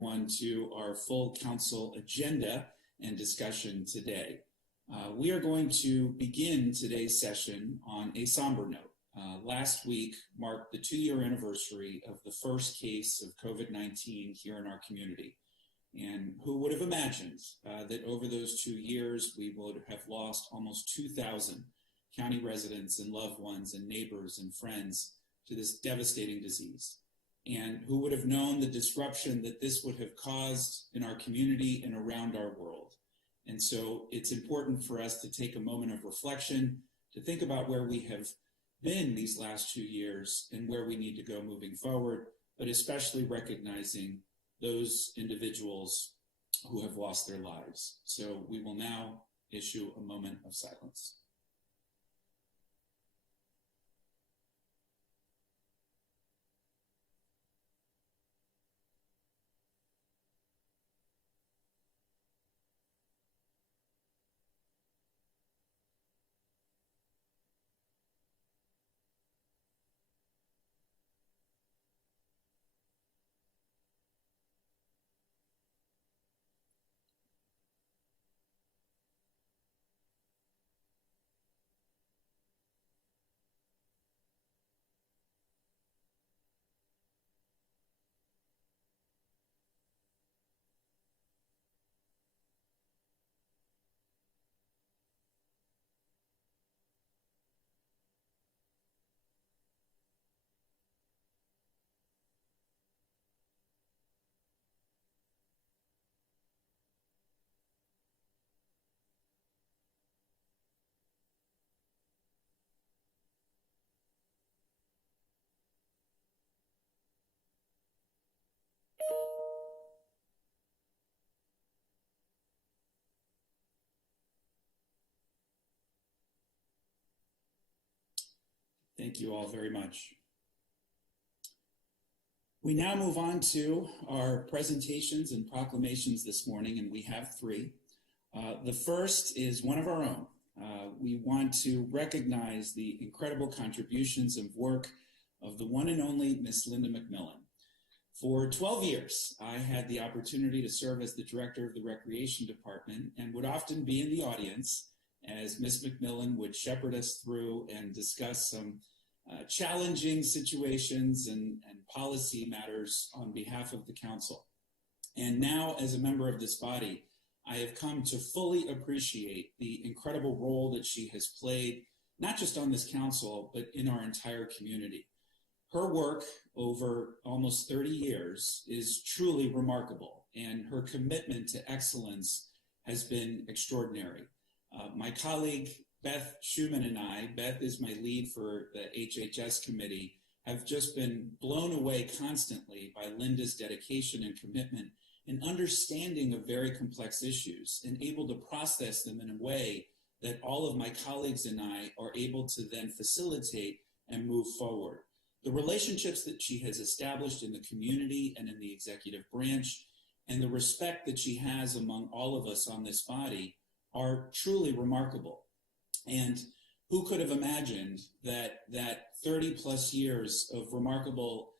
To our full council agenda and discussion today. We are going to begin today's session on a somber note. Last week marked the 2-year anniversary of the first case of COVID-19 here in our community. And who would have imagined that over those 2 years, we would have lost almost 2,000 county residents and loved ones and neighbors and friends to this devastating disease. And who would have known the disruption that this would have caused in our community and around our world. And so it's important for us to take a moment of reflection, to think about where we have been these last 2 years and where we need to go moving forward, but especially recognizing those individuals who have lost their lives. So we will now issue a moment of silence. Thank you all very much. We now move on to our presentations and proclamations this morning, and we have 3. The first is one of our own. We want to recognize the incredible contributions and work of the one and only Miss Linda McMillan. For 12 years, I had the opportunity to serve as the director of the Recreation Department and would often be in the audience as Ms. McMillan would shepherd us through and discuss some challenging situations and policy matters on behalf of the council. And now, as a member of this body, I have come to fully appreciate the incredible role that she has played, not just on this council, but in our entire community. Her work over almost 30 years is truly remarkable, and her commitment to excellence has been extraordinary. My colleague, Beth Schumann, and I, Beth is my lead for the HHS committee, have just been blown away constantly by Linda's dedication and commitment and understanding of very complex issues and able to process them in a way that all of my colleagues and I are able to then facilitate and move forward. The relationships that she has established in the community and in the executive branch and the respect that she has among all of us on this body are truly remarkable. And who could have imagined that 30 plus years of remarkable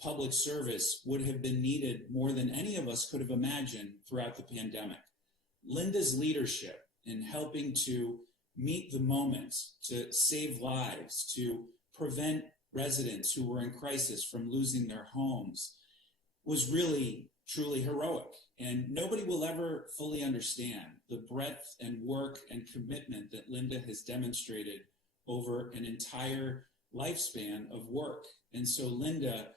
public service would have been needed more than any of us could have imagined throughout the pandemic. Linda's leadership in helping to meet the moment, to save lives, to prevent residents who were in crisis from losing their homes was really, truly heroic. And nobody will ever fully understand the breadth and work and commitment that Linda has demonstrated over an entire lifespan of work. And so Linda,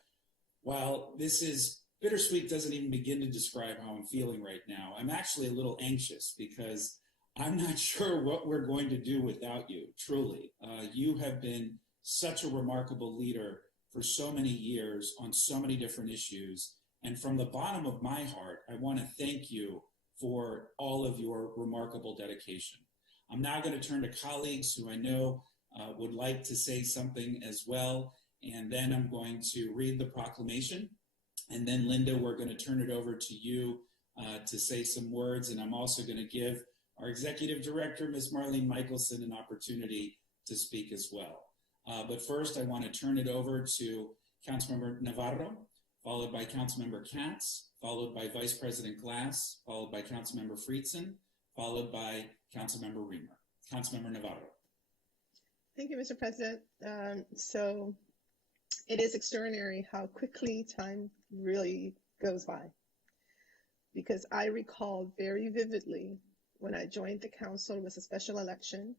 while this is bittersweet, doesn't even begin to describe how I'm feeling right now. I'm actually a little anxious because I'm not sure what we're going to do without you, truly. You have been such a remarkable leader for so many years on so many different issues. And from the bottom of my heart, I want to thank you for all of your remarkable dedication. I'm now going to turn to colleagues who I know would like to say something as well. And then I'm going to read the proclamation. And then, Linda, we're going to turn it over to you to say some words. And I'm also going to give our executive director, Ms. Marlene Michelson, an opportunity to speak as well. But first, I want to turn it over to Councilmember Navarro, followed by Councilmember Katz, followed by Vice President Glass, followed by Councilmember Friedson, followed by Councilmember Reamer. Councilmember Navarro. Thank you, Mr. President. So it is extraordinary how quickly time really goes by, because I recall very vividly when I joined the council, it was a special election.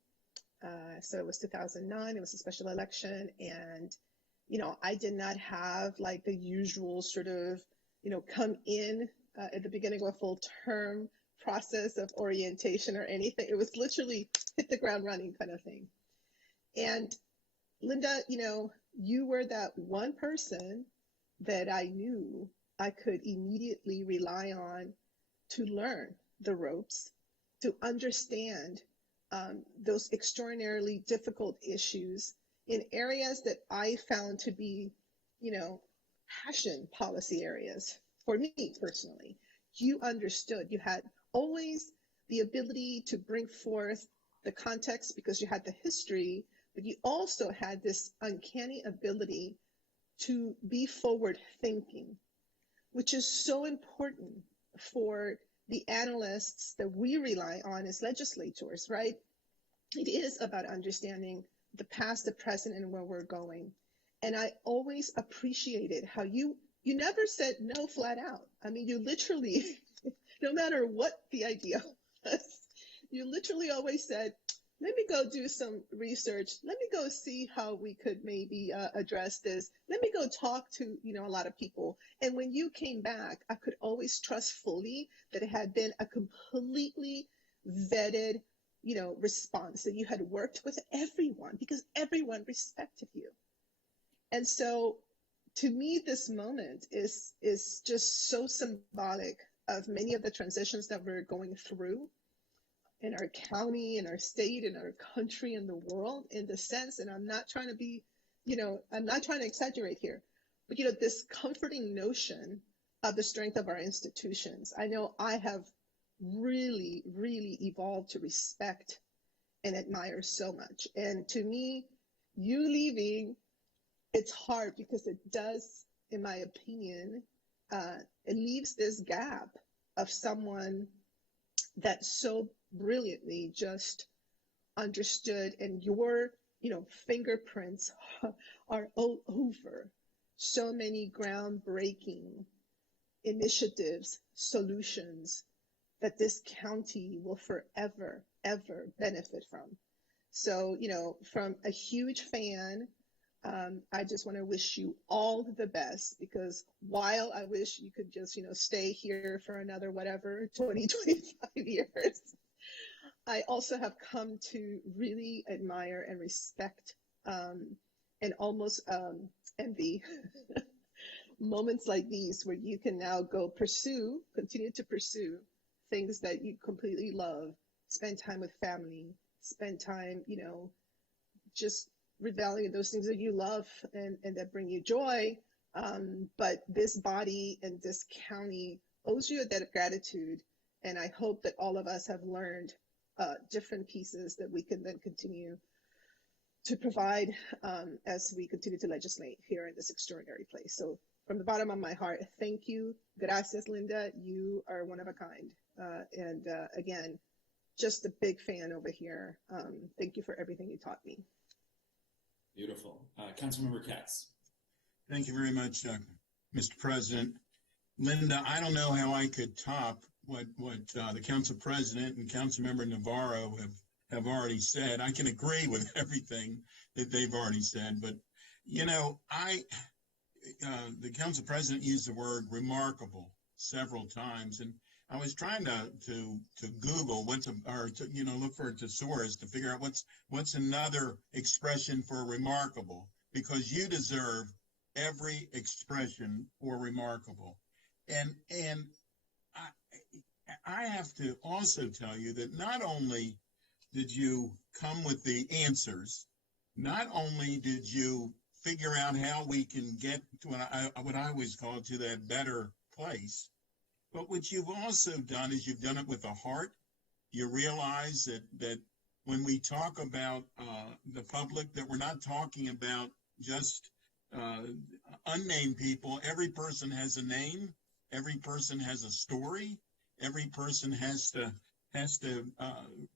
So it was 2009, it was a special election. And, I did not have like the usual sort of, come in at the beginning of a full term process of orientation or anything. It was literally hit the ground running kind of thing. And Linda, you were that one person that I knew I could immediately rely on to learn the ropes, to understand those extraordinarily difficult issues in areas that I found to be, passion policy areas for me personally. You understood. You had always the ability to bring forth the context because you had the history, but you also had this uncanny ability to be forward thinking, which is so important for the analysts that we rely on as legislators, right? It is about understanding the past, the present, and where we're going. And I always appreciated how you never said no flat out. I mean, you literally, no matter what the idea was, you literally always said, let me go do some research. Let me go see how we could maybe address this. Let me go talk to, a lot of people. And when you came back, I could always trust fully that it had been a completely vetted, response, that you had worked with everyone because everyone respected you. And so to me, this moment is just so symbolic of many of the transitions that we're going through in our county, in our state, in our country, in the world, in the sense, and I'm not trying to be, I'm not trying to exaggerate here, but, this comforting notion of the strength of our institutions. I know I have really, really evolved to respect and admire so much. And to me, you leaving, it's hard because it does, in my opinion, it leaves this gap of someone that so brilliantly just understood, and your fingerprints are all over so many groundbreaking initiatives, solutions that this county will forever, ever benefit from. So, from a huge fan, I just want to wish you all the best, because while I wish you could just, stay here for another, 20, 25 years, I also have come to really admire and respect and almost envy moments like these where you can now go continue to pursue things that you completely love, spend time with family, spend time, just reveling in those things that you love and that bring you joy. But this body and this county owes you a debt of gratitude. And I hope that all of us have learned different pieces that we can then continue to provide as we continue to legislate here in this extraordinary place. So from the bottom of my heart, thank you. Gracias, Linda. You are one of a kind. And again, just a big fan over here. Thank you for everything you taught me. Beautiful. Councilmember Katz. Thank you very much, Mr. President. Linda, I don't know how I could top what the Council President and Councilmember Navarro have already said. I can agree with everything that they've already said, but the Council President used the word remarkable several times, and I was trying to Google look for a thesaurus to figure out what's another expression for remarkable, because you deserve every expression for remarkable. And I have to also tell you that not only did you come with the answers, not only did you figure out how we can get to what I always call to that better place, but what you've also done is you've done it with a heart. You realize that when we talk about the public, that we're not talking about just unnamed people. Every person has a name, Every person has a story. Every person has to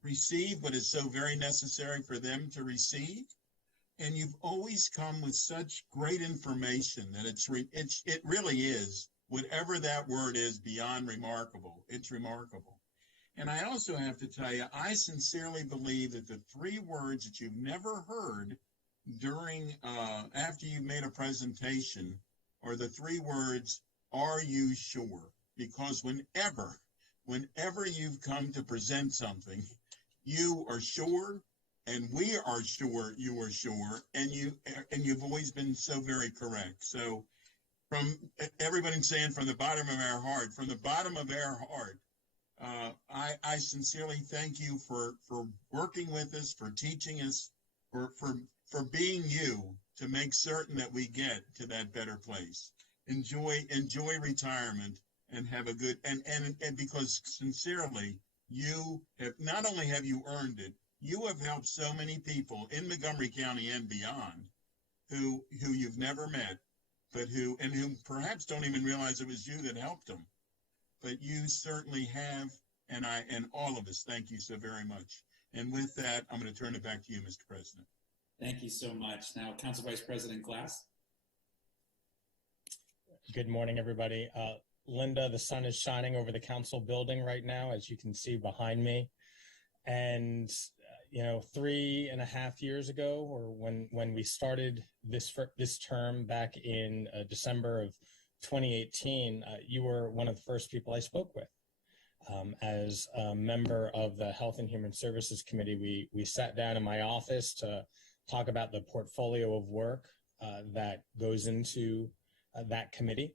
receive what is so very necessary for them to receive. And you've always come with such great information that it really is, whatever that word is, beyond remarkable. It's remarkable. And I also have to tell you, I sincerely believe that the three words that you've never heard during after you've made a presentation are the three words, "Are you sure?" Because whenever you've come to present something, you are sure, and we are sure you are sure, and you've always been so very correct. So from everybody saying from the bottom of our heart, I sincerely thank you for working with us, for teaching us, for being you to make certain that we get to that better place. Enjoy retirement and have a good, and because sincerely, you have, not only have you earned it, you have helped so many people in Montgomery County and beyond who you've never met, but who perhaps don't even realize it was you that helped them. But you certainly have, and all of us thank you so very much. And with that, I'm going to turn it back to you, Mr. President. Thank you so much. Now, Council Vice President Glass. Good morning, everybody. Linda, the sun is shining over the council building right now, as you can see behind me. And, 3.5 years ago, or when we started this term back in December of 2018, you were one of the first people I spoke with. As a member of the Health and Human Services Committee, we sat down in my office to talk about the portfolio of work that goes into that committee.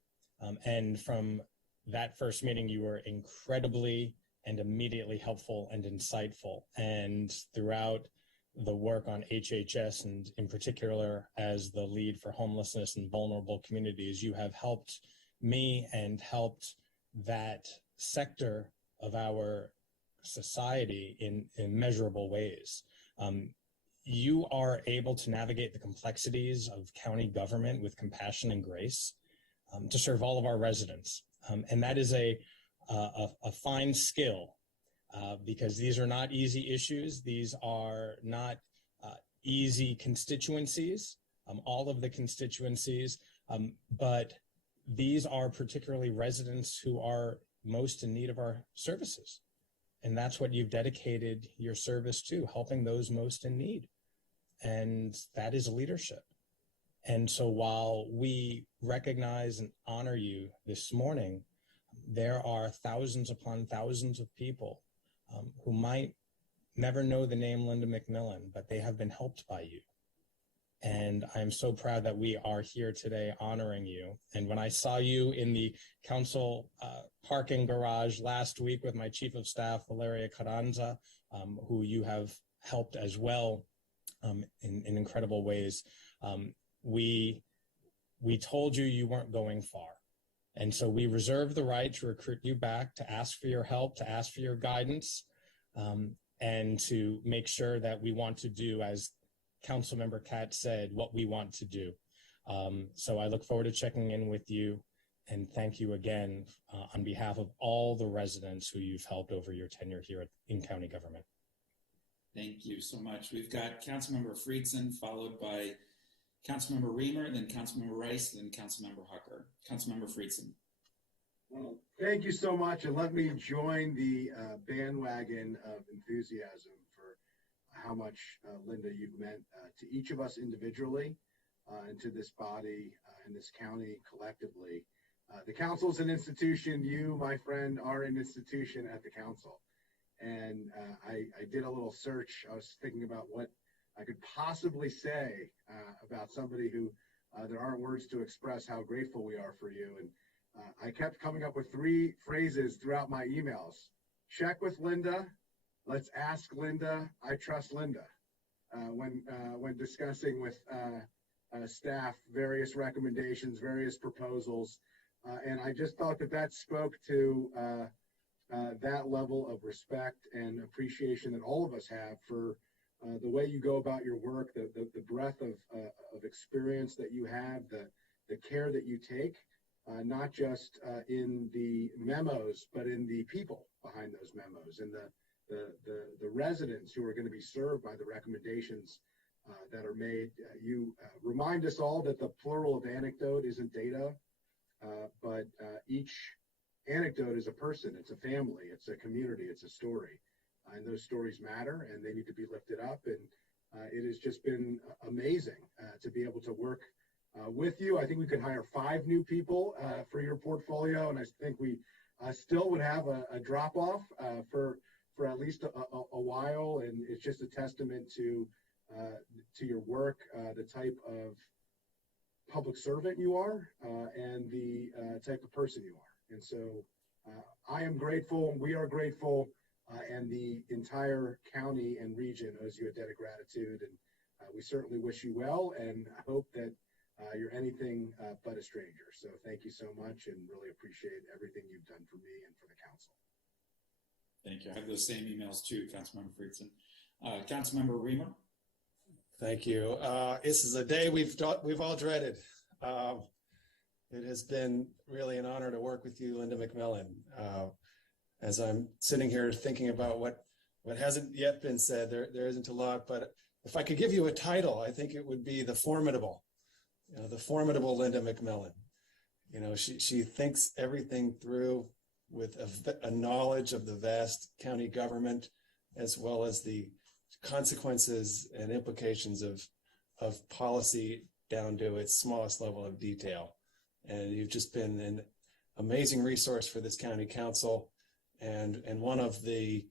And from that first meeting, you were incredibly and immediately helpful and insightful. And throughout the work on HHS, and in particular as the lead for homelessness and vulnerable communities, you have helped me and helped that sector of our society in measurable ways. You are able to navigate the complexities of county government with compassion and grace to serve all of our residents. And that is a fine skill because these are not easy issues. These are not easy constituencies, all of the constituencies, but these are particularly residents who are most in need of our services. And that's what you've dedicated your service to, helping those most in need. And that is leadership. And so while we recognize and honor you this morning, there are thousands upon thousands of people who might never know the name Linda McMillan, but they have been helped by you. And I'm so proud that we are here today honoring you. And when I saw you in the council parking garage last week with my chief of staff, Valeria Carranza, who you have helped as well in incredible ways, we told you weren't going far. And so we reserve the right to recruit you back, to ask for your help, to ask for your guidance, and to make sure that we want to do, as Councilmember Katz said, what we want to do. So I look forward to checking in with you, and thank you again on behalf of all the residents who you've helped over your tenure here in county government. Thank you so much. We've got Councilmember Friedson, followed by Councilmember Reamer, then Councilmember Rice, then Councilmember Hucker. Councilmember Friedson. Well, thank you so much, and let me join the bandwagon of enthusiasm for how much, Linda, you've meant to each of us individually and to this body and this county collectively. The council is an institution. You, my friend, are an institution at the council. And I did a little search. I was thinking about what I could possibly say about somebody who there aren't words to express how grateful we are for you. And I kept coming up with 3 phrases throughout my emails. Check with Linda. Let's ask Linda. I trust Linda. When discussing with staff various recommendations, various proposals. And I just thought that spoke to that level of respect and appreciation that all of us have for the way you go about your work, the breadth of experience that you have, the care that you take not just in the memos, but in the people behind those memos and the residents who are going to be served by the recommendations that are made. You remind us all that the plural of anecdote isn't data, but each anecdote is a person, it's a family, it's a community, it's a story. And those stories matter and they need to be lifted up. And it has just been amazing to be able to work with you. I think we could hire 5 new people for your portfolio. And I think we still would have a drop off for at least a while. And it's just a testament to your work, the type of public servant you are, and the type of person you are. And so I am grateful, we are grateful, and the entire county and region owes you a debt of gratitude. And we certainly wish you well and hope that you're anything but a stranger. So thank you so much and really appreciate everything you've done for me and for the council. Thank you. I have those same emails too, Councilmember Friedson. Councilmember Reamer. Thank you. This is a day we've all dreaded. It has been really an honor to work with you, Linda McMillan. As I'm sitting here thinking about what hasn't yet been said, there isn't a lot, but if I could give you a title, I think it would be the formidable Linda McMillan. You know, she thinks everything through with a knowledge of the vast county government, as well as the consequences and implications of policy down to its smallest level of detail. And you've just been an amazing resource for this county council, and one of the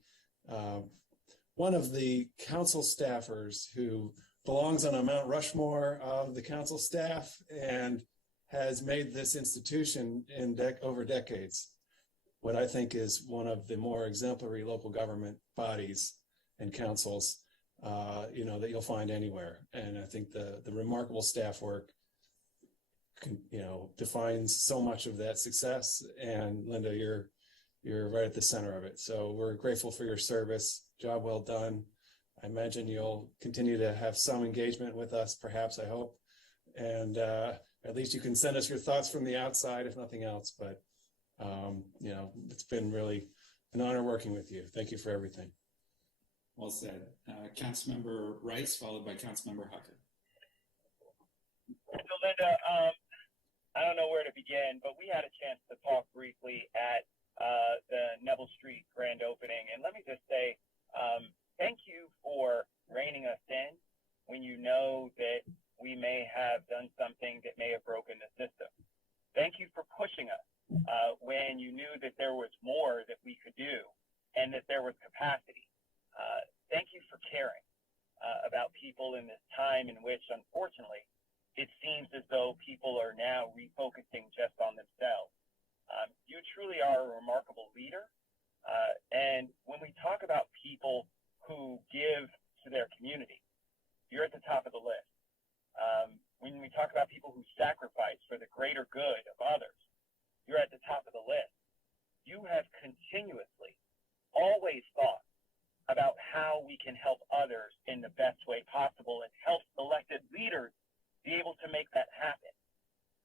council staffers who belongs on a Mount Rushmore of the council staff and has made this institution over decades what I think is one of the more exemplary local government bodies and councils that you'll find anywhere. And I think the remarkable staff work defines so much of that success. And Linda, you're right at the center of it. So we're grateful for your service. Job well done. I imagine you'll continue to have some engagement with us, perhaps, I hope. And at least you can send us your thoughts from the outside, if nothing else. But, it's been really an honor working with you. Thank you for everything. Well said. Councilmember Rice, followed by Councilmember Hucker. So Linda, I don't know where to begin, but we had a chance to talk briefly at the Neville Street grand opening. And let me just say, thank you for reining us in when you know that we may have done something that may have broken the system. Thank you for pushing us when you knew that there was more that we could do and that there was capacity. Thank you for caring about people in this time in which, unfortunately, it seems as though people are now refocusing just on themselves. You truly are a remarkable leader. And when we talk about people who give to their community, you're at the top of the list. When we talk about people who sacrifice for the greater good of others, you're at the top of the list. You have continuously always thought about how we can help others in the best way possible and help elected leaders be able to make that happen.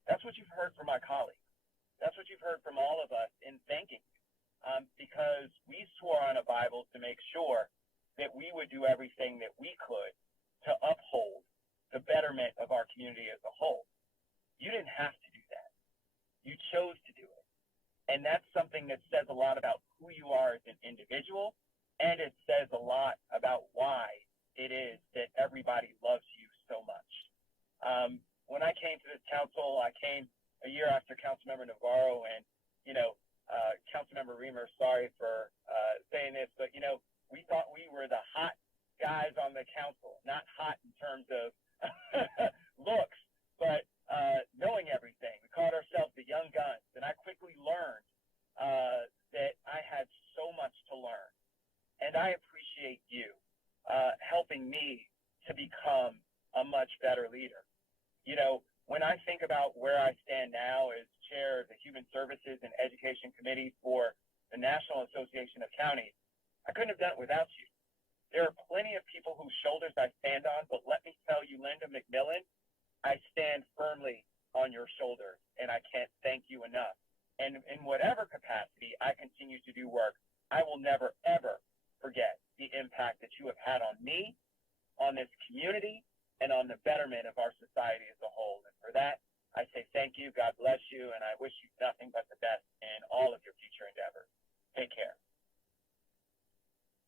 That's what you've heard from my colleagues. That's what you've heard from all of us in thanking you, because we swore on a Bible to make sure that we would do everything that we could to uphold the betterment of our community as a whole. You didn't have to do that. You chose to do it. And that's something that says a lot about who you are as an individual, and it says a lot about why it is that everybody loves you so much. When I came to this council, I came a year after Councilmember Navarro, and, Councilmember Reamer, sorry for saying this, but, we thought we were the hot guys on the council, not hot in terms of looks, but knowing everything. We called ourselves the young guns, and I quickly learned that I had so much to learn. And I appreciate you helping me to become a much better leader. When I think about where I stand now as chair of the Human Services and Education Committee for the National Association of Counties, I couldn't have done it without you. There are plenty of people whose shoulders I stand on, but let me tell you, Linda McMillan, I stand firmly on your shoulders, and I can't thank you on me, on this community, and on the betterment of our society as a whole. And for that, I say thank you, God bless you, and I wish you nothing but the best in all of your future endeavors. Take care.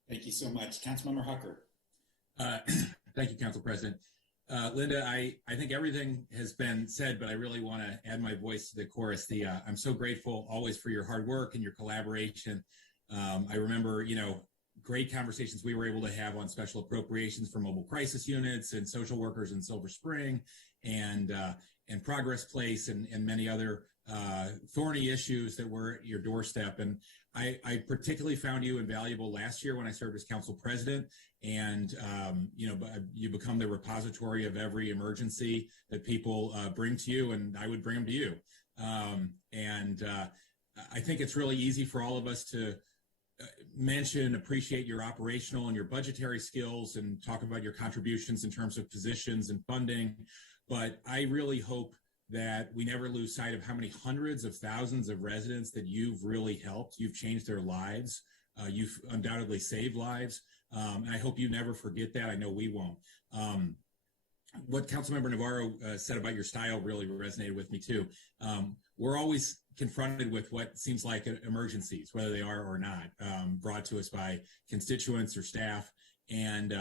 Thank you so much. Councilmember Hucker. Thank you, Council President. Linda, I think everything has been said, but I really want to add my voice to the chorus. I'm so grateful always for your hard work and your collaboration. I remember, great conversations we were able to have on special appropriations for mobile crisis units and social workers in Silver Spring and Progress Place and many other thorny issues that were at your doorstep. And I particularly found you invaluable last year when I served as council president. And, you become the repository of every emergency that people bring to you, and I would bring them to you. I think it's really easy for all of us to mention, appreciate your operational and your budgetary skills and talk about your contributions in terms of positions and funding. But I really hope that we never lose sight of how many hundreds of thousands of residents that you've really helped. You've changed their lives. You've undoubtedly saved lives. And I hope you never forget that. I know we won't. What Councilmember Navarro said about your style really resonated with me too. We're always confronted with what seems like emergencies, whether they are or not, brought to us by constituents or staff. And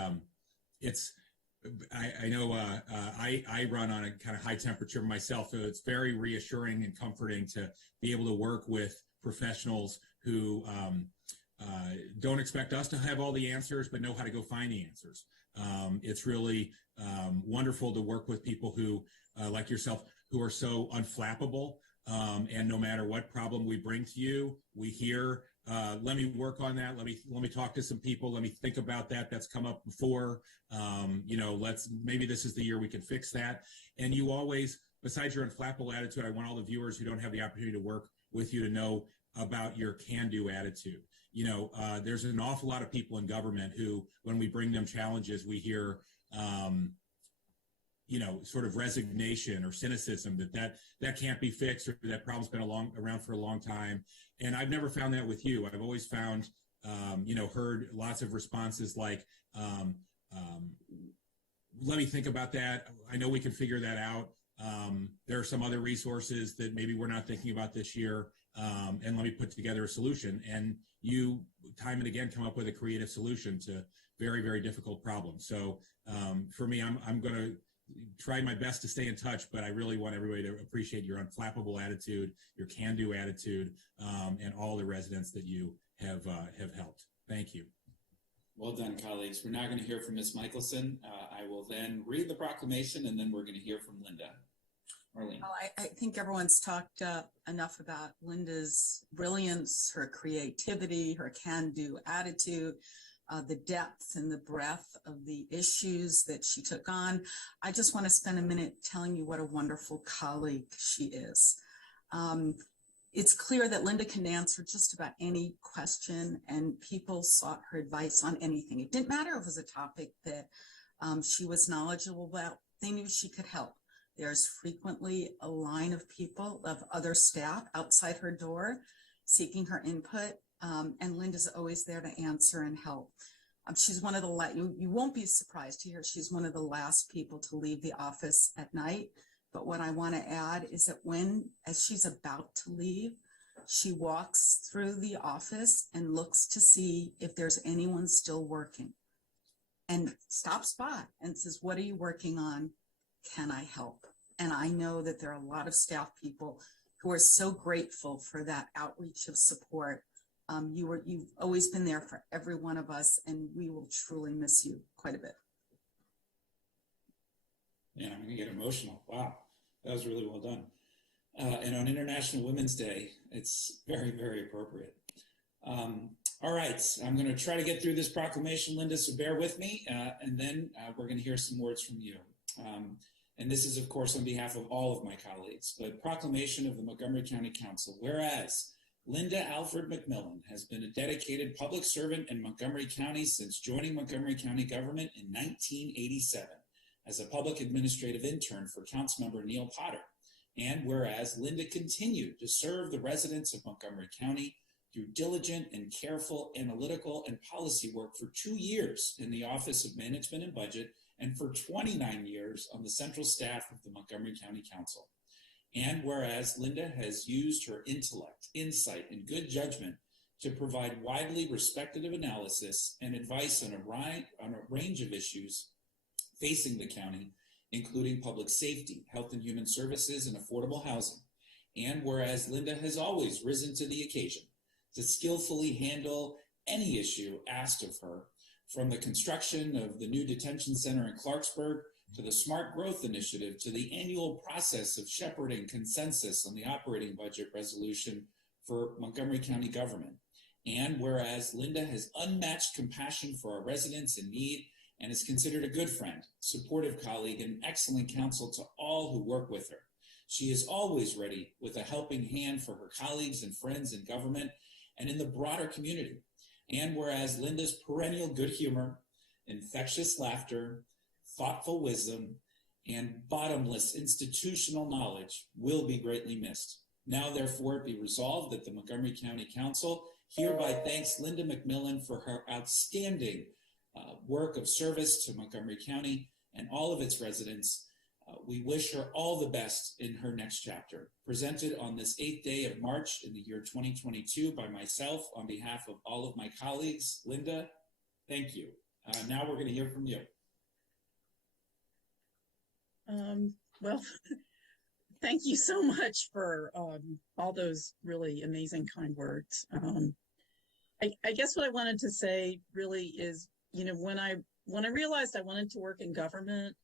I know I run on a kind of high temperature myself, so it's very reassuring and comforting to be able to work with professionals who don't expect us to have all the answers, but know how to go find the answers. It's really wonderful to work with people who, like yourself, who are so unflappable. And no matter what problem we bring to you, we hear, let me work on that. Let me talk to some people. Let me think about that. That's come up before. Maybe this is the year we can fix that. And you always, besides your unflappable attitude, I want all the viewers who don't have the opportunity to work with you to know about your can-do attitude. There's an awful lot of people in government who, when we bring them challenges, we hear, sort of resignation or cynicism that can't be fixed, or that problem's been around for a long time. And I've never found that with you. I've always found, heard lots of responses like, let me think about that. I know we can figure that out. There are some other resources that maybe we're not thinking about this year. And let me put together a solution. And you, time and again, come up with a creative solution to very, very difficult problems. So for me, I'm going to try my best to stay in touch, but I really want everybody to appreciate your unflappable attitude, your can-do attitude, and all the residents that you have helped. Thank you. Well done, colleagues. We're now going to hear from Ms. Michelson. I will then read the proclamation, and then we're going to hear from Linda. Marlene. Well, I think everyone's talked enough about Linda's brilliance, her creativity, her can-do attitude, the depth and the breadth of the issues that she took on. I just want to spend a minute telling you what a wonderful colleague she is. It's clear that Linda can answer just about any question, and people sought her advice on anything. It didn't matter if it was a topic that she was knowledgeable about. They knew she could help. There's frequently a line of people, of other staff outside her door seeking her input, and Linda's always there to answer and help. She's one of the you won't be surprised to hear she's one of the last people to leave the office at night. But what I want to add is that as she's about to leave, she walks through the office and looks to see if there's anyone still working, and stops by and says, "What are you working on? Can I help?" And I know that there are a lot of staff people who are so grateful for that outreach of support. You've always been there for every one of us, and we will truly miss you quite a bit. Yeah, I'm going to get emotional. Wow, that was really well done. And on International Women's Day, it's very, very appropriate. All right, I'm going to try to get through this proclamation, Linda, so bear with me, and then we're going to hear some words from you. And this is, of course, on behalf of all of my colleagues, but proclamation of the Montgomery County Council. Whereas Linda Alfred McMillan has been a dedicated public servant in Montgomery County since joining Montgomery County government in 1987 as a public administrative intern for Councilmember Neil Potter. And whereas Linda continued to serve the residents of Montgomery County through diligent and careful analytical and policy work for 2 years in the Office of Management and Budget and for 29 years on the central staff of the Montgomery County Council. And whereas Linda has used her intellect, insight, and good judgment to provide widely respected analysis and advice on a range of issues facing the county, including public safety, health and human services, and affordable housing. And whereas Linda has always risen to the occasion to skillfully handle any issue asked of her, from the construction of the new detention center in Clarksburg to the Smart Growth Initiative to the annual process of shepherding consensus on the operating budget resolution for Montgomery County government. And whereas Linda has unmatched compassion for our residents in need and is considered a good friend, supportive colleague, and excellent counsel to all who work with her. She is always ready with a helping hand for her colleagues and friends in government and in the broader community. And whereas Linda's perennial good humor, infectious laughter, thoughtful wisdom, and bottomless institutional knowledge will be greatly missed. Now, therefore, it be resolved that the Montgomery County Council hereby thanks Linda McMillan for her outstanding work of service to Montgomery County and all of its residents. We wish her all the best in her next chapter. Presented on this 8th day of March in the year 2022 by myself on behalf of all of my colleagues. Linda, thank you. Now we're going to hear from you. Well, thank you so much for all those really amazing kind words. I guess what I wanted to say really is, you know, when I realized I wanted to work in government,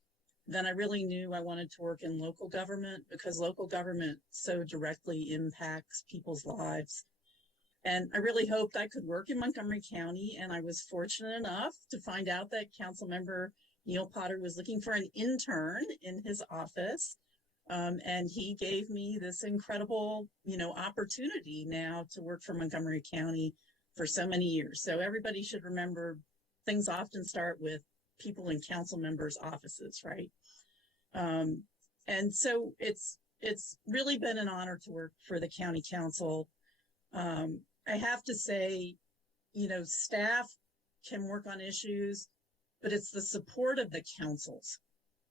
then I really knew I wanted to work in local government because local government so directly impacts people's lives. And I really hoped I could work in Montgomery County, and I was fortunate enough to find out that Councilmember Neil Potter was looking for an intern in his office. And he gave me this incredible, you know, opportunity now to work for Montgomery County for so many years. So everybody should remember things often start with people in council members' offices, right? And so it's really been an honor to work for the county council. I have to say, you know, staff can work on issues, but it's the support of the councils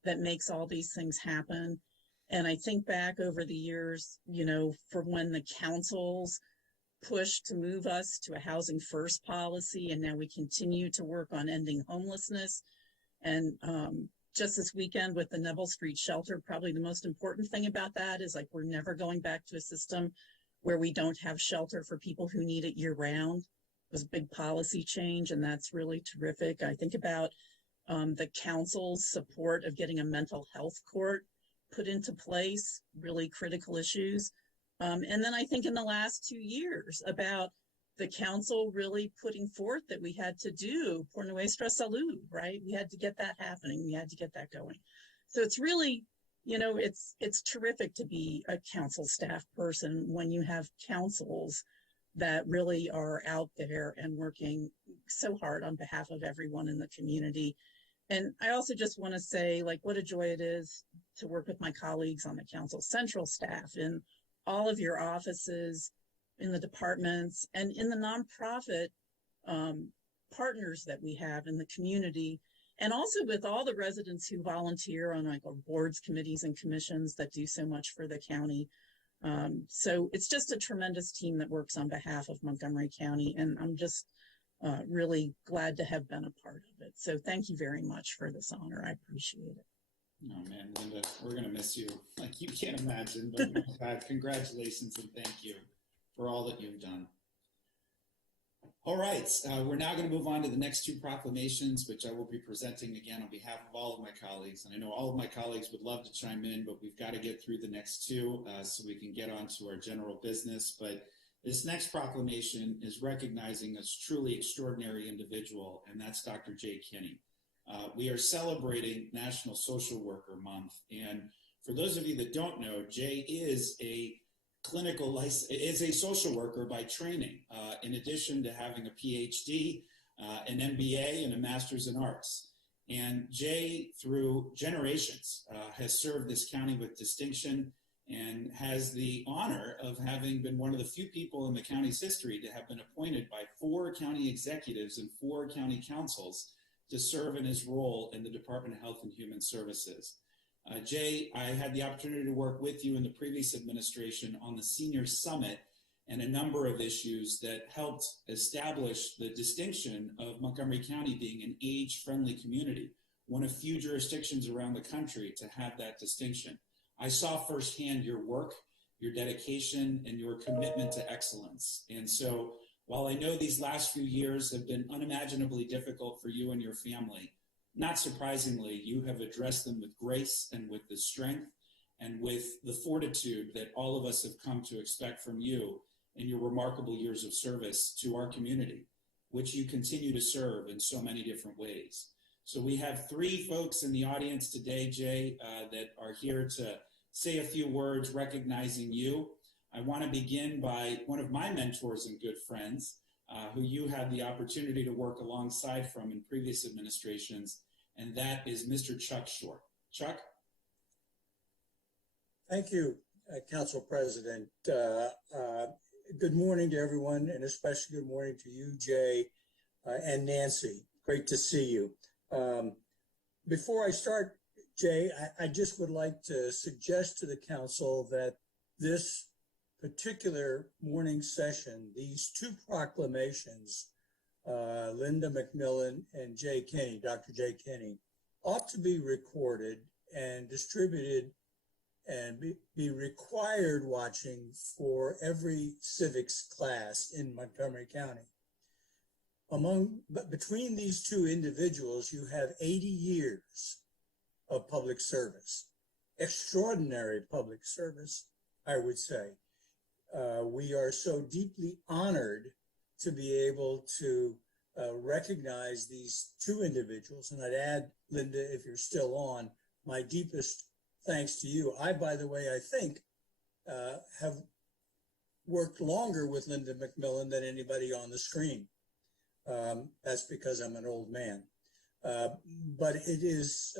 that makes all these things happen. And I think back over the years, you know, from when the councils pushed to move us to a housing first policy, and now we continue to work on ending homelessness. And just this weekend with the Neville Street shelter, probably the most important thing about that is like we're never going back to a system where we don't have shelter for people who need it year round. It was a big policy change, and that's really terrific. I think about the council's support of getting a mental health court put into place, really critical issues. And then I think in the last 2 years about the council really putting forth that we had to do por nuestra salud, right? We had to get that happening. We had to get that going. So it's really, you know, it's terrific to be a council staff person when you have councils that really are out there and working so hard on behalf of everyone in the community. And I also just want to say, like, what a joy it is to work with my colleagues on the council central staff in all of your offices, in the departments, and in the nonprofit partners that we have in the community, and also with all the residents who volunteer on like our boards, committees, and commissions that do so much for the county. So it's just a tremendous team that works on behalf of Montgomery County, and I'm just really glad to have been a part of it. So thank you very much for this honor. I appreciate it. Oh man, Linda, we're going to miss you like you can't imagine, but in fact, congratulations and thank you for all that you've done. All right, we're now going to move on to the next two proclamations, which I will be presenting again on behalf of all of my colleagues. And I know all of my colleagues would love to chime in, but we've got to get through the next two so we can get on to our general business. But this next proclamation is recognizing a truly extraordinary individual, and that's Dr. Jay Kinney. We are celebrating National Social Worker Month. And for those of you that don't know, Jay is a social worker by training, in addition to having a PhD, an MBA, and a Master's in Arts. And Jay, through generations, has served this county with distinction and has the honor of having been one of the few people in the county's history to have been appointed by 4 county executives and 4 county councils to serve in his role in the Department of Health and Human Services. Jay, I had the opportunity to work with you in the previous administration on the Senior Summit and a number of issues that helped establish the distinction of Montgomery County being an age-friendly community, one of few jurisdictions around the country to have that distinction. I saw firsthand your work, your dedication, and your commitment to excellence. And so while I know these last few years have been unimaginably difficult for you and your family, not surprisingly, you have addressed them with grace and with the strength and with the fortitude that all of us have come to expect from you in your remarkable years of service to our community, which you continue to serve in so many different ways. So we have 3 folks in the audience today, Jay, that are here to say a few words recognizing you. I want to begin by one of my mentors and good friends, who you had the opportunity to work alongside from in previous administrations, and that is Mr. Chuck Short. Chuck? Thank you, Council President. Good morning to everyone, and especially good morning to you, Jay, and Nancy. Great to see you. Before I start, Jay, I just would like to suggest to the council that this particular morning session, these 2 proclamations, Linda McMillan and Jay Kinney, Dr. Jay Kinney, ought to be recorded and distributed and be required watching for every civics class in Montgomery County. Between these 2 individuals, you have 80 years of public service, extraordinary public service, I would say. We are so deeply honored to be able to recognize these 2 individuals. And I'd add, Linda, if you're still on, my deepest thanks to you. I, by the way, I think have worked longer with Linda McMillan than anybody on the screen. That's because I'm an old man. But it is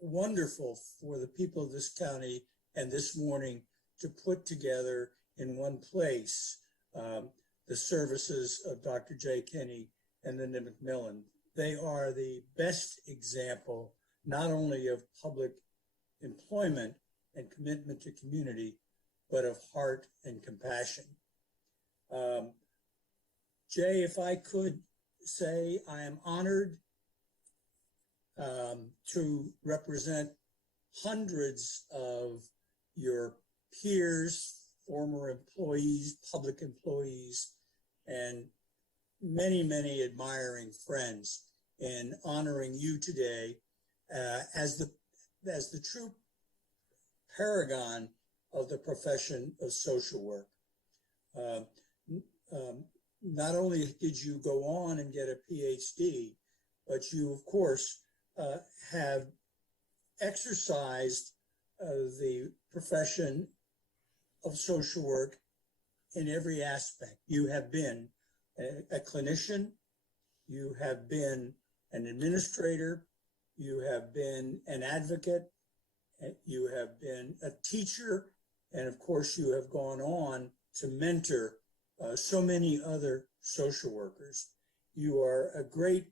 wonderful for the people of this county and this morning to put together in one place the services of Dr. Jay Kinney and Linda McMillan. They are the best example, not only of public employment and commitment to community, but of heart and compassion. Jay, if I could say, I am honored to represent hundreds of your peers, former employees, public employees, and many, many admiring friends in honoring you today as the true paragon of the profession of social work. Not only did you go on and get a PhD, but you, of course, have exercised the profession of social work in every aspect. You have been a clinician, you have been an administrator, you have been an advocate, you have been a teacher, and of course you have gone on to mentor so many other social workers. You are a great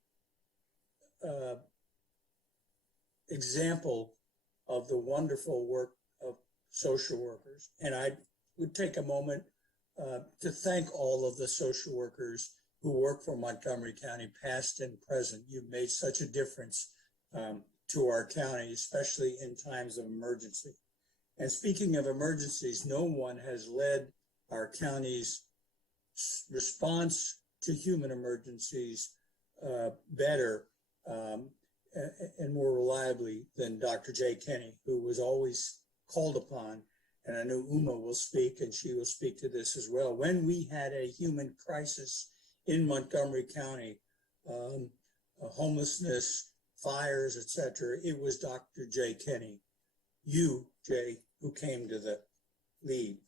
example of the wonderful work of social workers. And I would take a moment to thank all of the social workers who work for Montgomery County, past and present. You've made such a difference to our county, especially in times of emergency. And speaking of emergencies, no one has led our county's response to human emergencies better and more reliably than Dr. Jay Kinney, who was always called upon. And I know Uma will speak, and she will speak to this as well. When we had a human crisis in Montgomery County, homelessness, fires, etc., it was Dr. Jay Kinney, you, Jay, who came to the lead.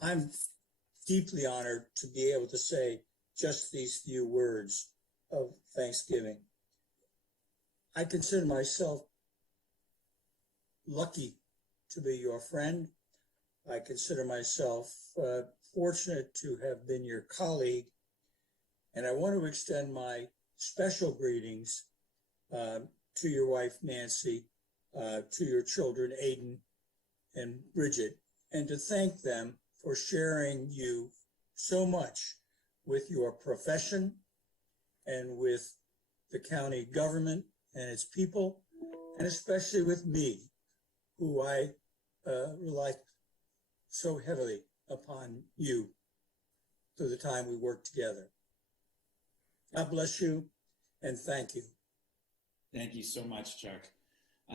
I'm deeply honored to be able to say just these few words of thanksgiving. I consider myself lucky to be your friend I consider myself fortunate to have been your colleague, and I want to extend my special greetings to your wife, Nancy, to your children, Aiden and Bridget, and to thank them for sharing you so much with your profession and with the county government and its people, and especially with me, who I rely so heavily upon you through the time we worked together. God bless you, and thank you. Thank you so much, Chuck.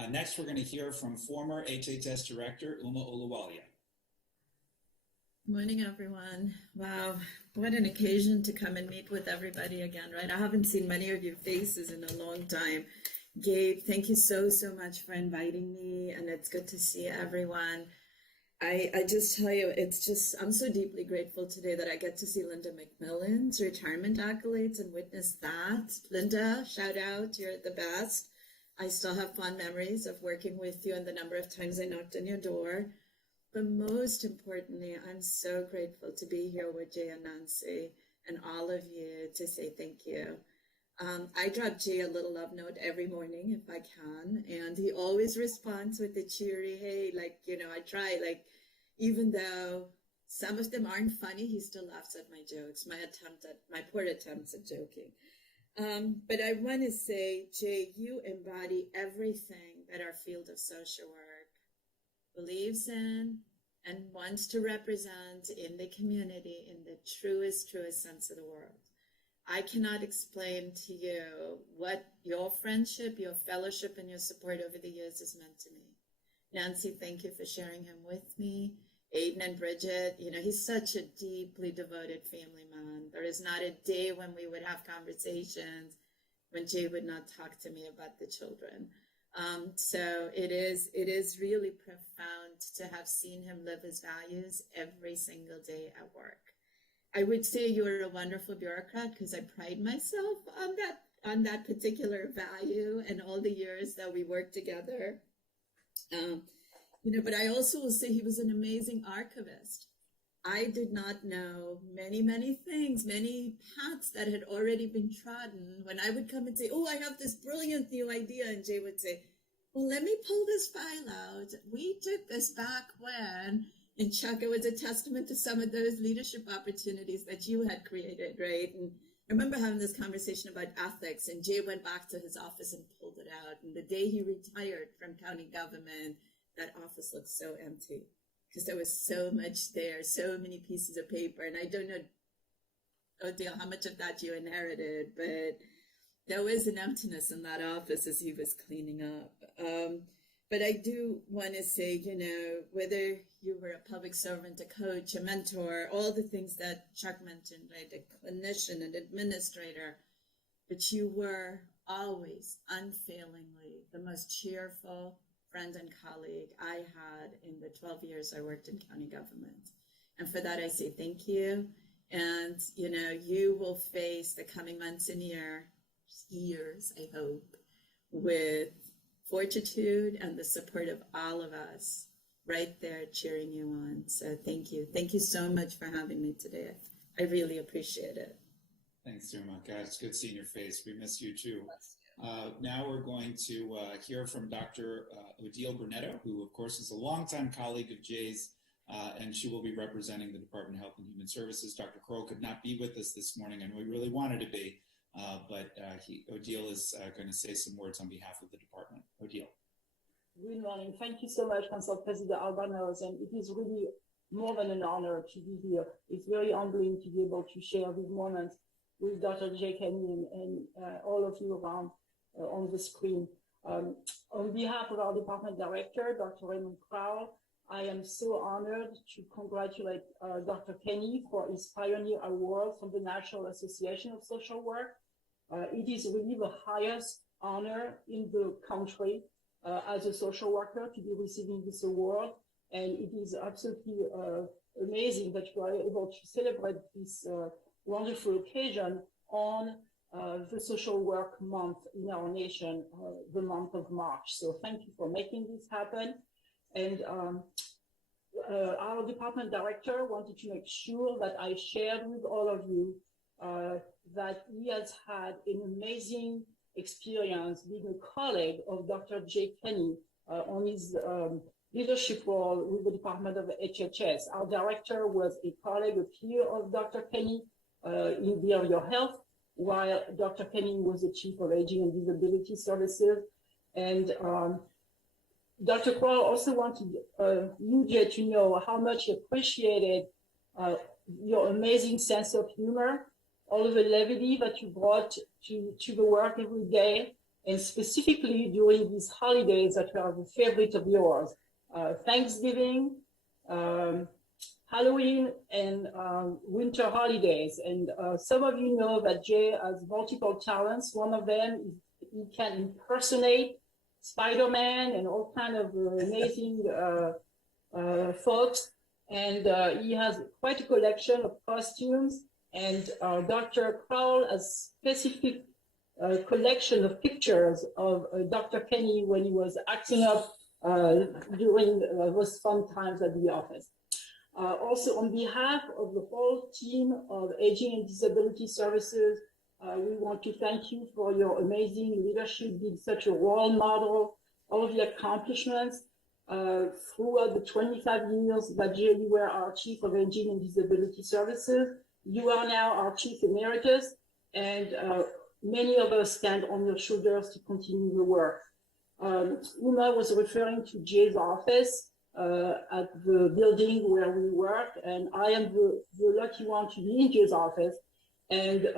Next, we're going to hear from former HHS Director Oluwalia. Morning, everyone. Wow, what an occasion to come and meet with everybody again, right? I haven't seen many of your faces in a long time. Gabe, thank you so much for inviting me, and it's good to see everyone. I just tell you, I'm so deeply grateful today that I get to see Linda McMillan's retirement accolades and witness that. Linda, shout out, you're the best. I still have fond memories of working with you and the number of times I knocked on your door. But most importantly, I'm so grateful to be here with Jay and Nancy and all of you to say thank you. I drop Jay a little love note every morning if I can, and he always responds with the cheery, hey, I try, even though some of them aren't funny, he still laughs at my jokes, my poor attempts at joking. But I want to say, Jay, you embody everything that our field of social work believes in and wants to represent in the community in the truest sense of the word. I cannot explain to you what your friendship, your fellowship, and your support over the years has meant to me. Nancy, thank you for sharing him with me. Aiden and Bridget, he's such a deeply devoted family man. There is not a day when we would have conversations when Jay would not talk to me about the children. So it is really profound to have seen him live his values every single day at work. I would say you're a wonderful bureaucrat because I pride myself on that particular value and all the years that we worked together. But I also will say he was an amazing archivist. I did not know many things, many paths that had already been trodden. When I would come and say, oh, I have this brilliant new idea, and Jay would say, well, let me pull this file out. We did this back when. And Chuck, it was a testament to some of those leadership opportunities that you had created, right? And I remember having this conversation about ethics, and Jay went back to his office and pulled it out. And the day he retired from county government, that office looked so empty because there was so much there, so many pieces of paper. And I don't know, Odile, how much of that you inherited, but there was an emptiness in that office as he was cleaning up. But I do want to say, whether you were a public servant, a coach, a mentor, all the things that Chuck mentioned, right, a clinician, an administrator, but you were always unfailingly the most cheerful friend and colleague I had in the 12 years I worked in county government. And for that, I say thank you. And, you will face the coming months and years, I hope, with fortitude and the support of all of us right there cheering you on. So thank you. Thank you so much for having me today. I really appreciate it. Thanks, Dermot. God, it's good seeing your face. We miss you too. Now we're going to hear from Dr. Odile Brunetto, who of course is a longtime colleague of Jay's, and she will be representing the Department of Health and Human Services. Dr. Kroll could not be with us this morning, and we really wanted to be. But Odile is going to say some words on behalf of the department. Odile. Good morning. Thank you so much, Council President Albanos. And it is really more than an honor to be here. It's very humbling to be able to share these moments with Dr. Jay Kenyon and all of you around on the screen. On behalf of our department director, Dr. Raymond Crowell, I am so honored to congratulate Dr. Kenny for his Pioneer Award from the National Association of Social Work. It is really the highest honor in the country as a social worker to be receiving this award. And it is absolutely amazing that you are able to celebrate this wonderful occasion on the Social Work Month in our nation, the month of March. So thank you for making this happen. And our department director wanted to make sure that I shared with all of you that he has had an amazing experience being a colleague of Dr. Jay Kenny on his leadership role with the Department of HHS. Our director was a colleague, a peer of Dr. Kenny in behavioral health, while Dr. Kenny was the Chief of Aging and Disability Services. And Dr. Crowell also wanted you, Jay, to know how much he appreciated your amazing sense of humor, all of the levity that you brought to the work every day, and specifically during these holidays that are the favorite of yours, Thanksgiving, Halloween, and winter holidays. And some of you know that Jay has multiple talents. One of them is he can impersonate Spider-Man and all kind of amazing folks. And he has quite a collection of costumes. And Dr. Crowell has specific collection of pictures of Dr. Kenny when he was acting up during those fun times at the office. Also, on behalf of the whole team of Aging and Disability Services, we want to thank you for your amazing leadership, being such a role model, all of the accomplishments throughout the 25 years that you were our Chief of Aging and Disability Services. You are now our Chief Emeritus, and many of us stand on your shoulders to continue the work. Uma was referring to Jay's office at the building where we work, and I am the lucky one to be in Jay's office. And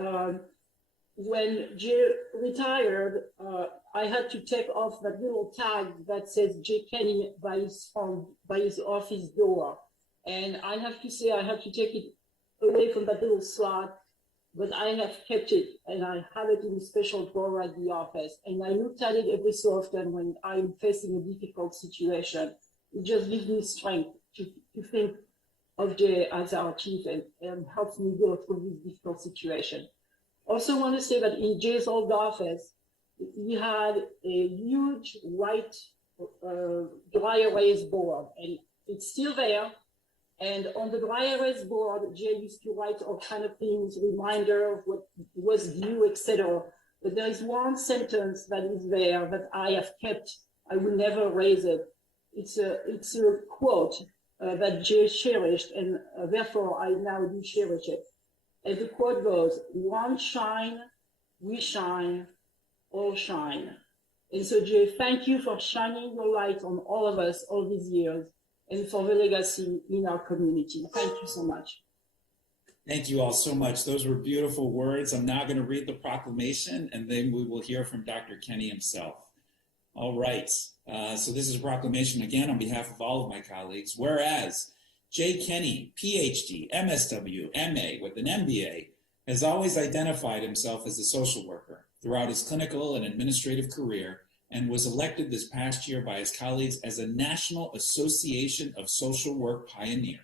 when Jay retired, I had to take off that little tag that says Jay Kenny by his office door. And I have to say, I had to take it away from that little slot, but I have kept it, and I have it in a special drawer at the office. And I looked at it every so often when I'm facing a difficult situation. It just gives me strength to think of Jay as our chief and helps me go through this difficult situation. Also want to say that in Jay's old office, he had a huge white dry erase board, and it's still there. And on the dry erase board, Jay used to write all kind of things, reminder of what was due, etc. But there is one sentence that is there that I have kept. I will never erase it. It's a quote that Jay cherished, and therefore I now do cherish it. And the quote goes, "One shine, we shine, all shine." And so, Jay, thank you for shining your light on all of us all these years, and for the legacy in our community. Thank you so much. Thank you all so much. Those were beautiful words. I'm now going to read the proclamation, and then we will hear from Dr. Kenny himself. All right. So this is a proclamation again on behalf of all of my colleagues. Whereas Jay Kenny, PhD, MSW, MA with an MBA, has always identified himself as a social worker throughout his clinical and administrative career, and was elected this past year by his colleagues as a National Association of Social Work Pioneer,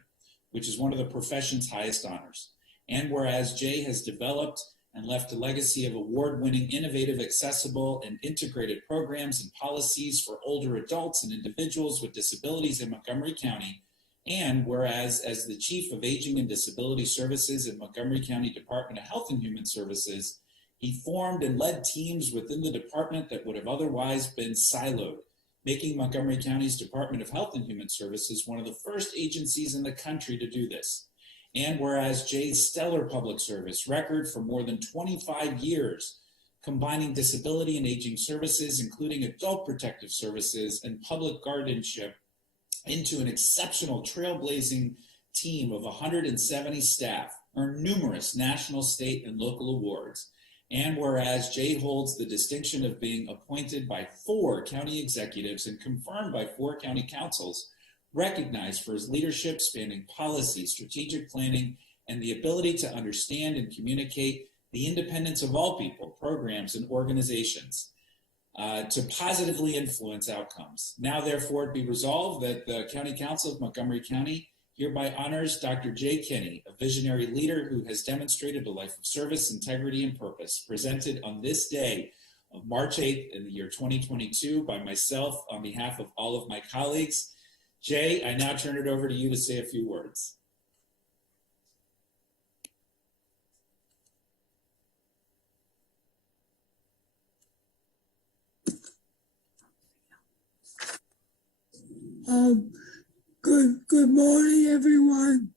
which is one of the profession's highest honors. And whereas Jay has developed and left a legacy of award-winning, innovative, accessible, and integrated programs and policies for older adults and individuals with disabilities in Montgomery County, and whereas as the Chief of Aging and Disability Services in Montgomery County Department of Health and Human Services, he formed and led teams within the department that would have otherwise been siloed, making Montgomery County's Department of Health and Human Services one of the first agencies in the country to do this. And whereas Jay's stellar public service record for more than 25 years, combining disability and aging services, including adult protective services and public guardianship, into an exceptional trailblazing team of 170 staff, earned numerous national, state, and local awards. And whereas Jay holds the distinction of being appointed by 4 county executives and confirmed by 4 county councils, recognized for his leadership spanning policy, strategic planning, and the ability to understand and communicate the independence of all people, programs, and organizations to positively influence outcomes. Now, therefore, it be resolved that the County Council of Montgomery County hereby honors Dr. Jay Kenny, a visionary leader who has demonstrated a life of service, integrity, and purpose, presented on this day of March 8th in the year 2022 by myself on behalf of all of my colleagues. Jay, I now turn it over to you to say a few words. Good morning, everyone.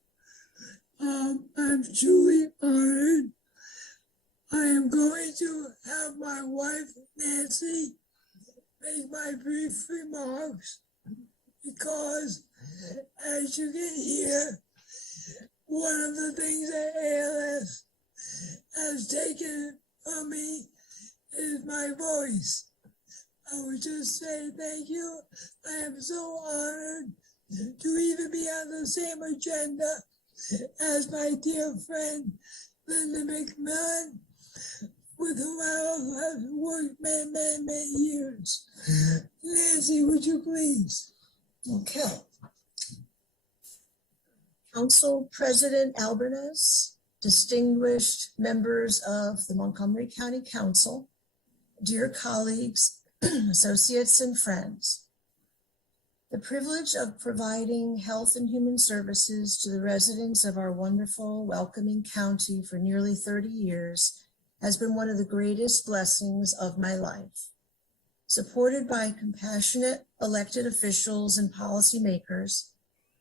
I'm truly honored. I am going to have my wife, Nancy, make my brief remarks because, as you can hear, one of the things that ALS has taken from me is my voice. I would just say thank you. I am so honored to even be on the same agenda as my dear friend Linda McMillan, with whom I also have worked many years. Nancy, would you please? Okay. Council President Albanese, distinguished members of the Montgomery County Council, dear colleagues, associates, and friends. The privilege of providing health and human services to the residents of our wonderful, welcoming county for nearly 30 years has been one of the greatest blessings of my life. Supported by compassionate elected officials and policymakers,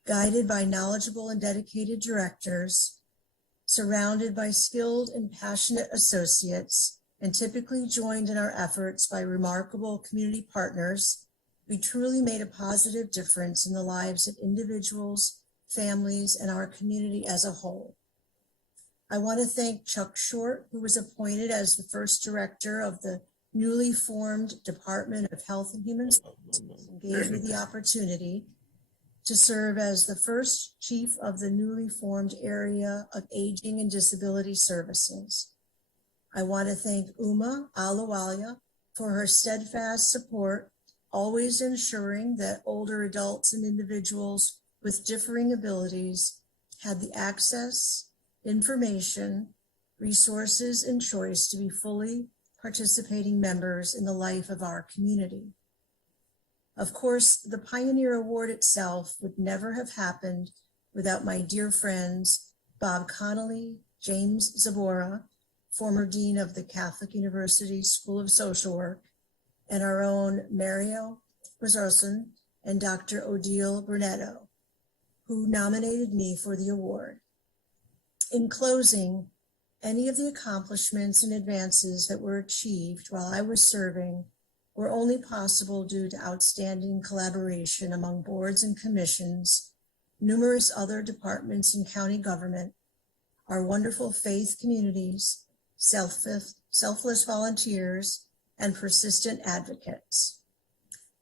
guided by knowledgeable and dedicated directors, surrounded by skilled and passionate associates, and typically joined in our efforts by remarkable community partners, we truly made a positive difference in the lives of individuals, families, and our community as a whole. I want to thank Chuck Short, who was appointed as the first director of the newly formed Department of Health and Human Services, and gave me the opportunity to serve as the first chief of the newly formed area of Aging and Disability Services. I want to thank Oluwalia for her steadfast support, always ensuring that older adults and individuals with differing abilities had the access, information, resources, and choice to be fully participating members in the life of our community. Of course, the Pioneer Award itself would never have happened without my dear friends, Bob Connolly, James Zabora, former Dean of the Catholic University School of Social Work, and our own Mario Rizarson and Dr. Odile Brunetto, who nominated me for the award. In closing, any of the accomplishments and advances that were achieved while I was serving were only possible due to outstanding collaboration among boards and commissions, numerous other departments in county government, our wonderful faith communities, selfless volunteers, and persistent advocates.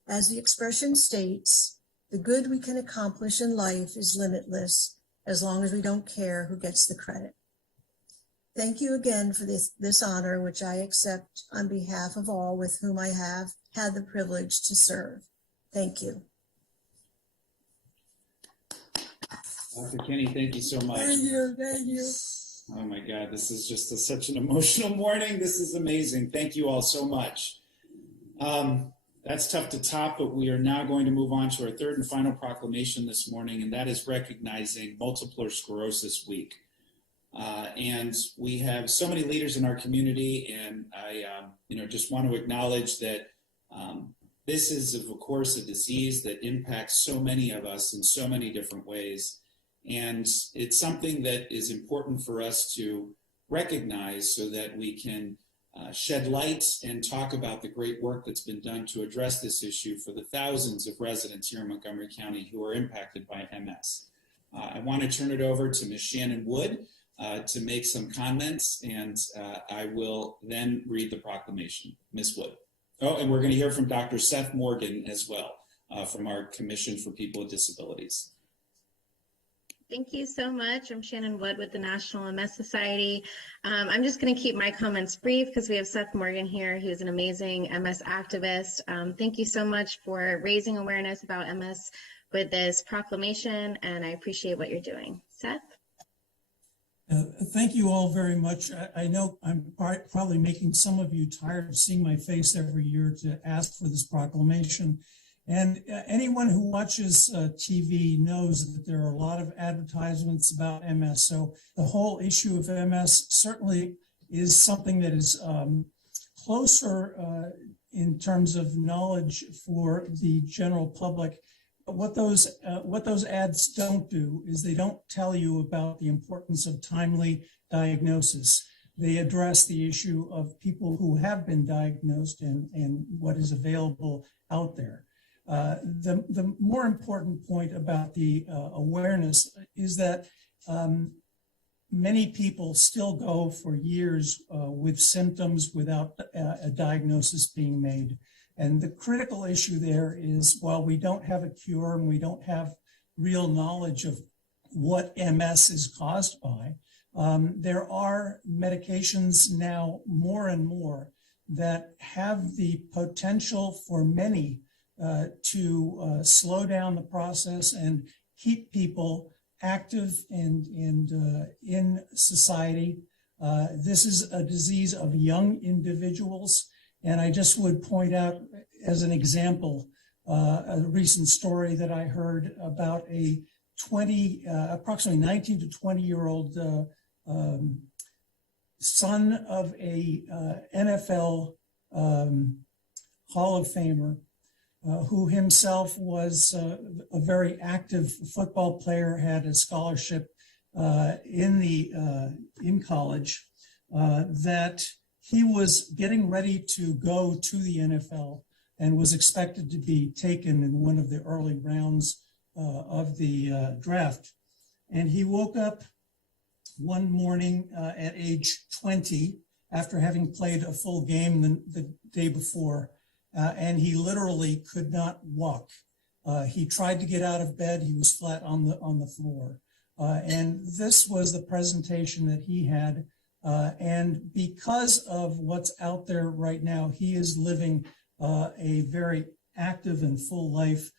As the expression states, the good we can accomplish in life is limitless as long as we don't care who gets the credit. Thank you again for this honor, which I accept on behalf of all with whom I have had the privilege to serve. Thank you. Dr. Kenny, thank you so much. Thank you. Oh my God, this is just such an emotional morning. This is amazing. Thank you all so much. That's tough to top, but we are now going to move on to our third and final proclamation this morning, and that is recognizing Multiple Sclerosis Week. And we have so many leaders in our community, and I just want to acknowledge that this is, of course, a disease that impacts so many of us in so many different ways. And it's something that is important for us to recognize so that we can shed light and talk about the great work that's been done to address this issue for the thousands of residents here in Montgomery County who are impacted by MS. I want to turn it over to Ms. Shannon Wood to make some comments, and I will then read the proclamation. Ms. Wood. Oh, and we're going to hear from Dr. Seth Morgan as well from our Commission for People with Disabilities. Thank you so much. I'm Shannon Wood with the National MS Society. I'm just going to keep my comments brief because we have Seth Morgan here, who's an amazing MS activist. Thank you so much for raising awareness about MS with this proclamation, and I appreciate what you're doing. Seth? Thank you all very much. I know I'm probably making some of you tired of seeing my face every year to ask for this proclamation. And anyone who watches TV knows that there are a lot of advertisements about MS. So the whole issue of MS certainly is something that is closer in terms of knowledge for the general public. But what those ads don't do is they don't tell you about the importance of timely diagnosis. They address the issue of people who have been diagnosed and what is available out there. The more important point about the awareness is that many people still go for years with symptoms without a diagnosis being made. And the critical issue there is, while we don't have a cure and we don't have real knowledge of what MS is caused by, there are medications now more and more that have the potential for many to slow down the process and keep people active and in society. This is a disease of young individuals. And I just would point out as an example, a recent story that I heard about a approximately 19 to 20-year-old son of a NFL Hall of Famer who himself was a very active football player, had a scholarship in college, that he was getting ready to go to the NFL and was expected to be taken in one of the early rounds of the draft. And he woke up one morning at age 20 after having played a full game the day before, and he literally could not walk. He tried to get out of bed. He was flat on the floor. And this was the presentation that he had. And because of what's out there right now, he is living a very active and full life,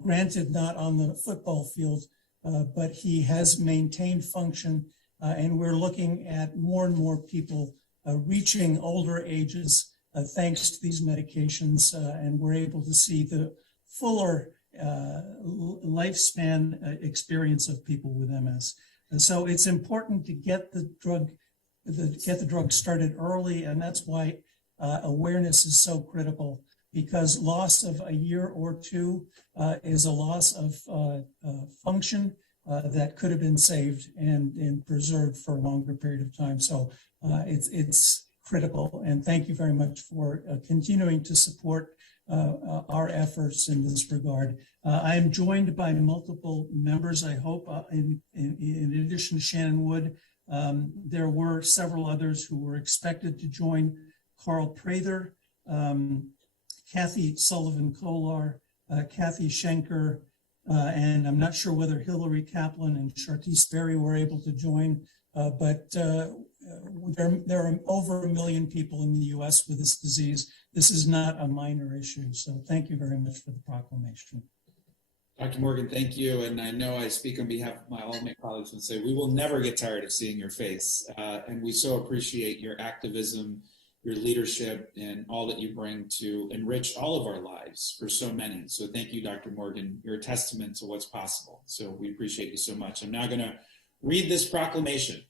granted not on the football field, but he has maintained function. And we're looking at more and more people reaching older ages thanks to these medications. And we're able to see the fuller lifespan experience of people with MS. And so it's important to get the drug started early, and that's why awareness is so critical, because loss of a year or two is a loss of function that could have been saved and preserved for a longer period of time. So it's critical, and thank you very much for continuing to support our efforts in this regard. I am joined by multiple members, I hope, in addition to Shannon Wood. There were several others who were expected to join: Carl Prather, Kathy Sullivan-Kolar, Kathy Schenker, and I'm not sure whether Hillary Kaplan and Chartice Berry were able to join, but there are over 1 million people in the U.S. with this disease. This is not a minor issue, so thank you very much for the proclamation. Dr. Morgan, thank you. And I know I speak on behalf of all of my colleagues and say we will never get tired of seeing your face. And we so appreciate your activism, your leadership, and all that you bring to enrich all of our lives for so many. So thank you, Dr. Morgan. You're a testament to what's possible. So we appreciate you so much. I'm now going to read this proclamation,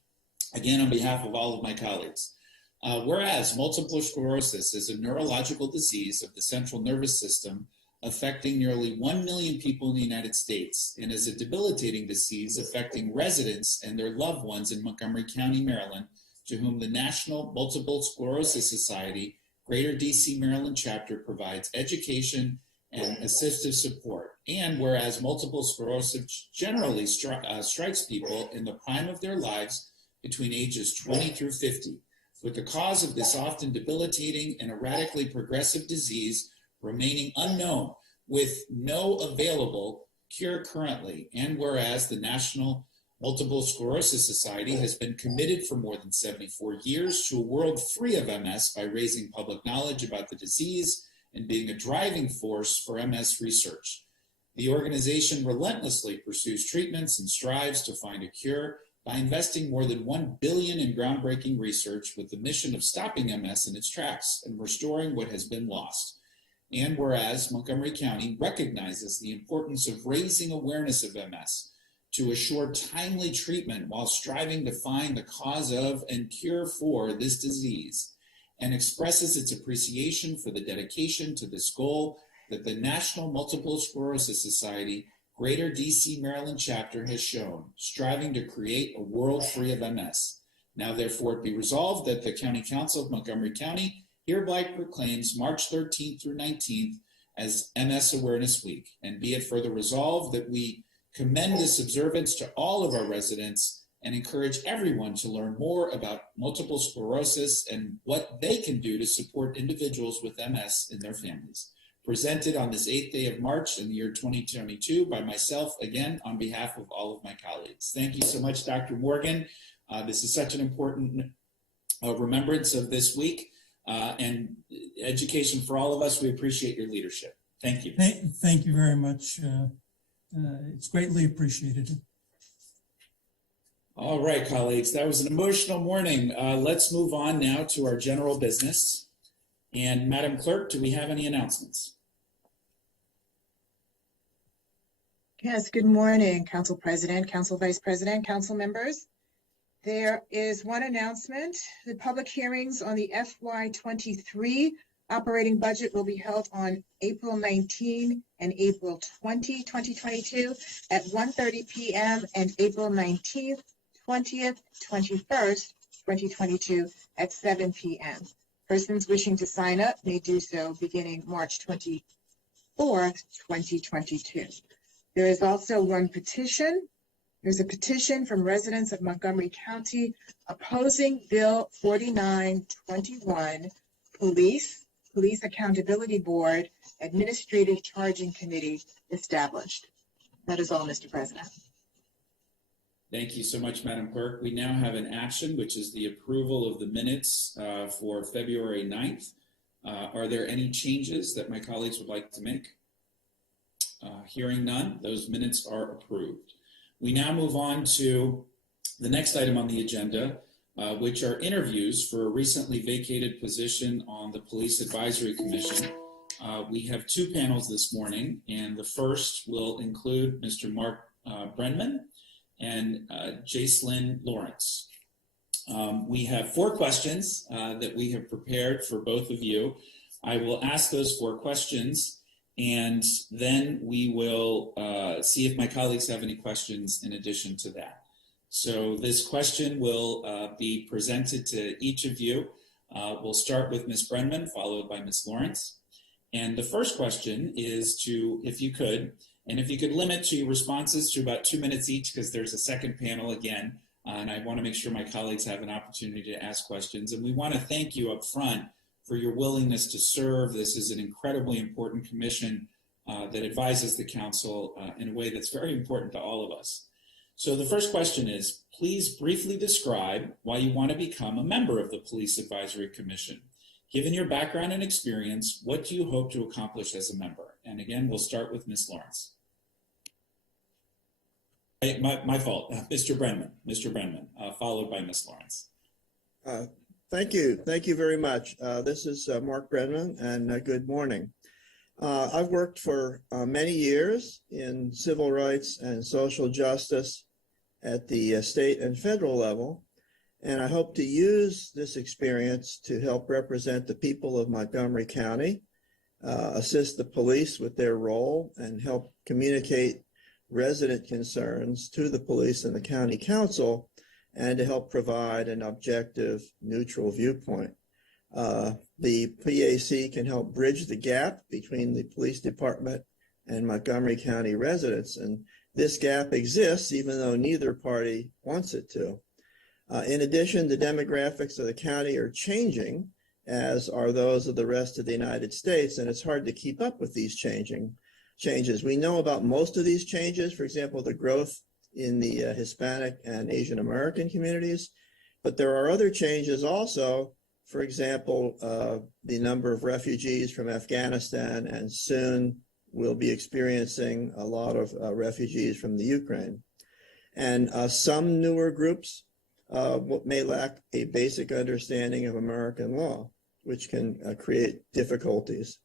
again, on behalf of all of my colleagues. Whereas multiple sclerosis is a neurological disease of the central nervous system affecting nearly 1 million people in the United States, and is a debilitating disease affecting residents and their loved ones in Montgomery County, Maryland, to whom the National Multiple Sclerosis Society, Greater DC, Maryland chapter provides education and assistive support. And whereas multiple sclerosis generally strikes people in the prime of their lives between ages 20 through 50, with the cause of this often debilitating and erratically progressive disease remaining unknown, with no available cure currently. And whereas the National Multiple Sclerosis Society has been committed for more than 74 years to a world free of MS by raising public knowledge about the disease and being a driving force for MS research. The organization relentlessly pursues treatments and strives to find a cure by investing more than $1 billion in groundbreaking research with the mission of stopping MS in its tracks and restoring what has been lost. and whereas Montgomery County recognizes the importance of raising awareness of MS to assure timely treatment while striving to find the cause of and cure for this disease, and expresses its appreciation for the dedication to this goal that the National Multiple Sclerosis Society Greater DC Maryland chapter has shown, striving to create a world free of MS. Now therefore it be resolved that the County Council of Montgomery County hereby proclaims March 13th through 19th as MS Awareness Week, and be it further resolved that we commend this observance to all of our residents and encourage everyone to learn more about multiple sclerosis and what they can do to support individuals with MS and their families. Presented on this 8th day of March in the year 2022 by myself, again, on behalf of all of my colleagues. Thank you so much, Dr. Morgan. This is such an important remembrance of this week and education for all of us. We appreciate your leadership. Thank you. Thank you very much. It's greatly appreciated. All right, colleagues, that was an emotional morning. Let's move on now to our general business. And Madam Clerk, do we have any announcements? Yes, good morning, Council President, Council Vice President, Council members. There is one announcement. The public hearings on the FY23 operating budget will be held on April 19 and April 20, 2022 at 1:30 p.m. and April 19th, 20th, 21st, 2022 at 7 p.m. Persons wishing to sign up may do so beginning March 24th, 2022. There is also one petition. There's a petition from residents of Montgomery County opposing Bill 4921, Police Accountability Board Administrative Charging Committee established. That is all, Mr. President. Thank you so much, Madam Clerk. We now have an action, which is the approval of the minutes for February 9th. Are there any changes that my colleagues would like to make? Hearing none, those minutes are approved. We now move on to the next item on the agenda, which are interviews for a recently vacated position on the Police Advisory Commission. We have two panels this morning, and the first will include Mr. Mark Brenman and Jacelyn Lawrence. We have 4 questions that we have prepared for both of you. I will ask those 4 questions, and then we will see if my colleagues have any questions in addition to that. So this question will be presented to each of you. We'll start with Ms. Brenman, followed by Ms. Lawrence. And the first question is to, if you could limit to your responses to about 2 minutes each, because there's a second panel again, and I want to make sure my colleagues have an opportunity to ask questions. And we want to thank you up front for your willingness to serve. This is an incredibly important commission that advises the council in a way that's very important to all of us. So the first question is, please briefly describe why you want to become a member of the Police Advisory Commission. Given your background and experience, what do you hope to accomplish as a member? And again, we'll start with Ms. Lawrence. My fault, Mr. Brenman, followed by Ms. Lawrence. Thank you very much. This is Mark Brenman, and good morning. I've worked for many years in civil rights and social justice at the state and federal level, and I hope to use this experience to help represent the people of Montgomery County, assist the police with their role, and help communicate resident concerns to the police and the county council, and to help provide an objective, neutral viewpoint. The PAC can help bridge the gap between the police department and Montgomery County residents, and this gap exists even though neither party wants it to. In addition, the demographics of the county are changing, as are those of the rest of the United States, and it's hard to keep up with these changes. We know about most of these changes, for example, the growth in the Hispanic and Asian American communities, but there are other changes also. For example, the number of refugees from Afghanistan, and soon we'll be experiencing a lot of refugees from the Ukraine. And some newer groups may lack a basic understanding of American law, which can create difficulties.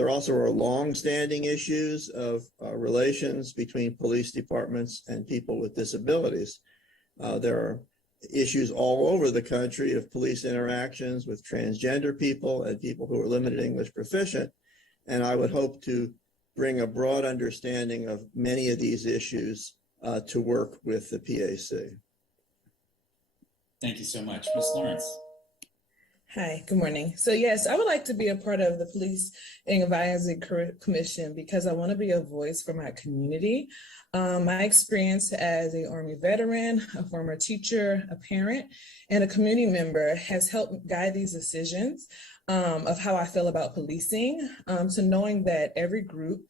There also are long-standing issues of relations between police departments and people with disabilities. There are issues all over the country of police interactions with transgender people and people who are limited English proficient. And I would hope to bring a broad understanding of many of these issues to work with the PAC. Thank you so much. Ms. Lawrence. Hi, good morning. So yes, I would like to be a part of the Police Advisory Commission because I want to be a voice for my community. My experience as an Army veteran, a former teacher, a parent, and a community member has helped guide these decisions of how I feel about policing, to knowing that every group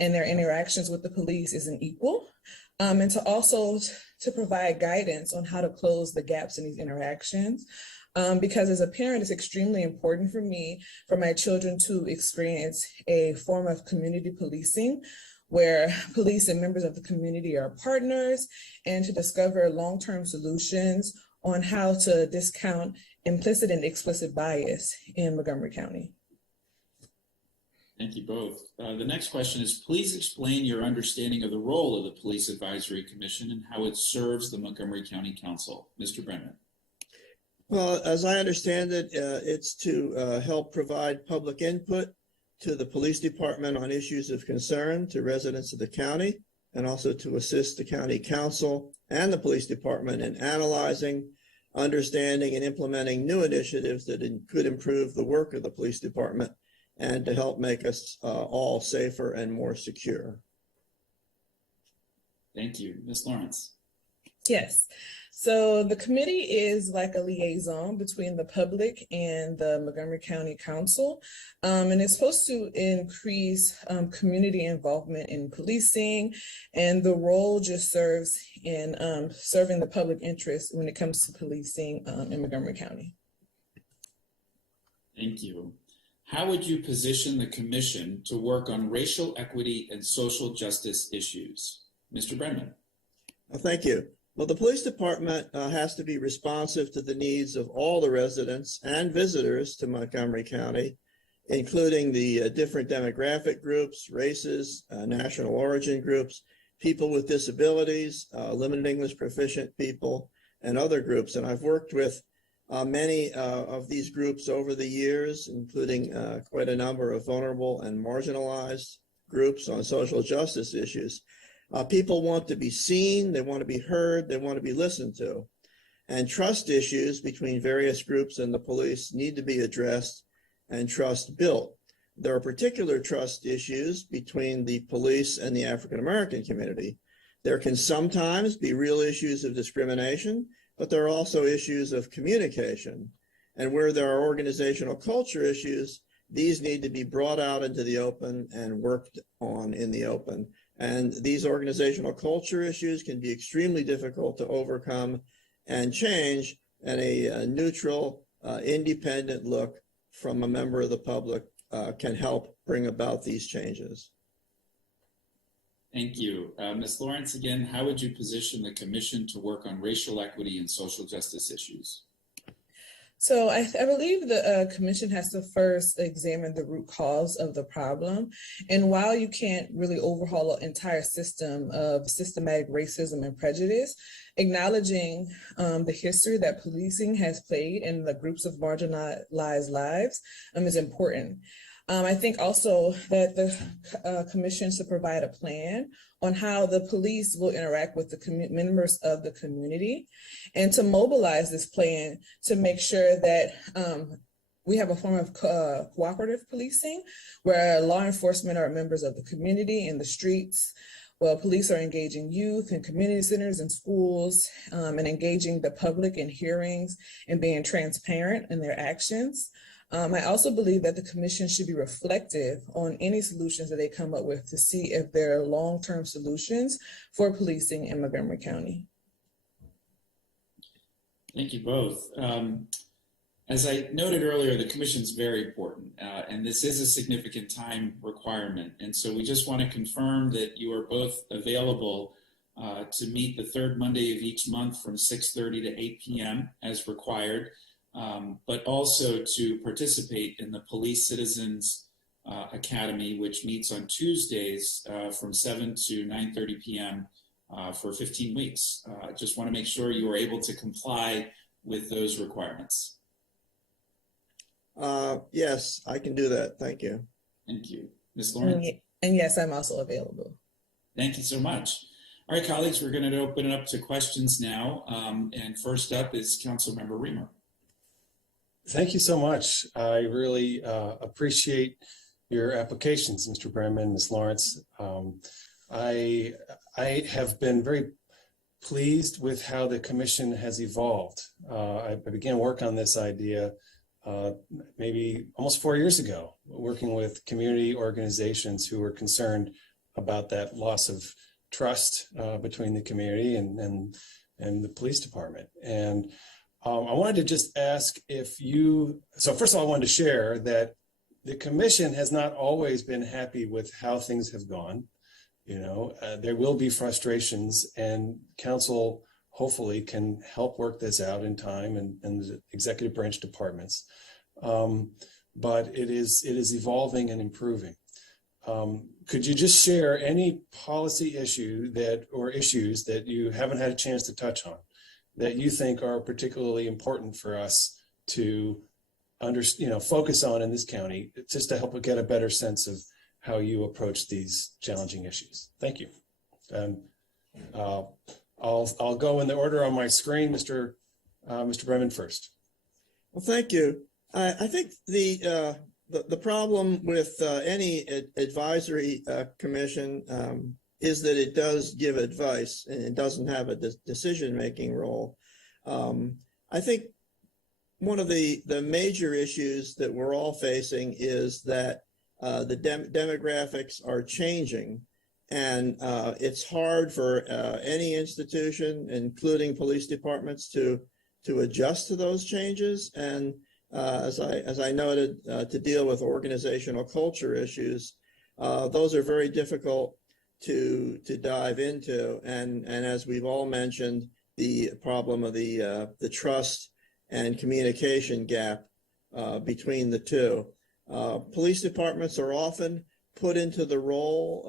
and their interactions with the police isn't equal, and to also to provide guidance on how to close the gaps in these interactions. Because as a parent, it's extremely important for me, for my children to experience a form of community policing where police and members of the community are partners, and to discover long-term solutions on how to discount implicit and explicit bias in Montgomery County. Thank you both. The next question is, please explain your understanding of the role of the Police Advisory Commission and how it serves the Montgomery County Council. Mr. Brennan. Well, as I understand it, it's to help provide public input to the police department on issues of concern to residents of the county, and also to assist the county council and the police department in analyzing, understanding, and implementing new initiatives that could improve the work of the police department and to help make us all safer and more secure. Thank you. Ms. Lawrence. Yes. So the committee is like a liaison between the public and the Montgomery County Council, and it's supposed to increase community involvement in policing, and the role just serves in serving the public interest when it comes to policing in Montgomery County. Thank you. How would you position the commission to work on racial equity and social justice issues? Mr. Brennan. Well, thank you. Well, the police department has to be responsive to the needs of all the residents and visitors to Montgomery County, including the different demographic groups, races, national origin groups, people with disabilities, limited English proficient people, and other groups. And I've worked with many of these groups over the years, including quite a number of vulnerable and marginalized groups on social justice issues. People want to be seen, they want to be heard, they want to be listened to. And trust issues between various groups and the police need to be addressed and trust built. There are particular trust issues between the police and the African American community. There can sometimes be real issues of discrimination, but there are also issues of communication. And where there are organizational culture issues, these need to be brought out into the open and worked on in the open. And these organizational culture issues can be extremely difficult to overcome and change, and a neutral, independent look from a member of the public can help bring about these changes. Thank you. Ms. Lawrence, again, how would you position the commission to work on racial equity and social justice issues? So I believe the commission has to first examine the root cause of the problem. And while you can't really overhaul an entire system of systematic racism and prejudice, acknowledging the history that policing has played in the groups of marginalized lives is important. I think also that the commission should provide a plan on how the police will interact with the members of the community, and to mobilize this plan to make sure that we have a form of cooperative policing where law enforcement are members of the community in the streets, while police are engaging youth in community centers and schools, and engaging the public in hearings and being transparent in their actions. I also believe that the commission should be reflective on any solutions that they come up with to see if there are long-term solutions for policing in Montgomery County. Thank you both. As I noted earlier, the commission is very important, and this is a significant time requirement. And so we just want to confirm that you are both available to meet the third Monday of each month from 6:30 to 8 p.m. as required. But also to participate in the Police Citizens Academy, which meets on Tuesdays from 7 to 9:30 p.m. For 15 weeks. Just want to make sure you are able to comply with those requirements. Yes, I can do that. Thank you. Thank you. Ms. Lawrence? And yes, I'm also available. Thank you so much. All right, colleagues, we're going to open it up to questions now. And first up is Councilmember Reamer. Thank you so much. I really appreciate your applications, Mr. Brennan, Ms. Lawrence. I have been very pleased with how the commission has evolved. I began work on this idea maybe almost 4 years ago, working with community organizations who were concerned about that loss of trust between the community and the police department. And I wanted to just ask if you, so first of all, I wanted to share that the commission has not always been happy with how things have gone. You know, there will be frustrations, and council hopefully can help work this out in time, and the executive branch departments. But it is evolving and improving. Could you just share any policy issue or issues that you haven't had a chance to touch on that you think are particularly important for us to focus on in this county, just to help get a better sense of how you approach these challenging issues? Thank you. I'll go in the order on my screen. Mr. Bremen first. Well, thank you. I think the problem with any advisory commission is that it does give advice and it doesn't have a decision-making role. I think one of the major issues that we're all facing is that the demographics are changing, and it's hard for any institution, including police departments, to adjust to those changes. And as I noted, to deal with organizational culture issues, those are very difficult to dive into. And as we've all mentioned, the problem of the trust and communication gap between the two. Police departments are often put into the role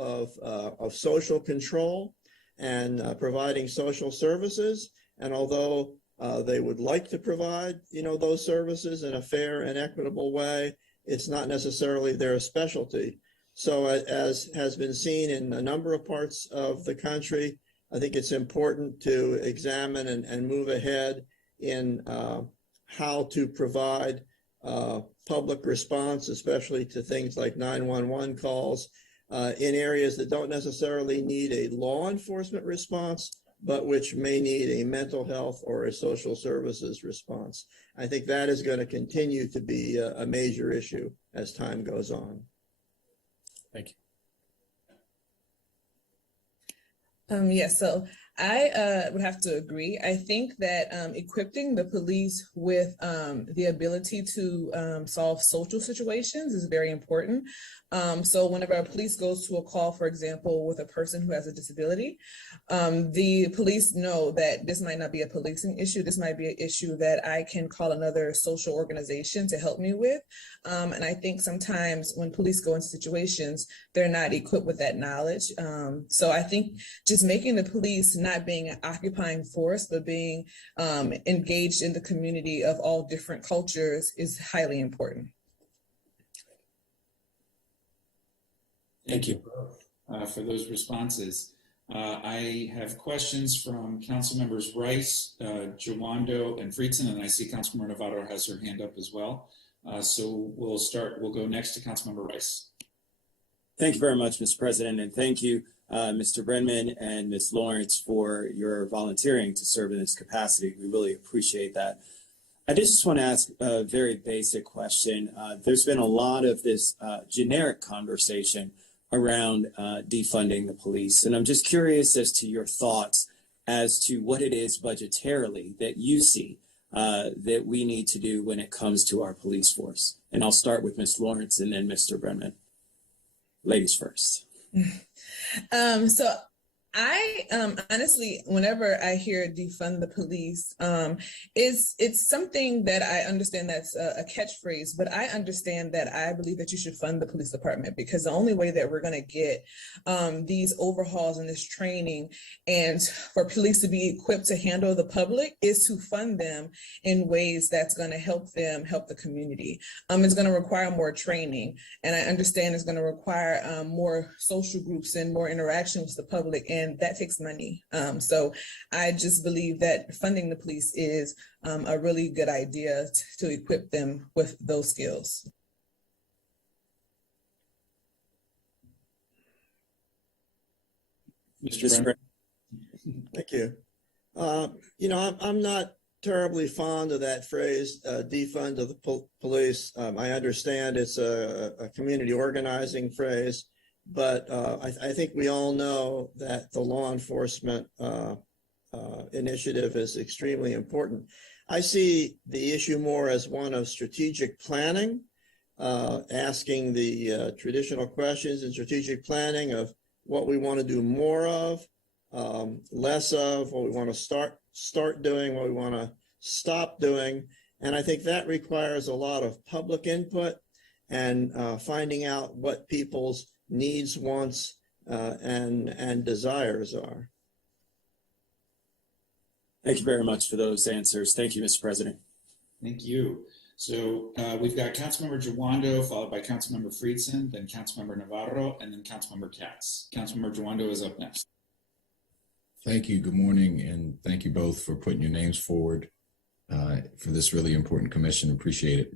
of social control and providing social services. And although they would like to provide, those services in a fair and equitable way, it's not necessarily their specialty. So as has been seen in a number of parts of the country, I think it's important to examine and move ahead in how to provide public response, especially to things like 911 calls in areas that don't necessarily need a law enforcement response, but which may need a mental health or a social services response. I think that is going to continue to be a major issue as time goes on. Thank you. Yes, so I would have to agree. I think that equipping the police with the ability to solve social situations is very important. So whenever a police goes to a call, for example, with a person who has a disability, the police know that this might not be a policing issue. This might be an issue that I can call another social organization to help me with. And I think sometimes when police go into situations, they're not equipped with that knowledge. So I think just making the police not being an occupying force, but being engaged in the community of all different cultures is highly important. Thank you for those responses. I have questions from Council Members Rice, Jawando, and Friedson, and I see Councilmember Navarro has her hand up as well. So we'll go next to Councilmember Rice. Thank you very much, Mr. President, and thank you, Mr. Brenman and Ms. Lawrence, for your volunteering to serve in this capacity. We really appreciate that. I just want to ask a very basic question. There's been a lot of this generic conversation around defunding the police, and I'm just curious as to your thoughts as to what it is budgetarily that you see that we need to do when it comes to our police force. And I'll start with Ms. Lawrence and then Mr. Brenman. Ladies first. So I honestly, whenever I hear defund the police, it's something that I understand that's a catchphrase, but I understand that I believe that you should fund the police department, because the only way that we're going to get these overhauls and this training and for police to be equipped to handle the public is to fund them in ways that's going to help them help the community. It's going to require more training, and I understand it's going to require more social groups and more interaction with the public, and that takes money. So I just believe that funding the police is a really good idea to equip them with those skills. Mr. Brennan. Thank you. I'm not terribly fond of that phrase, defund of the police. I understand it's a community organizing phrase, but I think we all know that the law enforcement initiative is extremely important. I see the issue more as one of strategic planning, asking the traditional questions in strategic planning of what we want to do more of, less of, what we want to start doing, what we want to stop doing. And I think that requires a lot of public input and finding out what people's needs, wants, and desires are. Thank you very much for those answers. Thank you, Mr. President. Thank you. So we've got Councilmember Jawando, followed by Councilmember Friedson, then Councilmember Navarro, and then Councilmember Katz. Councilmember Jawando is up next. Thank you. Good morning, and thank you both for putting your names forward for this really important commission. Appreciate it.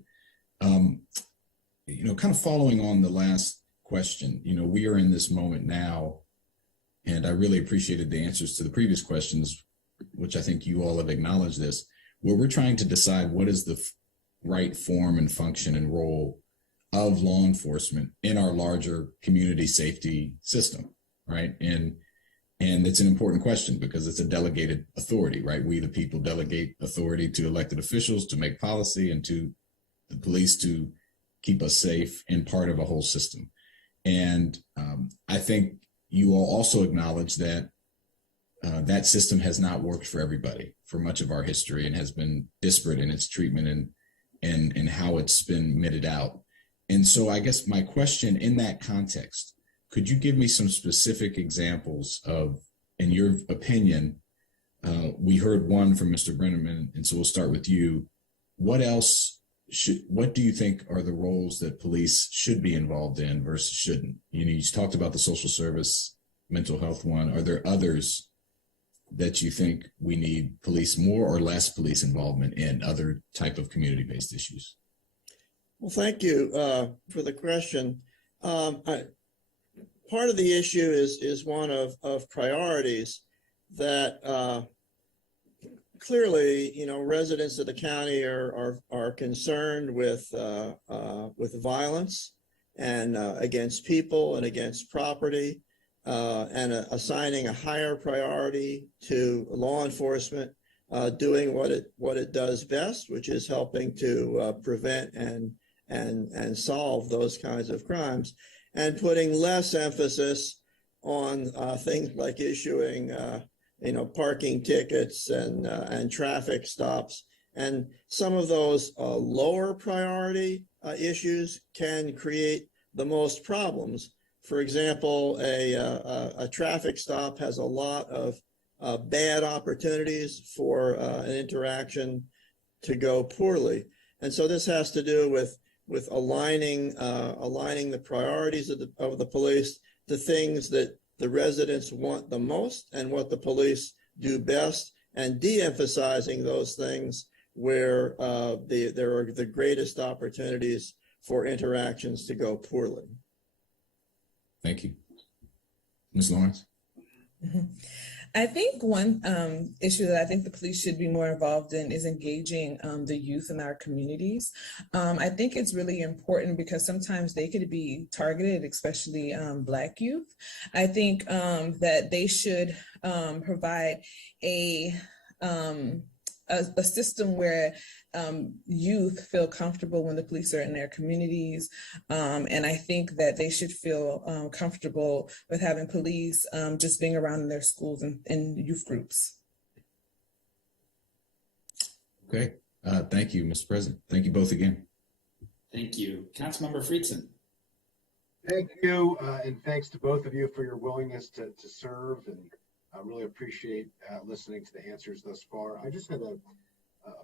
Kind of following on the last question, we are in this moment now, and I really appreciated the answers to the previous questions, which I think you all have acknowledged this, where we're trying to decide what is the right form and function and role of law enforcement in our larger community safety system, right? And it's an important question because it's a delegated authority, right? We, the people, delegate authority to elected officials to make policy and to the police to keep us safe and part of a whole system. And I think you all also acknowledge that that system has not worked for everybody for much of our history and has been disparate in its treatment and how it's been meted out. And so I guess my question in that context, could you give me some specific examples of, in your opinion, we heard one from Mr. Brenneman, and so we'll start with you. What do you think are the roles that police should be involved in versus shouldn't? You talked about the social service, mental health one. Are there others that you think we need more or less police involvement in, other type of community-based issues? Well, thank you for the question. Part of the issue is one of priorities that clearly, residents of the county are concerned with violence and against people and against property, and assigning a higher priority to law enforcement doing what it does best, which is helping to prevent and solve those kinds of crimes, and putting less emphasis on things like issuing parking tickets and traffic stops. And some of those lower priority issues can create the most problems. For example, a traffic stop has a lot of bad opportunities for an interaction to go poorly. And so this has to do with aligning the priorities of the police to things that the residents want the most and what the police do best, and de-emphasizing those things where there are the greatest opportunities for interactions to go poorly. Thank you. Ms. Lawrence? Mm-hmm. I think one issue that I think the police should be more involved in is engaging the youth in our communities. I think it's really important because sometimes they could be targeted, especially Black youth. I think that they should provide a a system where youth feel comfortable when the police are in their communities. And I think that they should feel comfortable with having police just being around in their schools and youth groups. Okay, thank you, Mr. President. Thank you both again. Thank you. Councilmember Friedson. Thank you, and thanks to both of you for your willingness to serve, and I really appreciate listening to the answers thus far. I just had a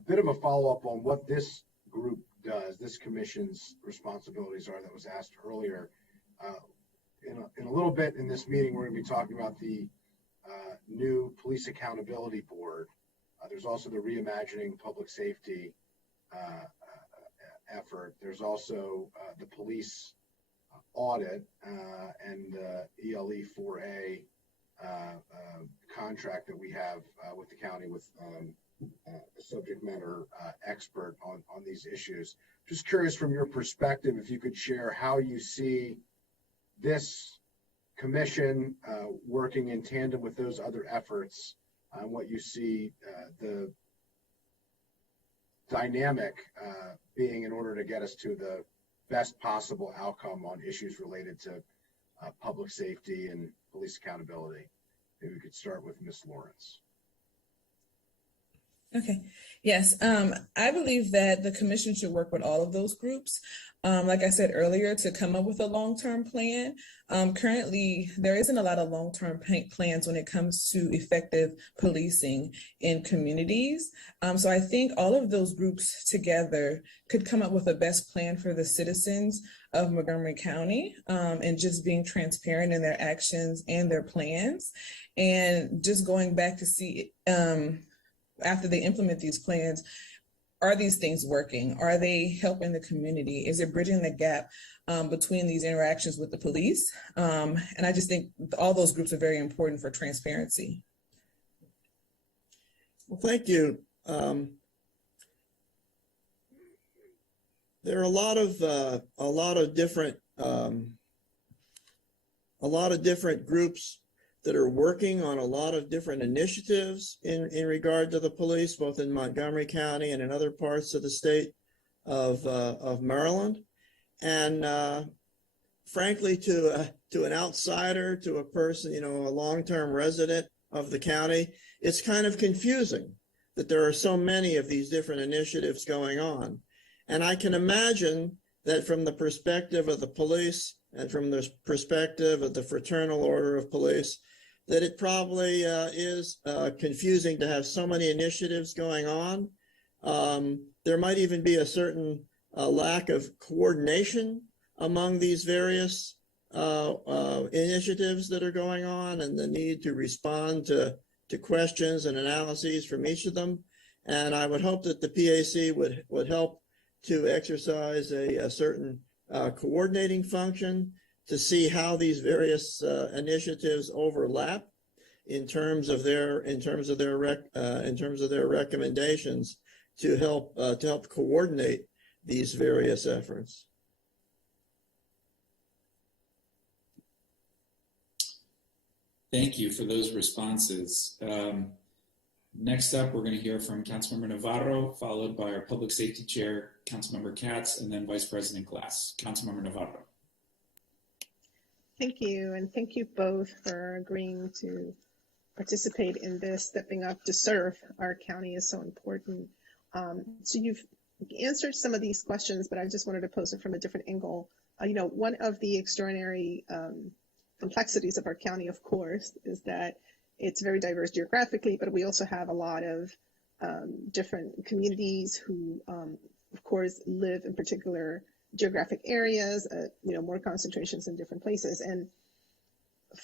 bit of a follow-up on what this group does, this commission's responsibilities are that was asked earlier. In a little bit in this meeting, we're going to be talking about the new Police Accountability Board. There's also the Reimagining Public Safety effort. There's also the police audit and ELE 4A contract that we have with the county with a subject matter expert on these issues. Just curious from your perspective, if you could share how you see this commission working in tandem with those other efforts, and what you see the dynamic being in order to get us to the best possible outcome on issues related to public safety and police accountability. Maybe we could start with Ms. Lawrence. Okay. Yes. I believe that the commission should work with all of those groups. Like I said earlier, to come up with a long-term plan. Currently, there isn't a lot of long-term plans when it comes to effective policing in communities. So I think all of those groups together could come up with the best plan for the citizens of Montgomery County, and just being transparent in their actions and their plans, and just going back to see after they implement these plans, are these things working? Are they helping the community? Is it bridging the gap between these interactions with the police? And I just think all those groups are very important for transparency. Well, thank you. There are a lot of different groups that are working on a lot of different initiatives in regard to the police, both in Montgomery County and in other parts of the state of Maryland. And frankly, to an outsider, to a person, a long-term resident of the county, it's kind of confusing that there are so many of these different initiatives going on. And I can imagine that from the perspective of the police and from the perspective of the Fraternal Order of Police, that it probably is confusing to have so many initiatives going on. There might even be a certain lack of coordination among these various initiatives that are going on, and the need to respond to questions and analyses from each of them. And I would hope that the PAC would help to exercise a certain coordinating function to see how these various initiatives overlap in terms of their recommendations to help coordinate these various efforts. Thank you for those responses. Next up, we're going to hear from Councilmember Navarro, followed by our Public Safety Chair, Councilmember Katz, and then Vice President Glass. Councilmember Navarro. Thank you, and thank you both for agreeing to participate in this. Stepping up to serve our county is so important. So you've answered some of these questions, but I just wanted to pose it from a different angle. One of the extraordinary complexities of our county, of course, is that it's very diverse geographically, but we also have a lot of different communities who, of course, live in particular geographic areas, more concentrations in different places. And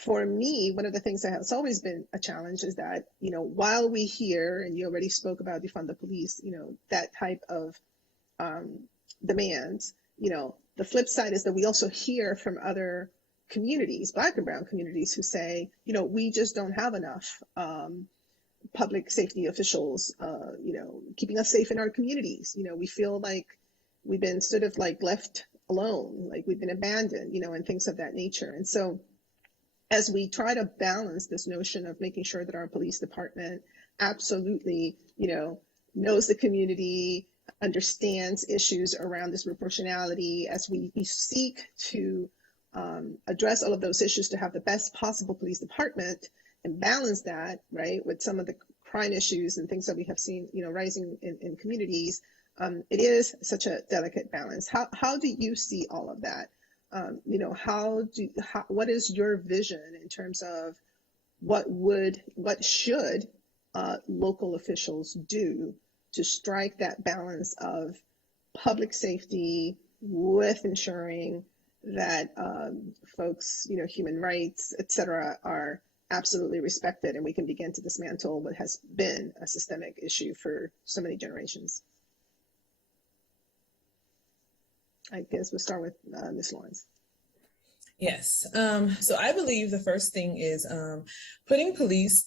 for me, one of the things that has always been a challenge is that, while we hear, and you already spoke about defund the police, that type of demands, the flip side is that we also hear from other communities, Black and brown communities, who say, we just don't have enough public safety officials, keeping us safe in our communities. We feel like we've been sort of like left alone, like we've been abandoned, and things of that nature. And so as we try to balance this notion of making sure that our police department absolutely, knows the community, understands issues around disproportionality as we seek to address all of those issues to have the best possible police department and balance that, right, with some of the crime issues and things that we have seen, rising in communities. It is such a delicate balance. How do you see all of that? What is your vision in terms of what should local officials do to strike that balance of public safety with ensuring that folks, human rights, et cetera, are absolutely respected, and we can begin to dismantle what has been a systemic issue for so many generations? I guess we'll start with Ms. Lawrence. Yes. So I believe the first thing is putting police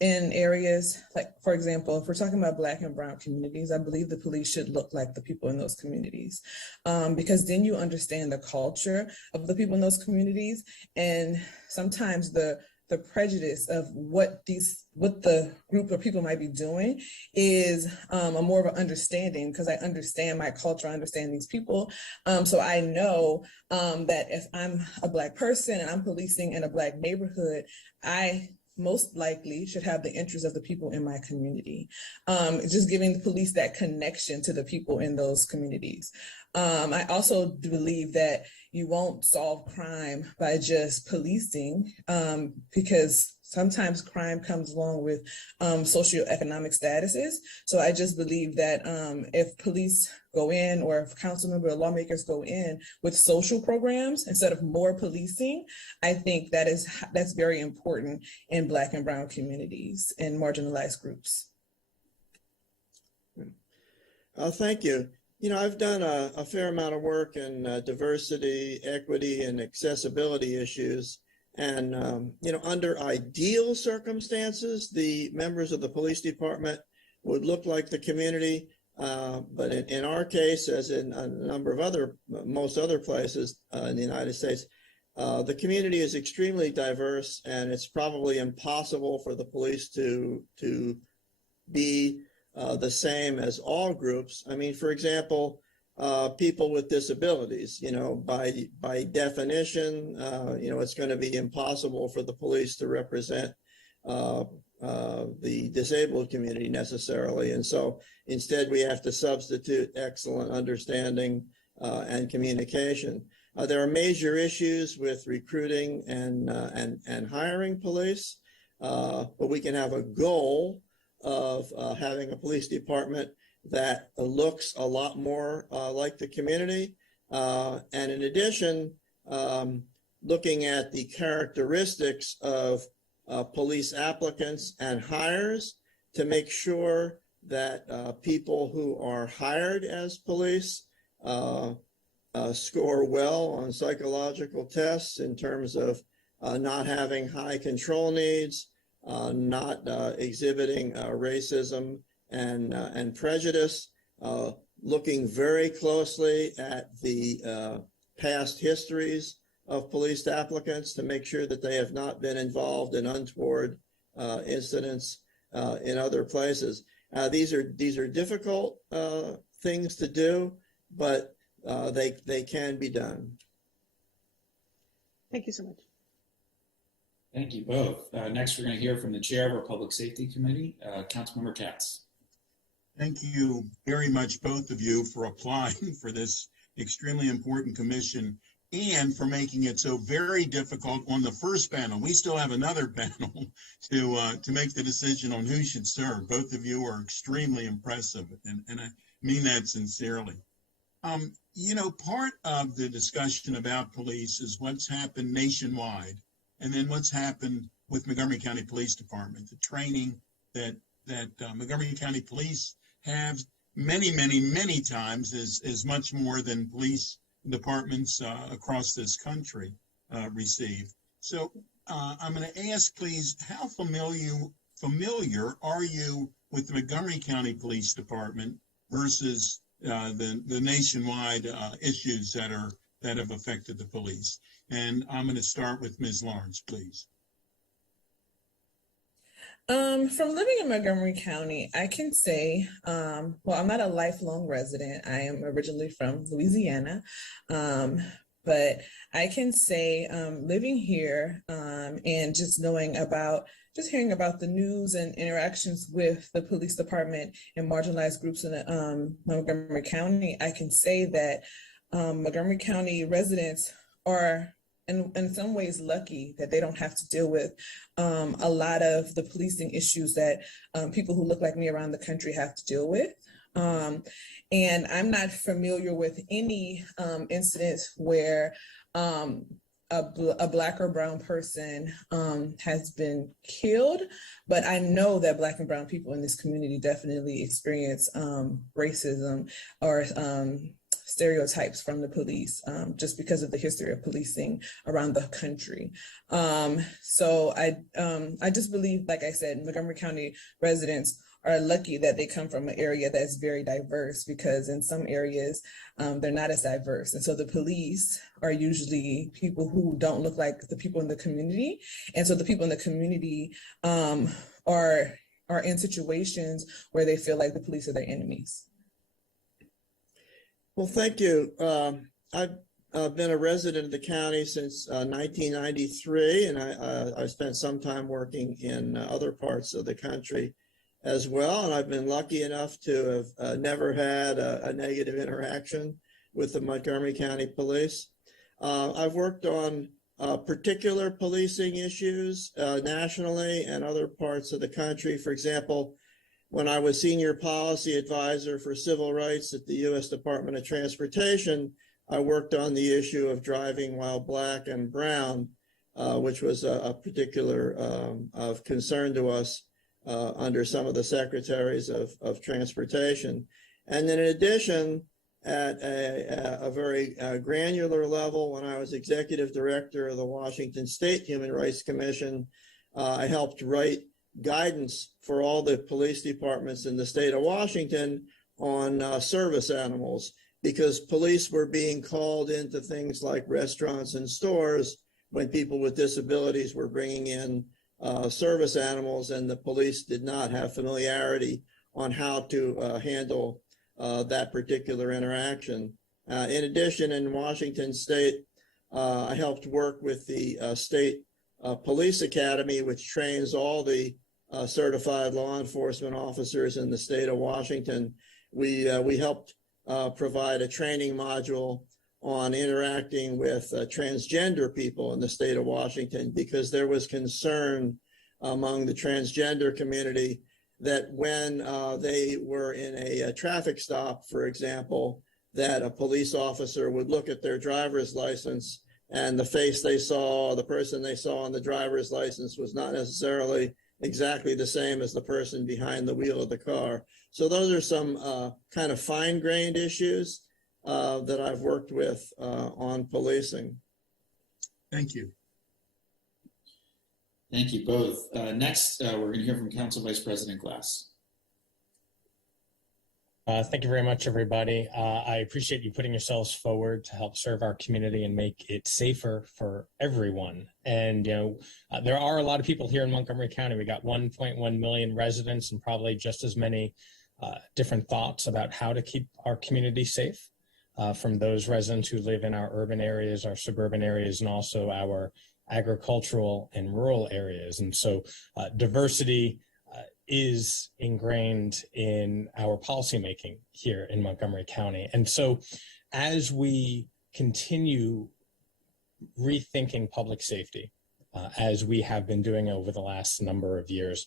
in areas like, for example, if we're talking about Black and Brown communities, I believe the police should look like the people in those communities, because then you understand the culture of the people in those communities, and sometimes the prejudice of what the group of people might be doing is a more of an understanding, because I understand my culture, I understand these people. So I know that if I'm a Black person and I'm policing in a Black neighborhood, I most likely should have the interests of the people in my community. Just giving the police that connection to the people in those communities. I also believe that you won't solve crime by just policing, because sometimes crime comes along with socioeconomic statuses. So I just believe that if police go in, or if council member or lawmakers go in with social programs instead of more policing, I think that's very important in Black and Brown communities and marginalized groups. Thank you. I've done a fair amount of work in diversity, equity, and accessibility issues. And, under ideal circumstances, the members of the police department would look like the community. But in our case, as in a number of most other places in the United States, the community is extremely diverse, and it's probably impossible for the police to be the same as all groups. I mean, for example, people with disabilities, by definition, it's going to be impossible for the police to represent the disabled community necessarily. And so instead, we have to substitute excellent understanding and communication. There are major issues with recruiting and hiring police, but we can have a goal of having a police department that looks a lot more like the community. And in addition, looking at the characteristics of police applicants and hires to make sure that people who are hired as police score well on psychological tests in terms of not having high control needs, not exhibiting racism and prejudice, looking very closely at the past histories of police applicants to make sure that they have not been involved in untoward incidents in other places. These are difficult things to do, but they can be done. Thank you so much. Thank you both. Next, we're going to hear from the chair of our Public Safety Committee, Councilmember Katz. Thank you very much, both of you, for applying for this extremely important commission and for making it so very difficult on the first panel. We still have another panel to make the decision on who should serve. Both of you are extremely impressive, and I mean that sincerely. Part of the discussion about police is what's happened nationwide, and then what's happened with Montgomery County Police Department, the training that Montgomery County Police have many, many, many times is much more than police departments across this country receive. So I'm going to ask, please, how familiar are you with the Montgomery County Police Department versus the nationwide issues that have affected the police? And I'm going to start with Ms. Lawrence, please. From living in Montgomery County, I can say, well, I'm not a lifelong resident. I am originally from Louisiana. But I can say living here and just hearing about the news and interactions with the police department and marginalized groups in Montgomery County, I can say that Montgomery County residents are in some ways lucky that they don't have to deal with a lot of the policing issues that people who look like me around the country have to deal with. And I'm not familiar with any incidents where a Black or brown person has been killed, but I know that Black and brown people in this community definitely experience racism or stereotypes from the police just because of the history of policing around the country. So I just believe, like I said, Montgomery County residents are lucky that they come from an area that's very diverse, because in some areas they're not as diverse. And so the police are usually people who don't look like the people in the community. And so the people in the community are in situations where they feel like the police are their enemies. Well, thank you. I've been a resident of the county since 1993, and I spent some time working in other parts of the country as well. And I've been lucky enough to have never had a negative interaction with the Montgomery County Police. I've worked on particular policing issues nationally and other parts of the country. For example, when I was senior policy advisor for civil rights at the U.S. Department of Transportation, I worked on the issue of driving while Black and brown, which was a particular of concern to us under some of the secretaries of transportation. And then in addition, at a very granular level, when I was executive director of the Washington State Human Rights Commission, I helped write guidance for all the police departments in the state of Washington on service animals, because police were being called into things like restaurants and stores when people with disabilities were bringing in service animals, and the police did not have familiarity on how to handle that particular interaction. In addition, in Washington State, I helped work with the state police academy, which trains all the certified law enforcement officers in the state of Washington. We helped provide a training module on interacting with transgender people in the state of Washington, because there was concern among the transgender community that when they were in a traffic stop, for example, that a police officer would look at their driver's license and the face they saw, the person they saw on the driver's license was not necessarily exactly the same as the person behind the wheel of the car. So those are some kind of fine-grained issues that I've worked with on policing. Thank you. Thank you both. Next, we're going to hear from Council Vice President Glass. Thank you very much, everybody. I appreciate you putting yourselves forward to help serve our community and make it safer for everyone. And, there are a lot of people here in Montgomery County. We got 1.1 million residents and probably just as many different thoughts about how to keep our community safe, from those residents who live in our urban areas, our suburban areas, and also our agricultural and rural areas. And so diversity is ingrained in our policymaking here in Montgomery County. And so as we continue rethinking public safety, as we have been doing over the last number of years,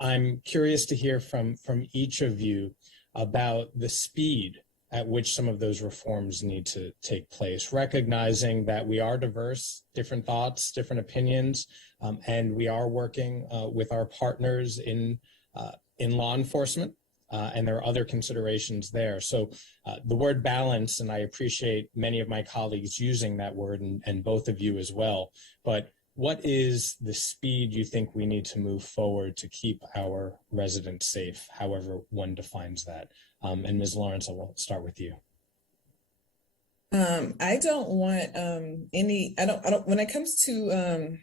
I'm curious to hear from each of you about the speed at which some of those reforms need to take place, recognizing that we are diverse, different thoughts, different opinions, and we are working with our partners in law enforcement, and there are other considerations there. So the word balance, and I appreciate many of my colleagues using that word, and both of you as well, but what is the speed you think we need to move forward to keep our residents safe, however one defines that? And Ms. Lawrence, I will start with you. I don't want when it comes to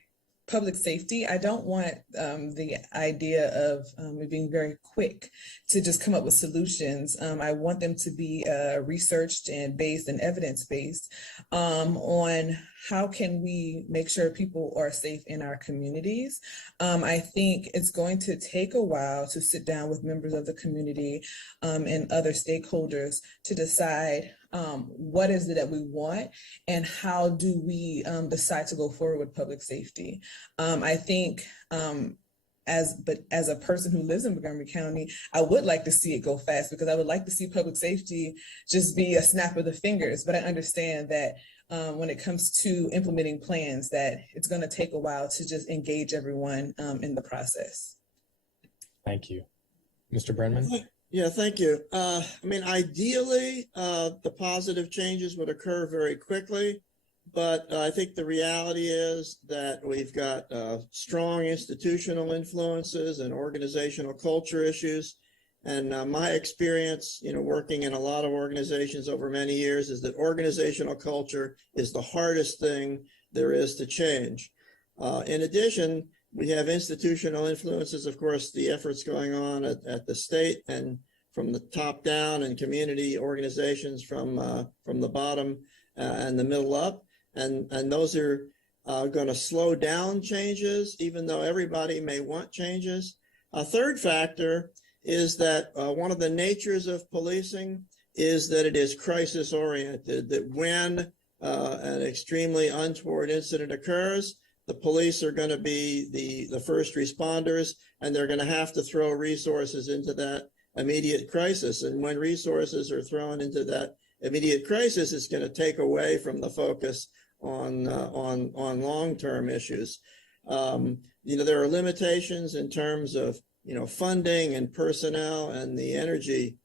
public safety, I don't want the idea of it being very quick to just come up with solutions. I want them to be researched and based and evidence-based on how can we make sure people are safe in our communities. I think it's going to take a while to sit down with members of the community and other stakeholders to decide what is it that we want and how do we decide to go forward with public safety. I think as a person who lives in Montgomery County, I would like to see it go fast because I would like to see public safety just be a snap of the fingers. But I understand that when it comes to implementing plans, that it's going to take a while to just engage everyone in the process. Thank you. Mr. Brenman? Yeah, thank you. I mean, ideally, the positive changes would occur very quickly, but I think the reality is that we've got strong institutional influences and organizational culture issues. And my experience, working in a lot of organizations over many years is that organizational culture is the hardest thing there is to change. In addition, we have institutional influences, of course, the efforts going on at the state and from the top down and community organizations from the bottom and the middle up. And those are going to slow down changes, even though everybody may want changes. A third factor is that one of the natures of policing is that it is crisis oriented, that when an extremely untoward incident occurs, the police are going to be the first responders, and they're going to have to throw resources into that immediate crisis. And when resources are thrown into that immediate crisis, it's going to take away from the focus on long-term issues. There are limitations in terms of funding and personnel and the energy.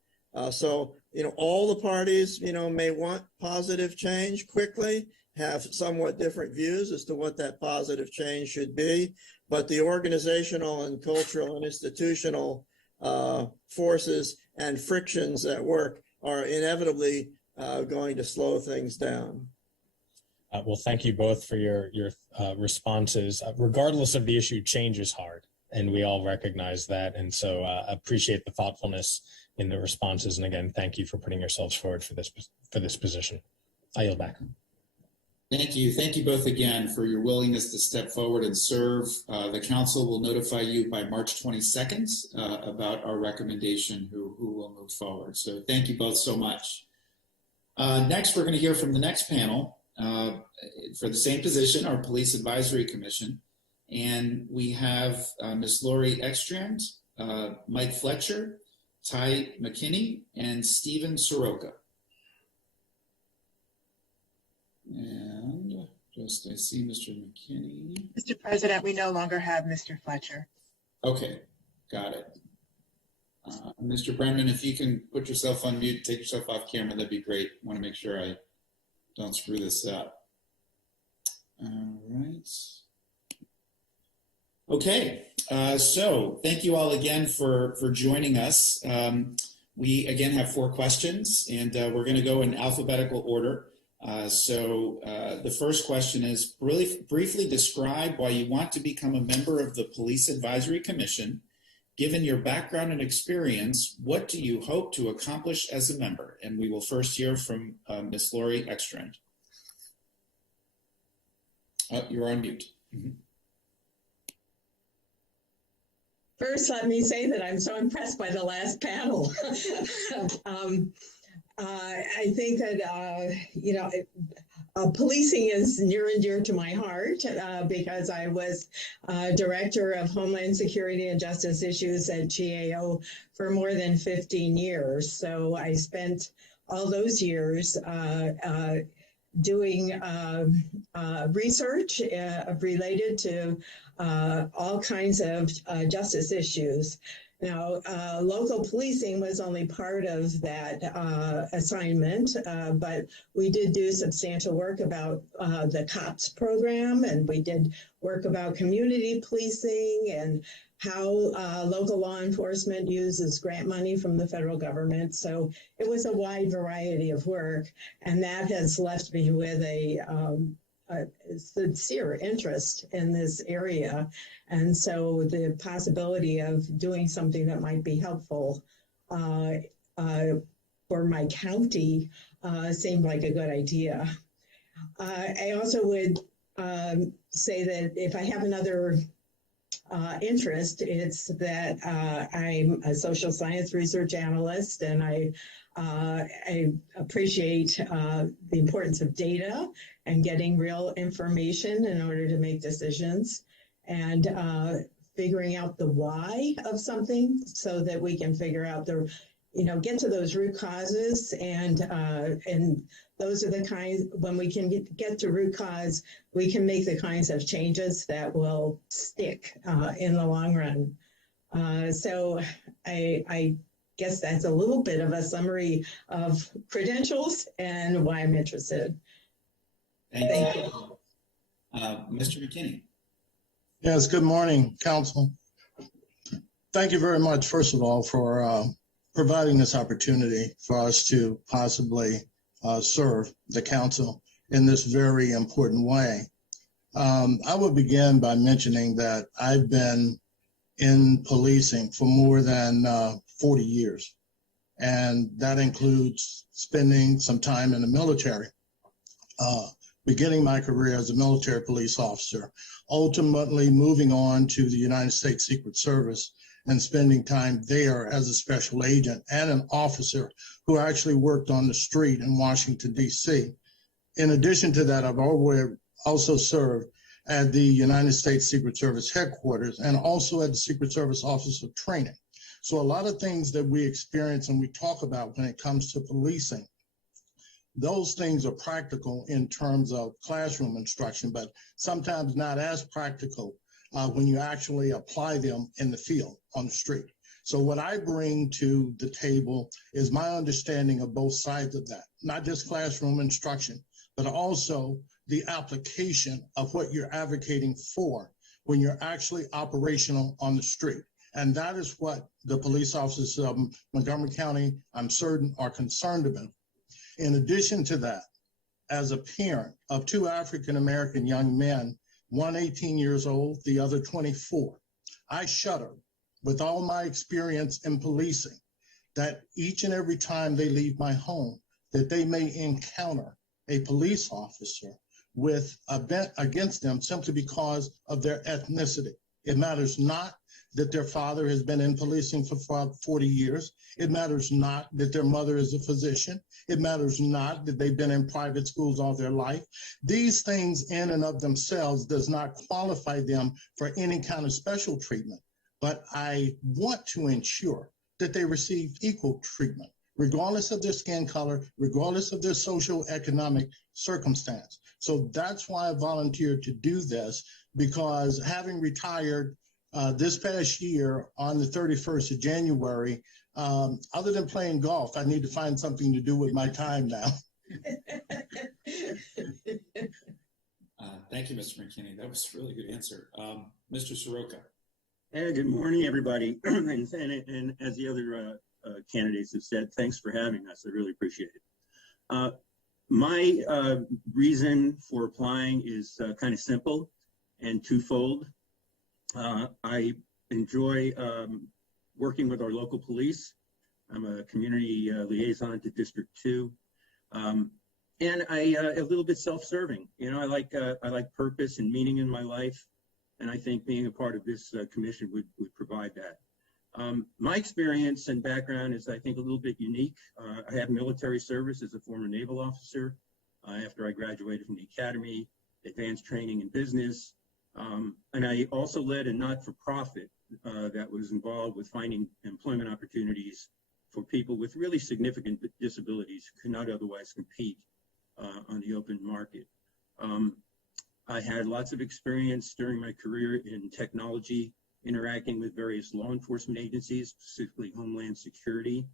So all the parties may want positive change quickly, have somewhat different views as to what that positive change should be, but the organizational and cultural and institutional forces and frictions at work are inevitably going to slow things down. Well, thank you both for your responses. Regardless of the issue, change is hard, and we all recognize that. And so appreciate the thoughtfulness in the responses. And again, thank you for putting yourselves forward for this position. I yield back. Thank you. Thank you both again for your willingness to step forward and serve. The council will notify you by March 22nd about our recommendation who will move forward. So thank you both so much. Next, we're going to hear from the next panel for the same position, our Police Advisory Commission. And we have Ms. Lori Ekstrand, Mike Fletcher, Ty McKinney, and Stephen Soroka. And I see Mr. McKinney. Mr. President, we no longer have Mr. Fletcher. Okay, got it. Mr. Brennan, if you can put yourself on mute, take yourself off camera, that'd be great. I want to make sure I don't screw this up. All right. Okay, so thank you all again for joining us. We again have 4 questions, and we're going to go in alphabetical order. The first question is, really briefly describe why you want to become a member of the Police Advisory Commission. Given your background and experience, what do you hope to accomplish as a member? And we will first hear from Ms. Lori Ekstrand. You're on mute. Mm-hmm. First, let me say that I'm so impressed by the last panel. I think that, policing is near and dear to my heart because I was Director of Homeland Security and Justice Issues at GAO for more than 15 years. So I spent all those years doing research related to all kinds of justice issues. Now, local policing was only part of that assignment, but we did do substantial work about the Katz program, and we did work about community policing and how local law enforcement uses grant money from the federal government. So it was a wide variety of work, and that has left me with a sincere interest in this area. And so the possibility of doing something that might be helpful for my county seemed like a good idea. I also would say that if I have another interest, it's that I'm a social science research analyst, and I appreciate the importance of data and getting real information in order to make decisions, and figuring out the why of something so that we can figure out get to those root causes, and those are the kinds, when we can get to root cause, we can make the kinds of changes that will stick in the long run. So I guess that's a little bit of a summary of credentials and why I'm interested. Thank you. Mr. McKinney. Yes, good morning, Council. Thank you very much, first of all, for providing this opportunity for us to possibly serve the Council in this very important way. I will begin by mentioning that I've been in policing for more than 40 years, and that includes spending some time in the military, beginning my career as a military police officer, ultimately moving on to the United States Secret Service and spending time there as a special agent and an officer who actually worked on the street in Washington, D.C. In addition to that, I've also served at the United States Secret Service headquarters and also at the Secret Service Office of Training. So a lot of things that we experience and we talk about when it comes to policing, those things are practical in terms of classroom instruction, but sometimes not as practical when you actually apply them in the field on the street. So what I bring to the table is my understanding of both sides of that, not just classroom instruction, but also the application of what you're advocating for when you're actually operational on the street. And that is what the police officers of Montgomery County, I'm certain, are concerned about. In addition to that, as a parent of two African-American young men, one 18 years old, the other 24, I shudder with all my experience in policing that each and every time they leave my home, that they may encounter a police officer with a bet against them simply because of their ethnicity. It matters not that their father has been in policing for 40 years. It matters not that their mother is a physician. It matters not that they've been in private schools all their life. These things in and of themselves does not qualify them for any kind of special treatment. But I want to ensure that they receive equal treatment, regardless of their skin color, regardless of their social economic circumstance. So that's why I volunteered to do this, because having retired this past year on the 31st of January, other than playing golf, I need to find something to do with my time now. Thank you, Mr. McKinney. That was a really good answer. Mr. Soroka. Hey, good morning, everybody. and as the other candidates have said, thanks for having us. I really appreciate it. My reason for applying is kind of simple and twofold. I enjoy working with our local police. I'm a community liaison to District 2. And I a little bit self-serving. You know, I like purpose and meaning in my life. And I think being a part of this commission would provide that. My experience and background is, I think, a little bit unique. I have military service as a former naval officer after I graduated from the academy, advanced training in business. And I also led a not-for-profit that was involved with finding employment opportunities for people with really significant disabilities who could not otherwise compete on the open market. I had lots of experience during my career in technology, interacting with various law enforcement agencies, specifically Homeland Security.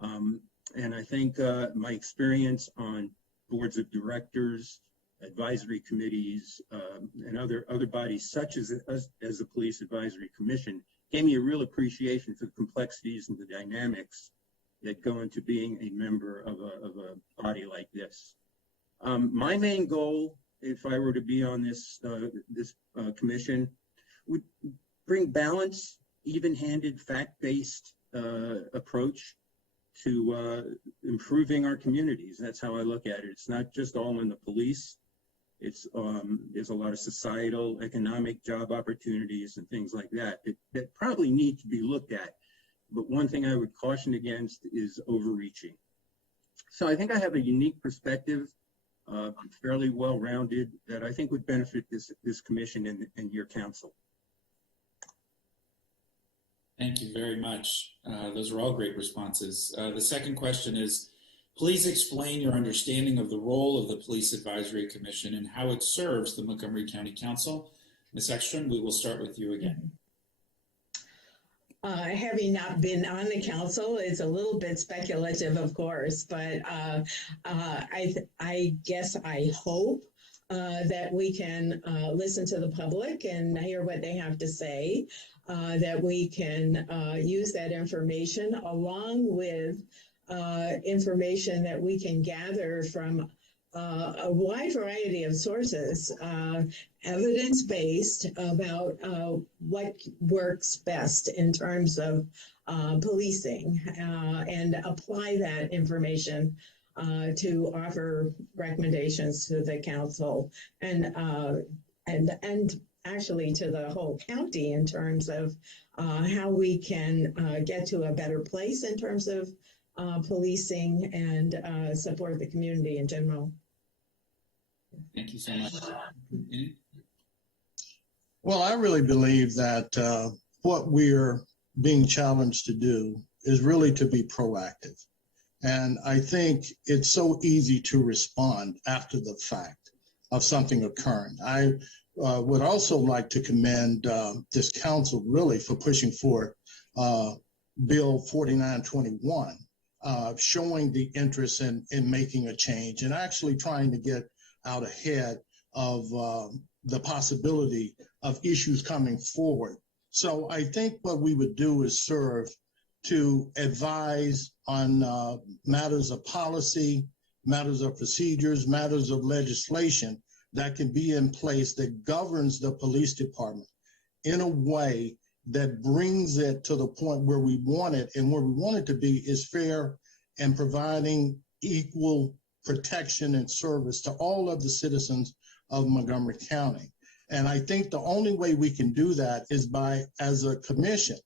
And I think my experience on boards of directors, advisory committees, and other bodies such as the Police Advisory Commission gave me a real appreciation for the complexities and the dynamics that go into being a member of a body like this. My main goal if I were to be on this commission, would bring balance, even-handed, fact-based approach to improving our communities. That's how I look at it. It's not just all in the police. It's there's a lot of societal, economic, job opportunities and things like that that probably need to be looked at. But one thing I would caution against is overreaching. So I think I have a unique perspective, fairly well-rounded, that I think would benefit this commission and your council. Thank you very much. Those are all great responses. The second question is, please explain your understanding of the role of the Police Advisory Commission and how it serves the Montgomery County Council. Ms. Ekstrom, we will start with you again. Having not been on the council, it's a little bit speculative, of course, but I guess I hope that we can listen to the public and hear what they have to say, that we can use that information along with information that we can gather from a wide variety of sources, evidence-based about what works best in terms of policing, and apply that information to offer recommendations to the council and actually to the whole county in terms of how we can get to a better place in terms of policing and support the community in general. Thank you so much. Well, I really believe that what we're being challenged to do is really to be proactive. And I think it's so easy to respond after the fact of something occurring. I would also like to commend this council really for pushing forward Bill 4921, showing the interest in making a change and actually trying to get out ahead of the possibility of issues coming forward. So I think what we would do is serve to advise on matters of policy, matters of procedures, matters of legislation that can be in place that governs the police department in a way that brings it to the point where we want it, and where we want it to be is fair and providing equal protection and service to all of the citizens of Montgomery County. And I think the only way we can do that is by, as a commission,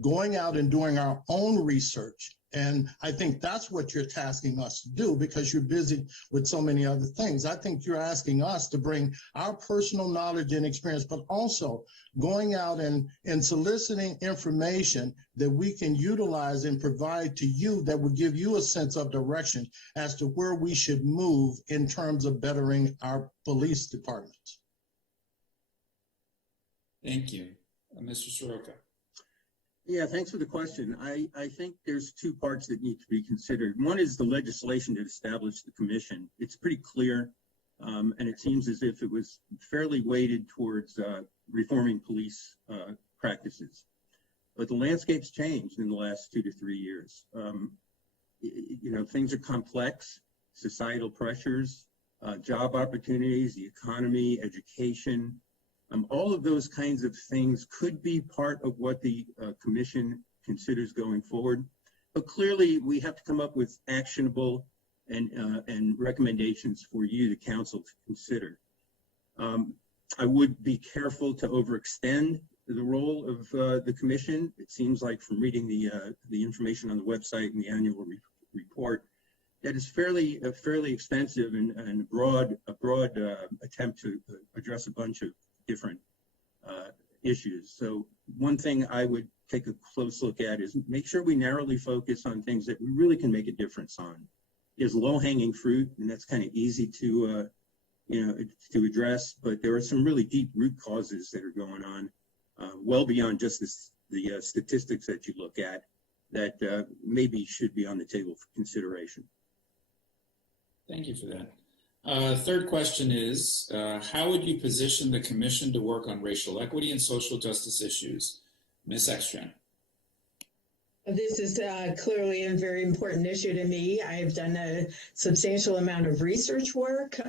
going out and doing our own research. And I think that's what you're tasking us to do because you're busy with so many other things. I think you're asking us to bring our personal knowledge and experience, but also going out and soliciting information that we can utilize and provide to you that would give you a sense of direction as to where we should move in terms of bettering our police departments. Thank you. Mr. Soroka. Yeah, thanks for the question. I think there's two parts that need to be considered. One is the legislation that established the commission. It's pretty clear, and it seems as if it was fairly weighted towards reforming police practices. But the landscape's changed in the last 2 to 3 years. You know, things are complex, societal pressures, job opportunities, the economy, education. All of those kinds of things could be part of what the commission considers going forward. But clearly, we have to come up with actionable and recommendations for you, the council, to consider. I would be careful to overextend the role of the commission. It seems like from reading the information on the website and the annual report, that is fairly extensive and a broad attempt to address a bunch of different issues. So one thing I would take a close look at is make sure we narrowly focus on things that we really can make a difference on. There's low-hanging fruit, and that's kind of easy to to address, but there are some really deep root causes that are going on well beyond just the statistics that you look at that maybe should be on the table for consideration. Thank you for that. Third question is, how would you position the commission to work on racial equity and social justice issues? Ms. Ekstrom. This is clearly a very important issue to me. I've done a substantial amount of research work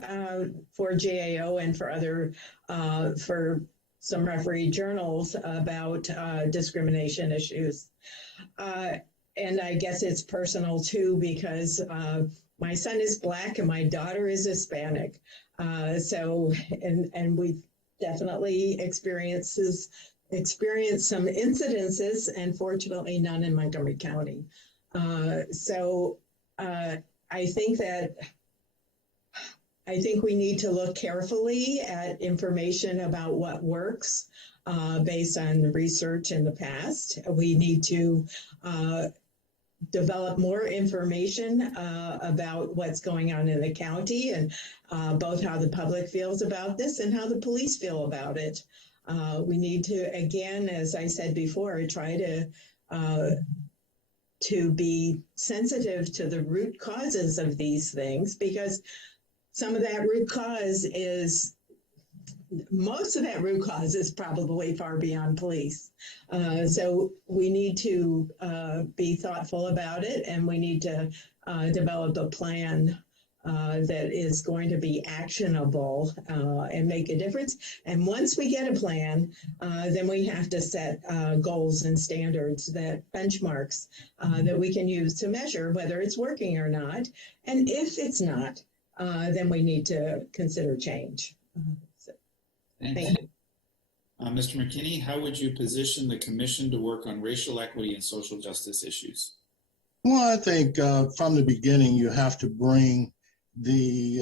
for GAO and for other, for some referee journals about discrimination issues. And I guess it's personal too, because my son is Black and my daughter is Hispanic. And we've definitely experienced some incidences, and fortunately none in Montgomery County. I think we need to look carefully at information about what works based on research in the past. We need to develop more information about what's going on in the county, and both how the public feels about this and how the police feel about it. We need to, again, as I said before, try to be sensitive to the root causes of these things, because most of that root cause is probably far beyond police. So we need to be thoughtful about it, and we need to develop a plan that is going to be actionable and make a difference. And once we get a plan, then we have to set goals and standards, that benchmarks that we can use to measure whether it's working or not. And if it's not, then we need to consider change. Thank you. Mr. McKinney, how would you position the commission to work on racial equity and social justice issues? Well, I think from the beginning, you have to bring the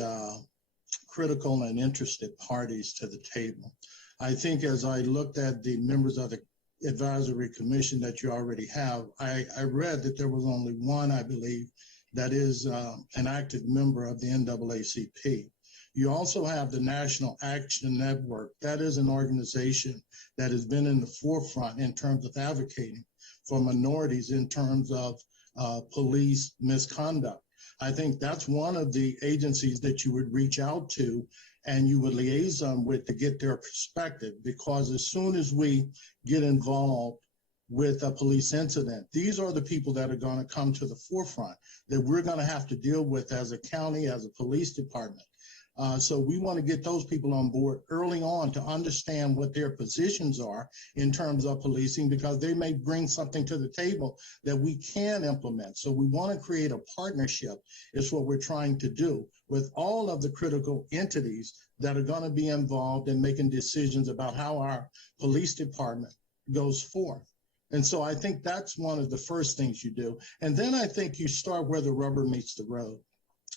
critical and interested parties to the table. I think as I looked at the members of the advisory commission that you already have, I read that there was only one, I believe, that is an active member of the NAACP. You also have the National Action Network. That is an organization that has been in the forefront in terms of advocating for minorities in terms of police misconduct. I think that's one of the agencies that you would reach out to and you would liaison with to get their perspective, because as soon as we get involved with a police incident, these are the people that are going to come to the forefront that we're going to have to deal with as a county, as a police department. So we want to get those people on board early on to understand what their positions are in terms of policing, because they may bring something to the table that we can implement. So we want to create a partnership, is what we're trying to do, with all of the critical entities that are going to be involved in making decisions about how our police department goes forth. And so I think that's one of the first things you do. And then I think you start where the rubber meets the road.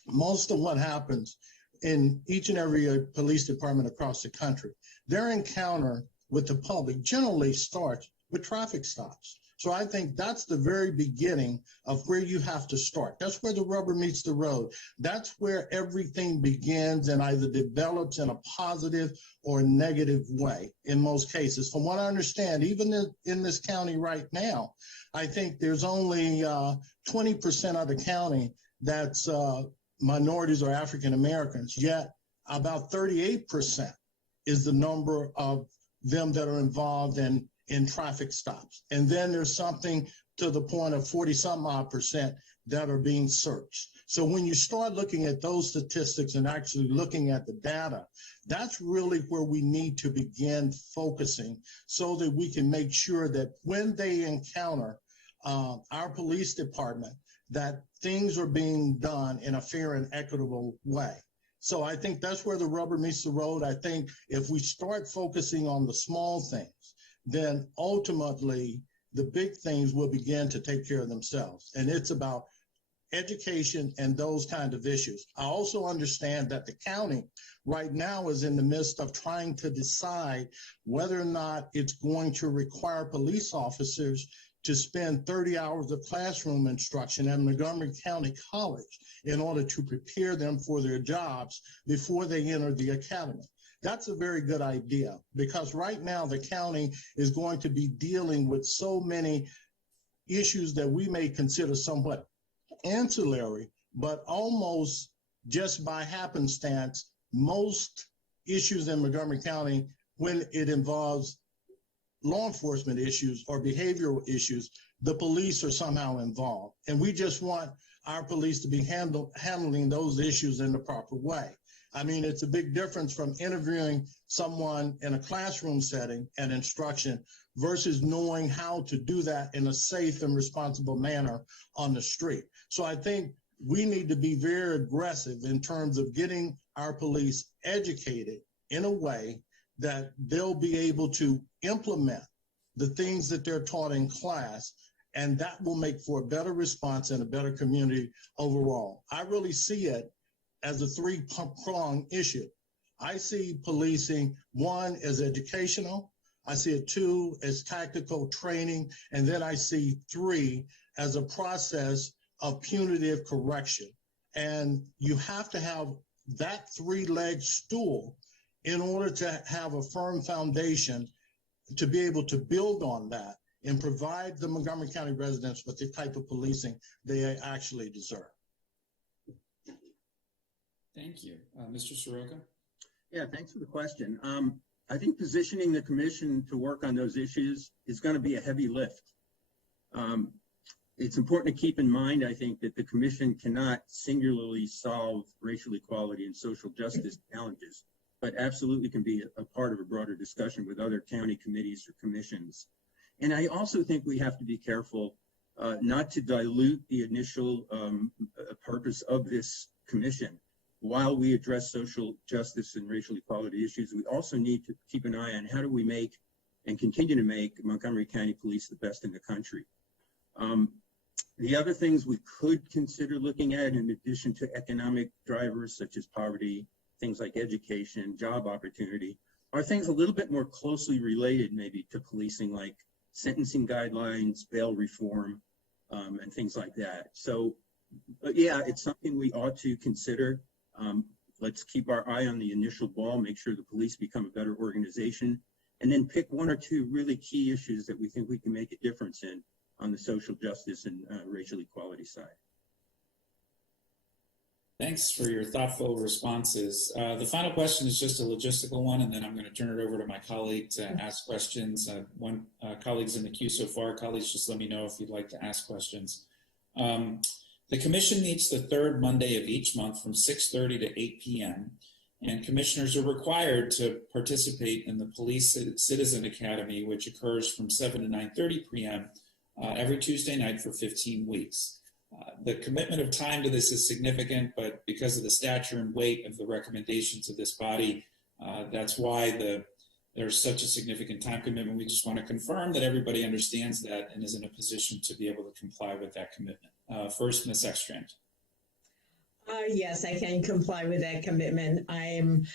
Most of what happens in each and every police department across the country, their encounter with the public generally starts with traffic stops. So I think that's the very beginning of where you have to start. That's where the rubber meets the road. That's where everything begins and either develops in a positive or negative way in most cases. From what I understand, even in this county right now, I think there's only 20% of the county that's minorities or African Americans, yet about 38% is the number of them that are involved in traffic stops. And then there's something to the point of 40-some-odd% that are being searched. So when you start looking at those statistics and actually looking at the data, that's really where we need to begin focusing, so that we can make sure that when they encounter our police department, that things are being done in a fair and equitable way. So I think that's where the rubber meets the road. I think if we start focusing on the small things, then ultimately the big things will begin to take care of themselves. And it's about education and those kind of issues. I also understand that the county right now is in the midst of trying to decide whether or not it's going to require police officers to spend 30 hours of classroom instruction at Montgomery County College in order to prepare them for their jobs before they enter the academy. That's a very good idea, because right now the county is going to be dealing with so many issues that we may consider somewhat ancillary, but almost just by happenstance, most issues in Montgomery County, when it involves law enforcement issues or behavioral issues, the police are somehow involved. And we just want our police to be handling those issues in the proper way. I mean, it's a big difference from interviewing someone in a classroom setting and instruction versus knowing how to do that in a safe and responsible manner on the street. So I think we need to be very aggressive in terms of getting our police educated in a way that they'll be able to implement the things that they're taught in class, and that will make for a better response and a better community overall. I really see it as a three-pronged issue. I see policing, one, as educational. I see it, two, as tactical training. And then I see three, as a process of punitive correction. And you have to have that three-legged stool in order to have a firm foundation to be able to build on that and provide the Montgomery County residents with the type of policing they actually deserve. Thank you. Mr. Soroka? Yeah, thanks for the question. I think positioning the commission to work on those issues is going to be a heavy lift. It's important to keep in mind, I think, that the commission cannot singularly solve racial equality and social justice challenges, but absolutely can be a part of a broader discussion with other county committees or commissions. And I also think we have to be careful not to dilute the initial purpose of this commission. While we address social justice and racial equality issues, we also need to keep an eye on how do we make and continue to make Montgomery County Police the best in the country. The other things we could consider looking at, in addition to economic drivers such as poverty, things like education, job opportunity, are things a little bit more closely related maybe to policing, like sentencing guidelines, bail reform, and things like that. So yeah, it's something we ought to consider. Let's keep our eye on the initial ball, make sure the police become a better organization, and then pick one or two really key issues that we think we can make a difference in on the social justice and racial equality side. Thanks for your thoughtful responses. The final question is just a logistical one, and then I'm going to turn it over to my colleague to ask questions. One colleague's in the queue so far. Colleagues, just let me know if you'd like to ask questions. The commission meets the third Monday of each month from 6:30 to 8 p.m. And commissioners are required to participate in the Police Citizen Academy, which occurs from 7 to 9:30 p.m. Every Tuesday night for 15 weeks. The commitment of time to this is significant, but because of the stature and weight of the recommendations of this body, that's why there's such a significant time commitment. We just want to confirm that everybody understands that and is in a position to be able to comply with that commitment. First, Ms. Ekstrand. Yes, I can comply with that commitment. I'm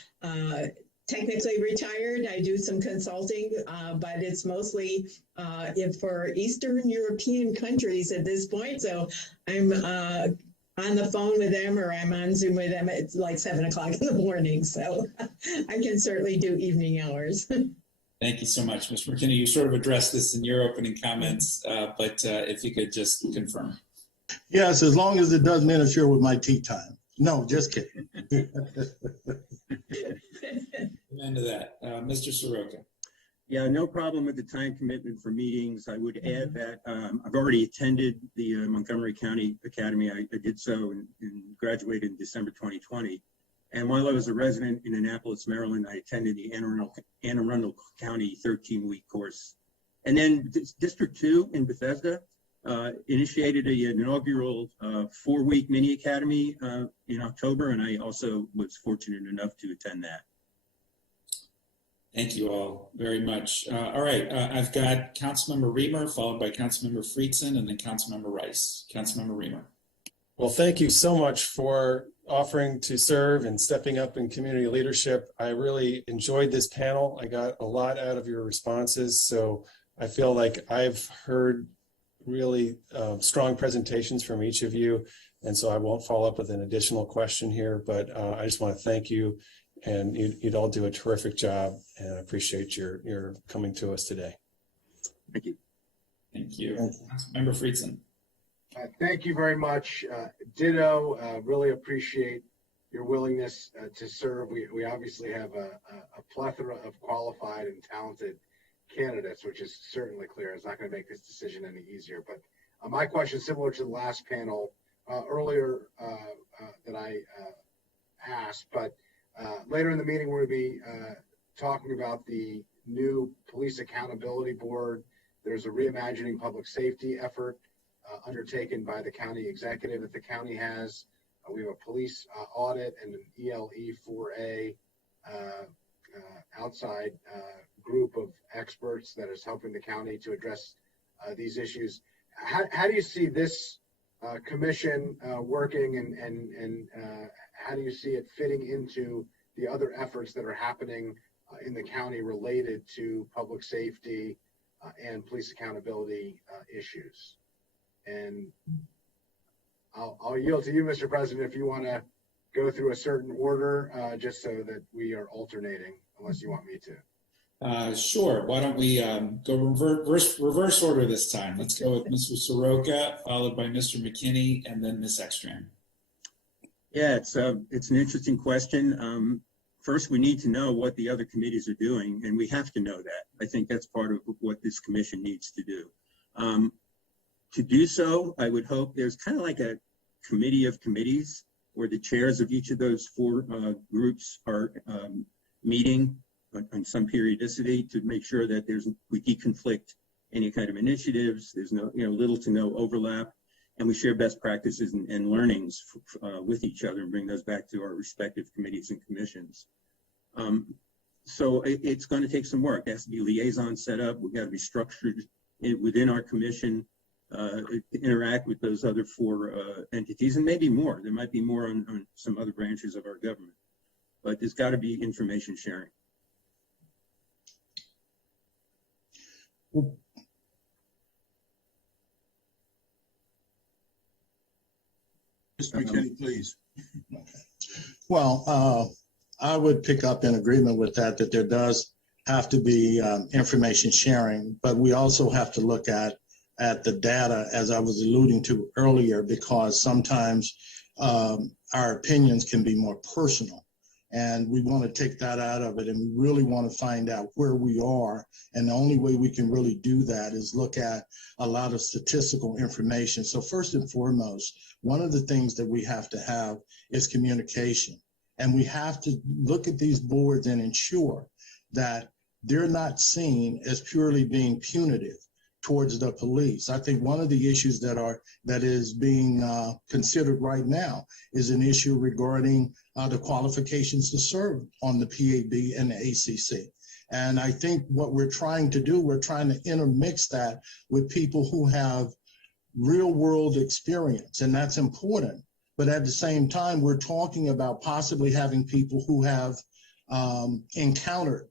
technically retired. I do some consulting, but it's mostly for Eastern European countries at this point. So I'm on the phone with them, or I'm on Zoom with them. It's like 7 o'clock in the morning. So I can certainly do evening hours. Thank you so much, Ms. McKinney. You sort of addressed this in your opening comments, but if you could just confirm. Yes, as long as it doesn't interfere with my tea time. No, just kidding. Amen to that. Mr. Soroka. Yeah, no problem with the time commitment for meetings. I would add that I've already attended the Montgomery County Academy. I did so and graduated in December 2020. And while I was a resident in Annapolis, Maryland, I attended the Anne Arundel County 13-week course. And then District 2 in Bethesda initiated an inaugural 4-week mini academy in October, and I also was fortunate enough to attend that. Thank you all very much. All right, I've got Councilmember Reamer, followed by Councilmember Friedson, and then Councilmember Rice. Councilmember Reamer. Well, thank you so much for offering to serve and stepping up in community leadership. I really enjoyed this panel. I got a lot out of your responses, so I feel like I've heard really strong presentations from each of you, and so I won't follow up with an additional question here, but I just want to thank you, and you'd all do a terrific job, and I appreciate your coming to us today. Thank you. Thank you. Member Friedson. Thank you very much. Ditto, really appreciate your willingness to serve. We obviously have a plethora of qualified and talented candidates, which is certainly clear. It's not going to make this decision any easier. But my question is similar to the last panel earlier that I asked, but later in the meeting, we're going to be talking about the new Police Accountability Board. There's a reimagining public safety effort undertaken by the county executive that the county has. We have a police audit and an ELE 4A outside group of experts that is helping the county to address these issues. How do you see this commission working, and how do you see it fitting into the other efforts that are happening in the county related to public safety and police accountability issues? And I'll yield to you, Mr. President, if you want to go through a certain order, just so that we are alternating, unless you want me to. Sure. Why don't we go reverse order this time? Let's go with Mr. Soroka, followed by Mr. McKinney, and then Ms. Ekstrand. Yeah, it's an interesting question. First, we need to know what the other committees are doing, and we have to know that. I think that's part of what this commission needs to do. To do so, I would hope there's kind of like a committee of committees where the chairs of each of those four groups are meeting on some periodicity to make sure that we deconflict any kind of initiatives. There's little to no overlap, and we share best practices and learnings with each other and bring those back to our respective committees and commissions. So it's going to take some work. There has to be liaisons set up. We've got to be structured within our commission to interact with those other four entities, and maybe more. There might be more on some other branches of our government, but there's got to be information sharing. Mr. McKinney, please. Well, I would pick up in agreement with that there does have to be information sharing, but we also have to look at the data, as I was alluding to earlier, because sometimes our opinions can be more personal. And we want to take that out of it, and we really want to find out where we are. And the only way we can really do that is look at a lot of statistical information. So first and foremost, one of the things that we have to have is communication. And we have to look at these boards and ensure that they're not seen as purely being punitive towards the police. I think one of the issues that is being considered right now is an issue regarding the qualifications to serve on the PAB and the ACC. And I think what we're trying to do, we're trying to intermix that with people who have real world experience, and that's important. But at the same time, we're talking about possibly having people who have encountered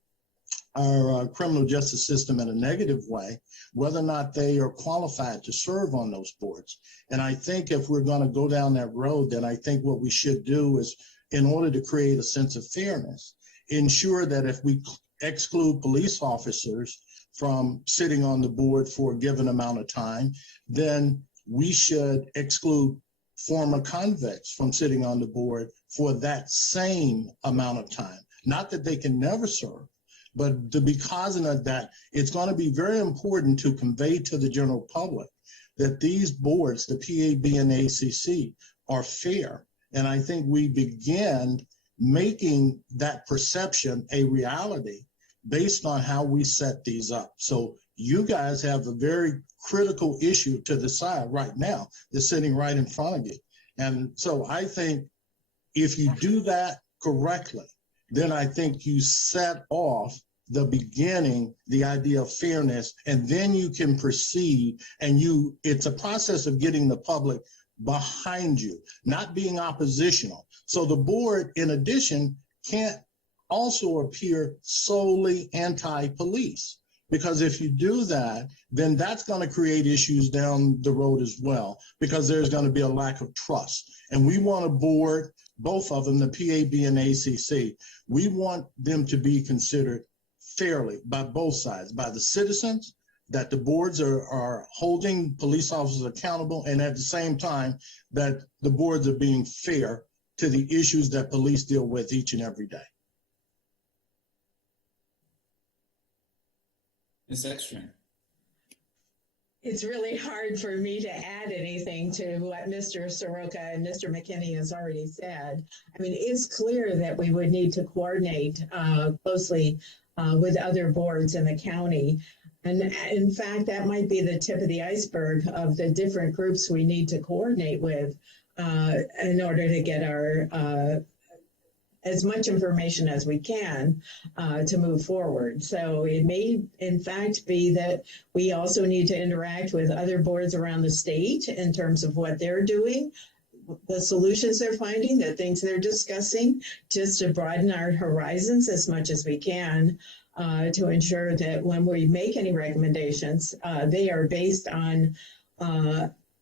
our criminal justice system in a negative way, whether or not they are qualified to serve on those boards. And I think if we're going to go down that road, then I think what we should do is, in order to create a sense of fairness, ensure that if we exclude police officers from sitting on the board for a given amount of time, then we should exclude former convicts from sitting on the board for that same amount of time. Not that they can never serve, but to be cognizant that it's going to be very important to convey to the general public that these boards, the PAB and the ACC, are fair. And I think we begin making that perception a reality based on how we set these up. So you guys have a very critical issue to decide right now that's sitting right in front of you. And so I think if you do that correctly, then I think you set off the beginning, the idea of fairness, and then you can proceed, and it's a process of getting the public behind you, not being oppositional. So the board, in addition, can't also appear solely anti-police, because if you do that, then that's going to create issues down the road as well, because there's going to be a lack of trust. And we want a board, both of them, the PAB and ACC, we want them to be considered fairly by both sides, by the citizens, that the boards are holding police officers accountable, and at the same time that the boards are being fair to the issues that police deal with each and every day. Ms. Ekstrom. It's really hard for me to add anything to what Mr. Soroka and Mr. McKinney has already said. I mean, it's clear that we would need to coordinate closely with other boards in the county. And in fact, that might be the tip of the iceberg of the different groups we need to coordinate with in order to get our as much information as we can to move forward. So it may, in fact, be that we also need to interact with other boards around the state in terms of what they're doing, the solutions they're finding, the things they're discussing, just to broaden our horizons as much as we can to ensure that when we make any recommendations, they are based on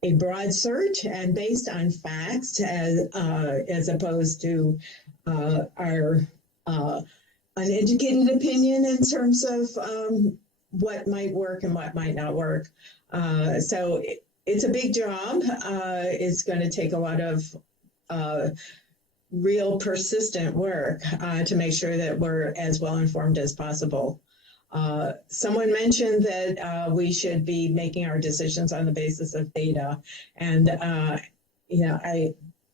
a broad search and based on facts as opposed to our uneducated opinion in terms of what might work and what might not work. So it's a big job. It's going to take a lot of real persistent work to make sure that we're as well informed as possible. Someone mentioned that we should be making our decisions on the basis of data. And,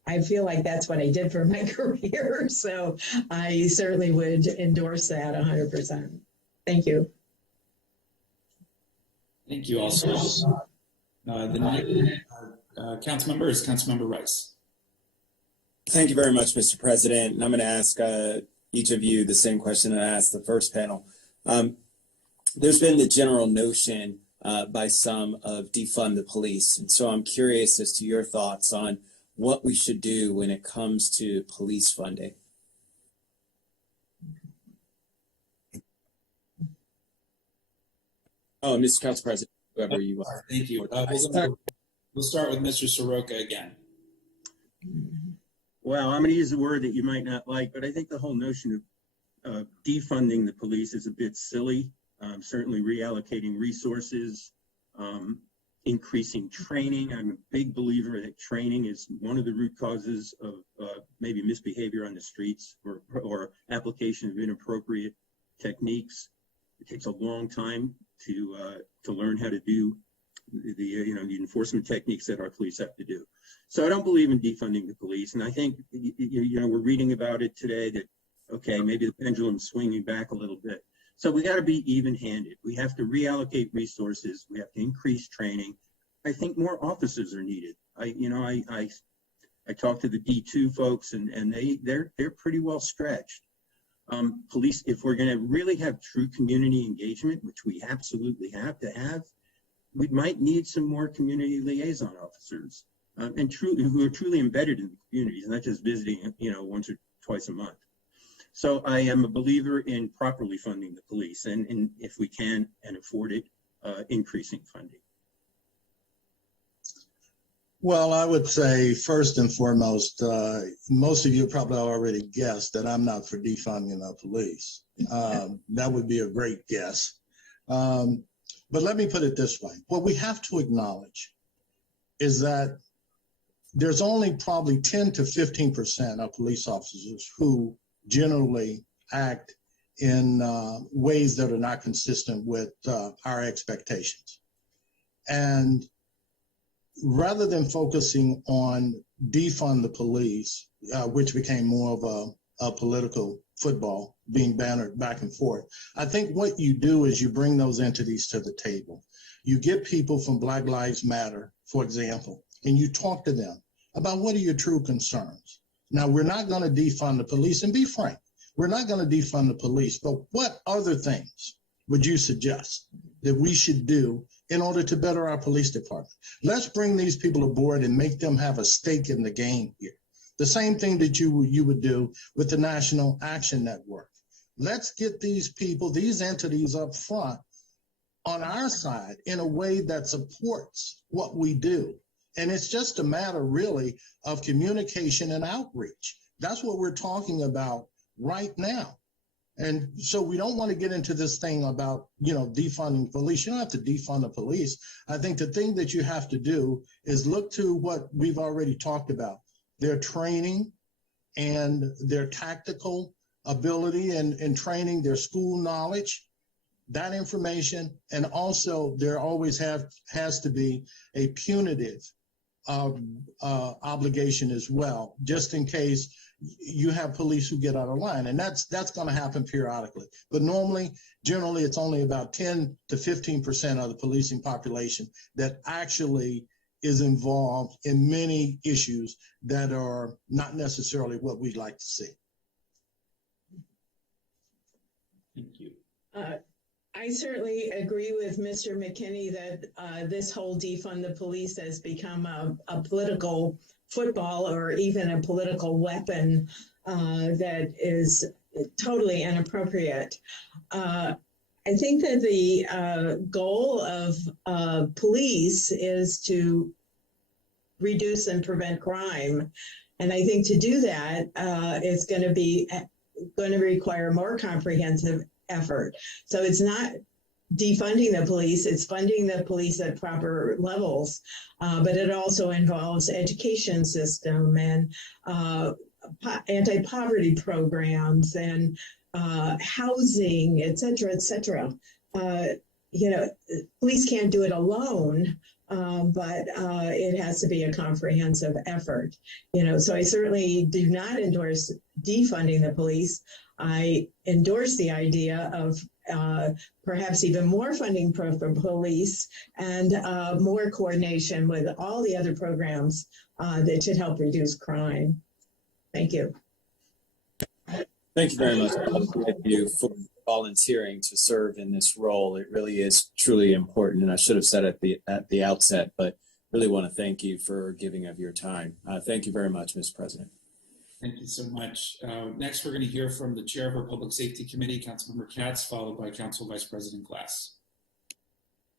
I feel like that's what I did for my career. So I certainly would endorse that 100%. Thank you. Thank you also. The next Councilmember is Councilmember Rice. Thank you very much, Mr. President. And I'm going to ask each of you the same question that I asked the first panel. There's been the general notion by some of defund the police. And so I'm curious as to your thoughts on what we should do when it comes to police funding. Oh, Mr. Council President, whoever you are. Thank you. We'll start with Mr. Soroka again. Well, I'm going to use a word that you might not like, but I think the whole notion of defunding the police is a bit silly. Certainly reallocating resources, increasing training. I'm a big believer that training is one of the root causes of maybe misbehavior on the streets or application of inappropriate techniques. It takes a long time to learn how to do the enforcement techniques that our police have to do. So I don't believe in defunding the police, and I think we're reading about it today that okay, maybe the pendulum's swinging back a little bit. So we got to be even-handed. We have to reallocate resources. We have to increase training. I think more officers are needed. I talked to the D2 folks, and they're pretty well stretched. Police, if we're going to really have true community engagement, which we absolutely have to have, we might need some more community liaison officers, and who are truly embedded in the communities, not just visiting, once or twice a month. So I am a believer in properly funding the police, and if we can and afford it, increasing funding. Well, I would say first and foremost, most of you probably already guessed that I'm not for defunding the police. That would be a great guess. But let me put it this way. What we have to acknowledge is that there's only probably 10 to 15% of police officers who generally act in ways that are not consistent with our expectations. And rather than focusing on defund the police, which became more of a political football being bannered back and forth, I think what you do is you bring those entities to the table. You get people from Black Lives Matter, for example, and you talk to them about what are your true concerns. Now, we're not going to defund the police, and be frank, we're not going to defund the police, but what other things would you suggest that we should do in order to better our police department? Let's bring these people aboard and make them have a stake in the game here. The same thing that you would do with the National Action Network. Let's get these people, these entities up front on our side in a way that supports what we do. And it's just a matter really of communication and outreach. That's what we're talking about right now. And so we don't want to get into this thing about, defunding police. You don't have to defund the police. I think the thing that you have to do is look to what we've already talked about, their training and their tactical ability and training, their school knowledge, that information, and also there always has to be a punitive obligation as well, just in case you have police who get out of line, and that's going to happen periodically. But generally, it's only about 10 to 15% of the policing population that actually is involved in many issues that are not necessarily what we'd like to see. Thank you. I certainly agree with Mr. McKinney that this whole defund the police has become a political football or even a political weapon that is totally inappropriate. I think that the goal of police is to reduce and prevent crime. And I think to do that, it's going to require more comprehensive effort. So it's not defunding the police, it's funding the police at proper levels, but it also involves education system and anti-poverty programs and housing, et cetera, et cetera. Police can't do it alone, but it has to be a comprehensive effort. So I certainly do not endorse defunding the police. I endorse the idea of perhaps even more funding for police and more coordination with all the other programs that should help reduce crime. Thank you. Thank you very much, both of you, for volunteering to serve in this role. It really is truly important, and I should have said at the outset, but really want to thank you for giving of your time. Thank you very much, Mr. President. Thank you so much. Next, we're going to hear from the Chair of our Public Safety Committee, Councilmember Katz, followed by Council Vice President Glass.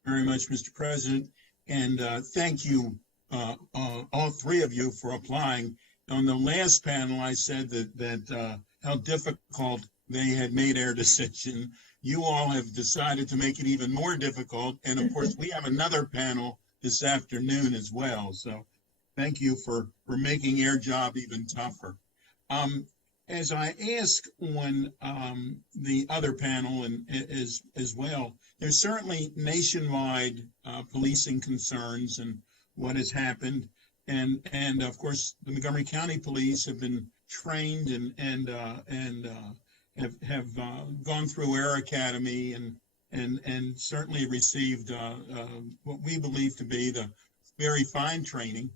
Very much, Mr. President, and thank you, all three of you, for applying. On the last panel, I said that how difficult they had made their decision. You all have decided to make it even more difficult, and of course, we have another panel this afternoon as well. So, thank you for making your job even tougher. As I ask on the other panel and as well, there's certainly nationwide policing concerns and what has happened, and of course the Montgomery County Police have been trained and have gone through Air Academy and certainly received what we believe to be the very fine training.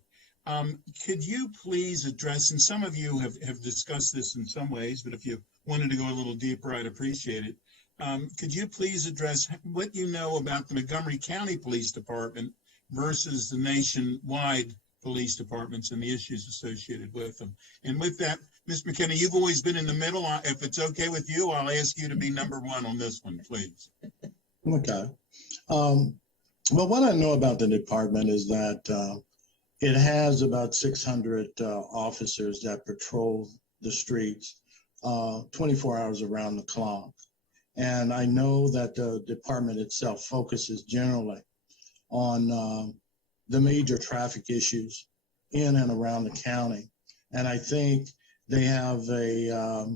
Could you please address, and some of you have discussed this in some ways, but if you wanted to go a little deeper, I'd appreciate it. Could you please address what you know about the Montgomery County Police Department versus the nationwide police departments and the issues associated with them? And with that, Ms. McKinney, you've always been in the middle. If it's okay with you, I'll ask you to be number one on this one, please. Okay. Well, what I know about the department is that it has about 600 officers that patrol the streets 24 hours around the clock. And I know that the department itself focuses generally on the major traffic issues in and around the county. And I think they have a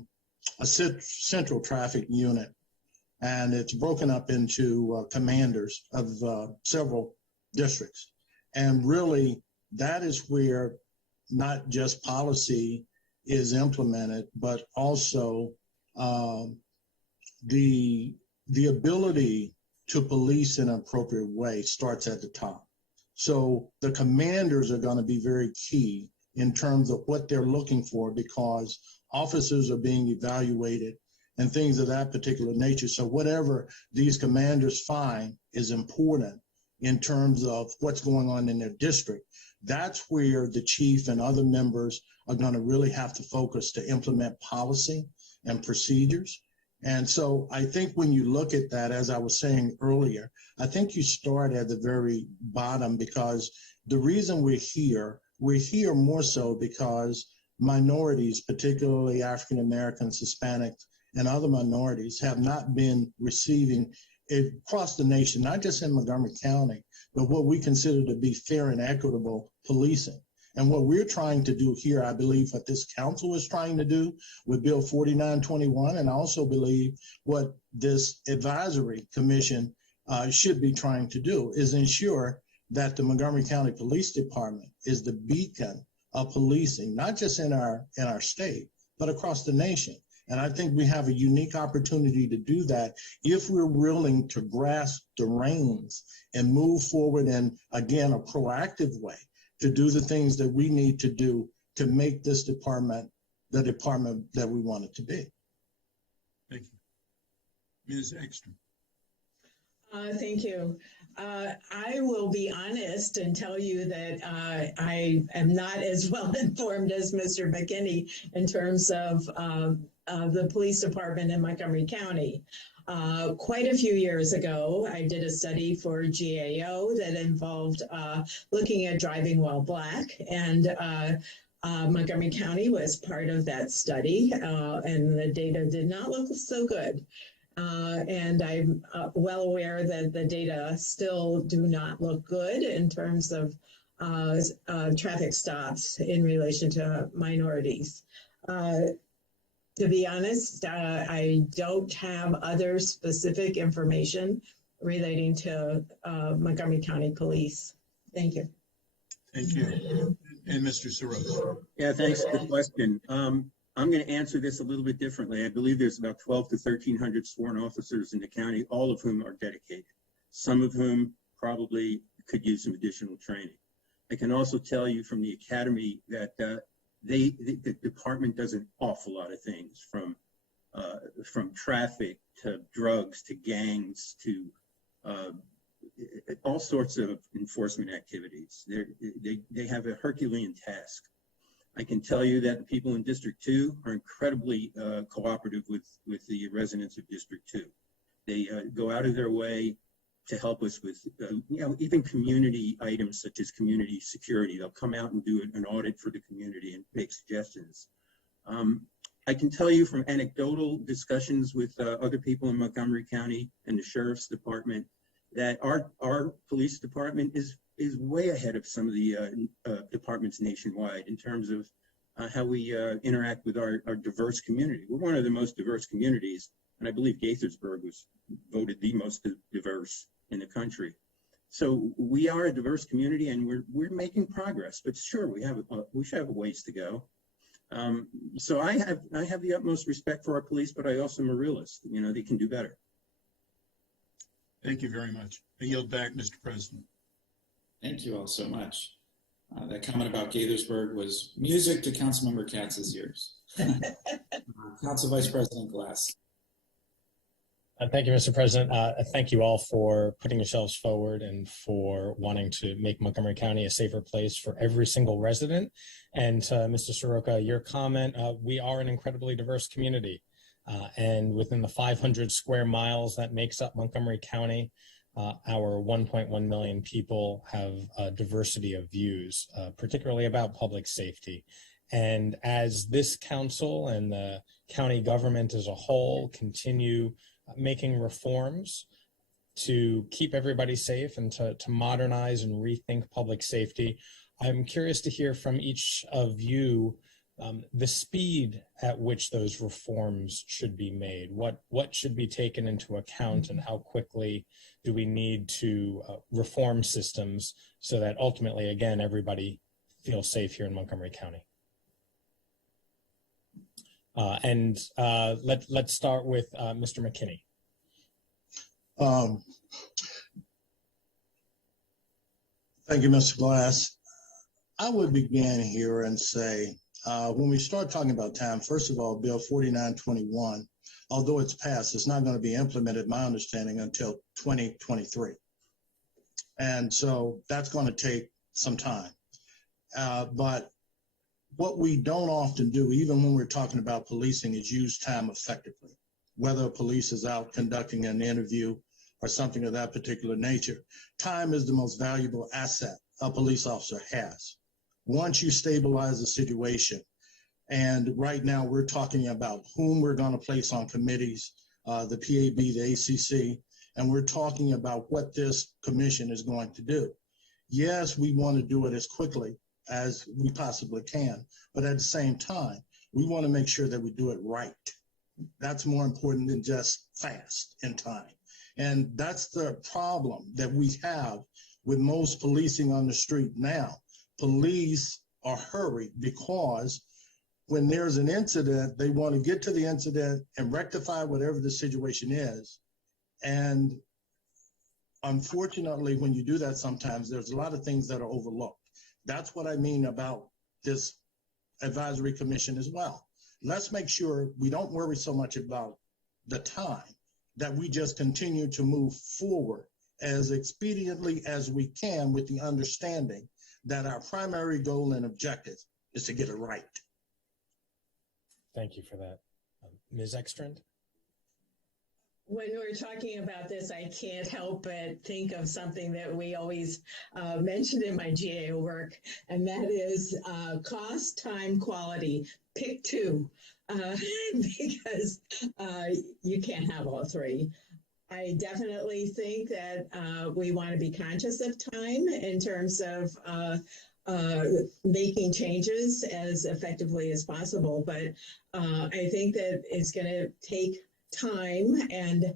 central traffic unit, and it's broken up into commanders of several districts. And really, that is where not just policy is implemented, but also the ability to police in an appropriate way starts at the top. So the commanders are going to be very key in terms of what they're looking for, because officers are being evaluated and things of that particular nature. So whatever these commanders find is important in terms of what's going on in their district. That's where the chief and other members are going to really have to focus to implement policy and procedures. And so I think when you look at that, as I was saying earlier, I think you start at the very bottom, because the reason we're here more so because minorities, particularly African Americans, Hispanics, and other minorities, have not been receiving across the nation, not just in Montgomery County, but what we consider to be fair and equitable policing. And what we're trying to do here, I believe what this council is trying to do with Bill 4921, and I also believe what this advisory commission should be trying to do is ensure that the Montgomery County Police Department is the beacon of policing, not just in our state, but across the nation. And I think we have a unique opportunity to do that if we're willing to grasp the reins and move forward in, again, a proactive way to do the things that we need to do to make this department the department that we want it to be. Thank you. Ms. Ekstrom. Thank you. I will be honest and tell you that I am not as well informed as Mr. McKinney in terms of the police department in Montgomery County. Quite a few years ago, I did a study for GAO that involved looking at driving while Black, and Montgomery County was part of that study, and the data did not look so good. And I'm well aware that the data still do not look good in terms of traffic stops in relation to minorities. To be honest, I don't have other specific information relating to Montgomery County Police. Thank you. Thank you. And Mr. Soros. Yeah, thanks for the question. I'm going to answer this a little bit differently. I believe there's about 12 to 1,300 sworn officers in the county, all of whom are dedicated, some of whom probably could use some additional training. I can also tell you from the academy that the department does an awful lot of things, from traffic to drugs to gangs to all sorts of enforcement activities. They have a Herculean task. I can tell you that the people in District 2 are incredibly cooperative with the residents of District 2. They go out of their way to help us with, even community items such as community security. They'll come out and do an audit for the community and make suggestions. I can tell you from anecdotal discussions with other people in Montgomery County and the Sheriff's Department that our police department is way ahead of some of the departments nationwide in terms of how we interact with our diverse community. We're one of the most diverse communities, and I believe Gaithersburg was voted the most diverse in the country. So we are a diverse community, and we're making progress. But sure, we should have a ways to go. So I have the utmost respect for our police, but I also am a realist. They can do better. Thank you very much. I yield back, Mr. President. Thank you all so much. That comment about Gaithersburg was music to Councilmember Katz's ears. Council Vice President Glass. Thank you, Mr. President. Thank you all for putting yourselves forward and for wanting to make Montgomery County a safer place for every single resident. And Mr. Soroka, your comment, we are an incredibly diverse community. And within the 500 square miles that makes up Montgomery County, our 1.1 million people have a diversity of views, particularly about public safety. And as this council and the county government as a whole continue making reforms to keep everybody safe and to modernize and rethink public safety, I'm curious to hear from each of you the speed at which those reforms should be made. What should be taken into account, and how quickly do we need to reform systems so that ultimately, again, everybody feels safe here in Montgomery County? Let's start with Mr. McKinney. Thank you, Mr. Glass. I would begin here and say, when we start talking about time, first of all, Bill 4921, although it's passed, it's not going to be implemented, my understanding, until 2023. And so that's going to take some time. But what we don't often do, even when we're talking about policing, is use time effectively. Whether police is out conducting an interview or something of that particular nature, time is the most valuable asset a police officer has. Once you stabilize the situation, and right now we're talking about whom we're going to place on committees, the PAB, the ACC, and we're talking about what this commission is going to do. Yes, we want to do it as quickly as we possibly can. But at the same time, we want to make sure that we do it right. That's more important than just fast in time. And that's the problem that we have with most policing on the street now. Police are hurried because when there's an incident, they want to get to the incident and rectify whatever the situation is. And unfortunately, when you do that, sometimes there's a lot of things that are overlooked. That's what I mean about this advisory commission as well. Let's make sure we don't worry so much about the time, that we just continue to move forward as expediently as we can, with the understanding that our primary goal and objective is to get it right. Thank you for that. Ms. Ekstrand? When we're talking about this, I can't help but think of something that we always mention in my GAO work, and that is cost, time, quality. Pick two, because you can't have all three. I definitely think that we want to be conscious of time in terms of making changes as effectively as possible. But I think that it's going to take time and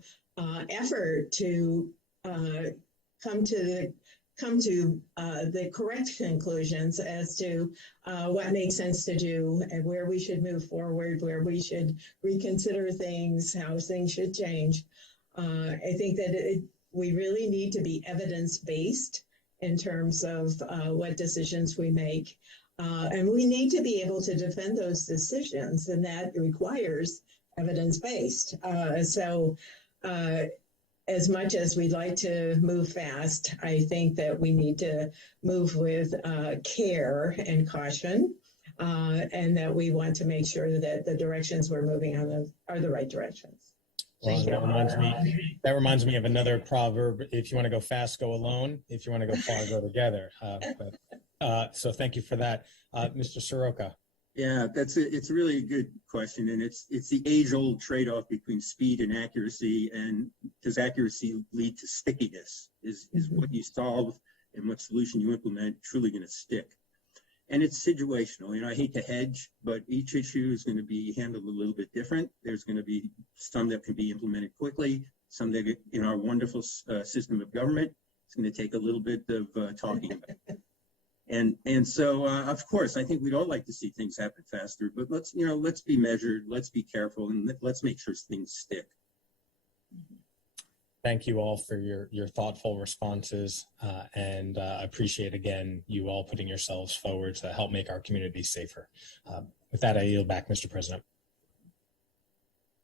effort to come to the correct conclusions as to what makes sense to do and where we should move forward, where we should reconsider things, how things should change. I think that we really need to be evidence-based in terms of what decisions we make. And we need to be able to defend those decisions, and that requires evidence-based. So as much as we'd like to move fast, I think that we need to move with care and caution, and that we want to make sure that the directions we're moving on are the right directions. Well, that reminds me of another proverb: if you want to go fast, go alone. If you want to go far, go together. So thank you for that. Mr. Soroka. Yeah, it's a really good question, and it's the age-old trade-off between speed and accuracy, and does accuracy lead to stickiness? Is what you solve and what solution you implement truly going to stick? And it's situational. You know, I hate to hedge, but each issue is going to be handled a little bit different. There's going to be some that can be implemented quickly, some that in our wonderful system of government, it's going to take a little bit of talking about. And so, of course, I think we'd all like to see things happen faster, but let's be measured, let's be careful, and let's make sure things stick. Thank you all for your thoughtful responses, and appreciate, again, you all putting yourselves forward to help make our community safer. With that, I yield back, Mr. President.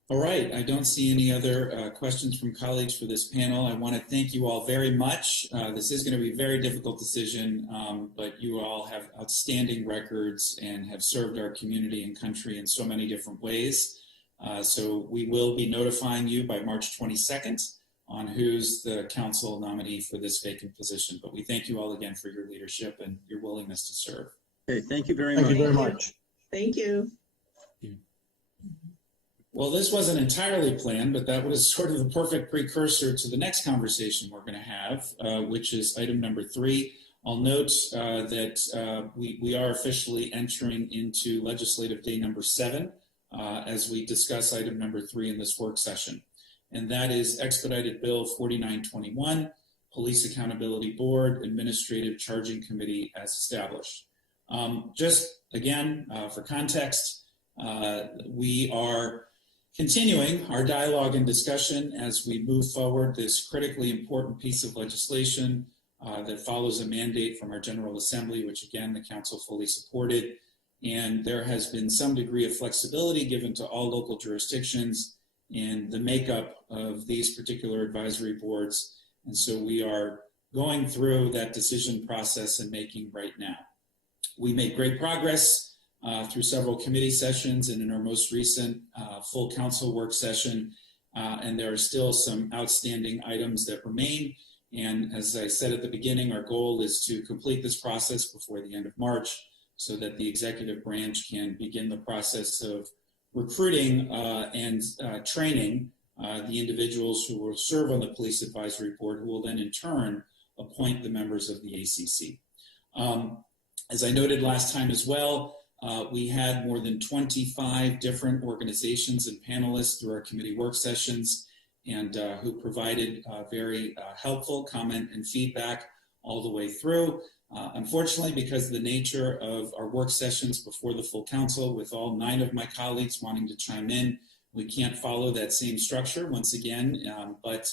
All right, I don't see any other questions from colleagues for this panel. I want to thank you all very much. This is going to be a very difficult decision, but you all have outstanding records and have served our community and country in so many different ways. So we will be notifying you by March 22nd on who's the council nominee for this vacant position. But we thank you all again for your leadership and your willingness to serve. Okay, thank you very much. Thank you very much. Thank you. Well, this wasn't entirely planned, but that was sort of the perfect precursor to the next conversation we're going to have, which is item number 3. I'll note that we are officially entering into legislative day number 7 as we discuss item number 3 in this work session. And that is Expedited Bill 4921, Police Accountability Board Administrative Charging Committee as established. Just again, for context, we are continuing our dialogue and discussion as we move forward this critically important piece of legislation that follows a mandate from our General Assembly, which again, the Council fully supported. And there has been some degree of flexibility given to all local jurisdictions in the makeup of these particular advisory boards. And so we are going through that decision process and making right now. We made great progress through several committee sessions and in our most recent full council work session. And there are still some outstanding items that remain. And as I said at the beginning, our goal is to complete this process before the end of March so that the executive branch can begin the process of recruiting and training the individuals who will serve on the Police Advisory Board, who will then in turn appoint the members of the ACC. As I noted last time as well, we had more than 25 different organizations and panelists through our committee work sessions, and who provided very helpful comment and feedback all the way through. Unfortunately, because of the nature of our work sessions before the full council, with all 9 of my colleagues wanting to chime in, we can't follow that same structure once again, but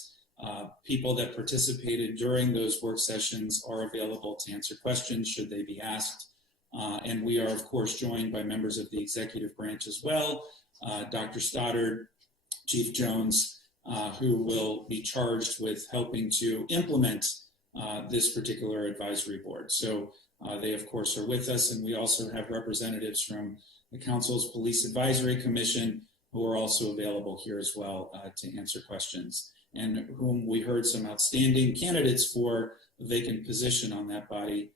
people that participated during those work sessions are available to answer questions should they be asked. And we are, of course, joined by members of the executive branch as well, Dr. Stoddard, Chief Jones, who will be charged with helping to implement this particular advisory board. So they, of course, are with us, and we also have representatives from the Council's Police Advisory Commission who are also available here as well to answer questions, and whom we heard some outstanding candidates for a vacant position on that body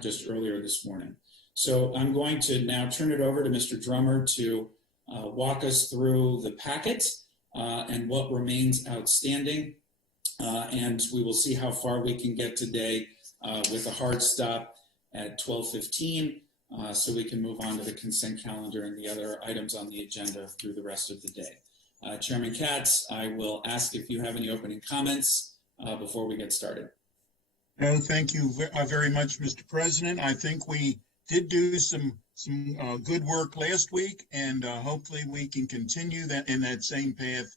just earlier this morning. So I'm going to now turn it over to Mr. Drummer to walk us through the packet and what remains outstanding. And we will see how far we can get today with a hard stop at 12:15, so we can move on to the consent calendar and the other items on the agenda through the rest of the day. Chairman Katz, I will ask if you have any opening comments before we get started. No, thank you very much, Mr. President. I think we did do some good work last week, and hopefully we can continue that in that same path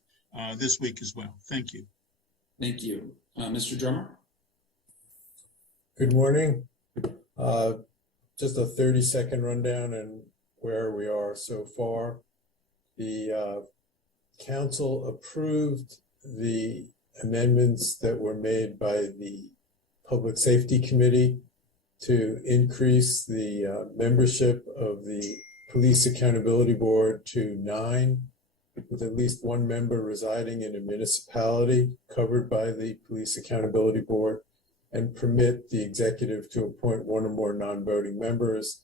this week as well. Thank you. Thank you. Mr. Drummer? Good morning. Just a 30-second rundown on where we are so far. The council approved the amendments that were made by the Public Safety Committee to increase the membership of the Police Accountability Board to 9, with at least 1 member residing in a municipality covered by the Police Accountability Board, and permit the executive to appoint 1 or more non-voting members.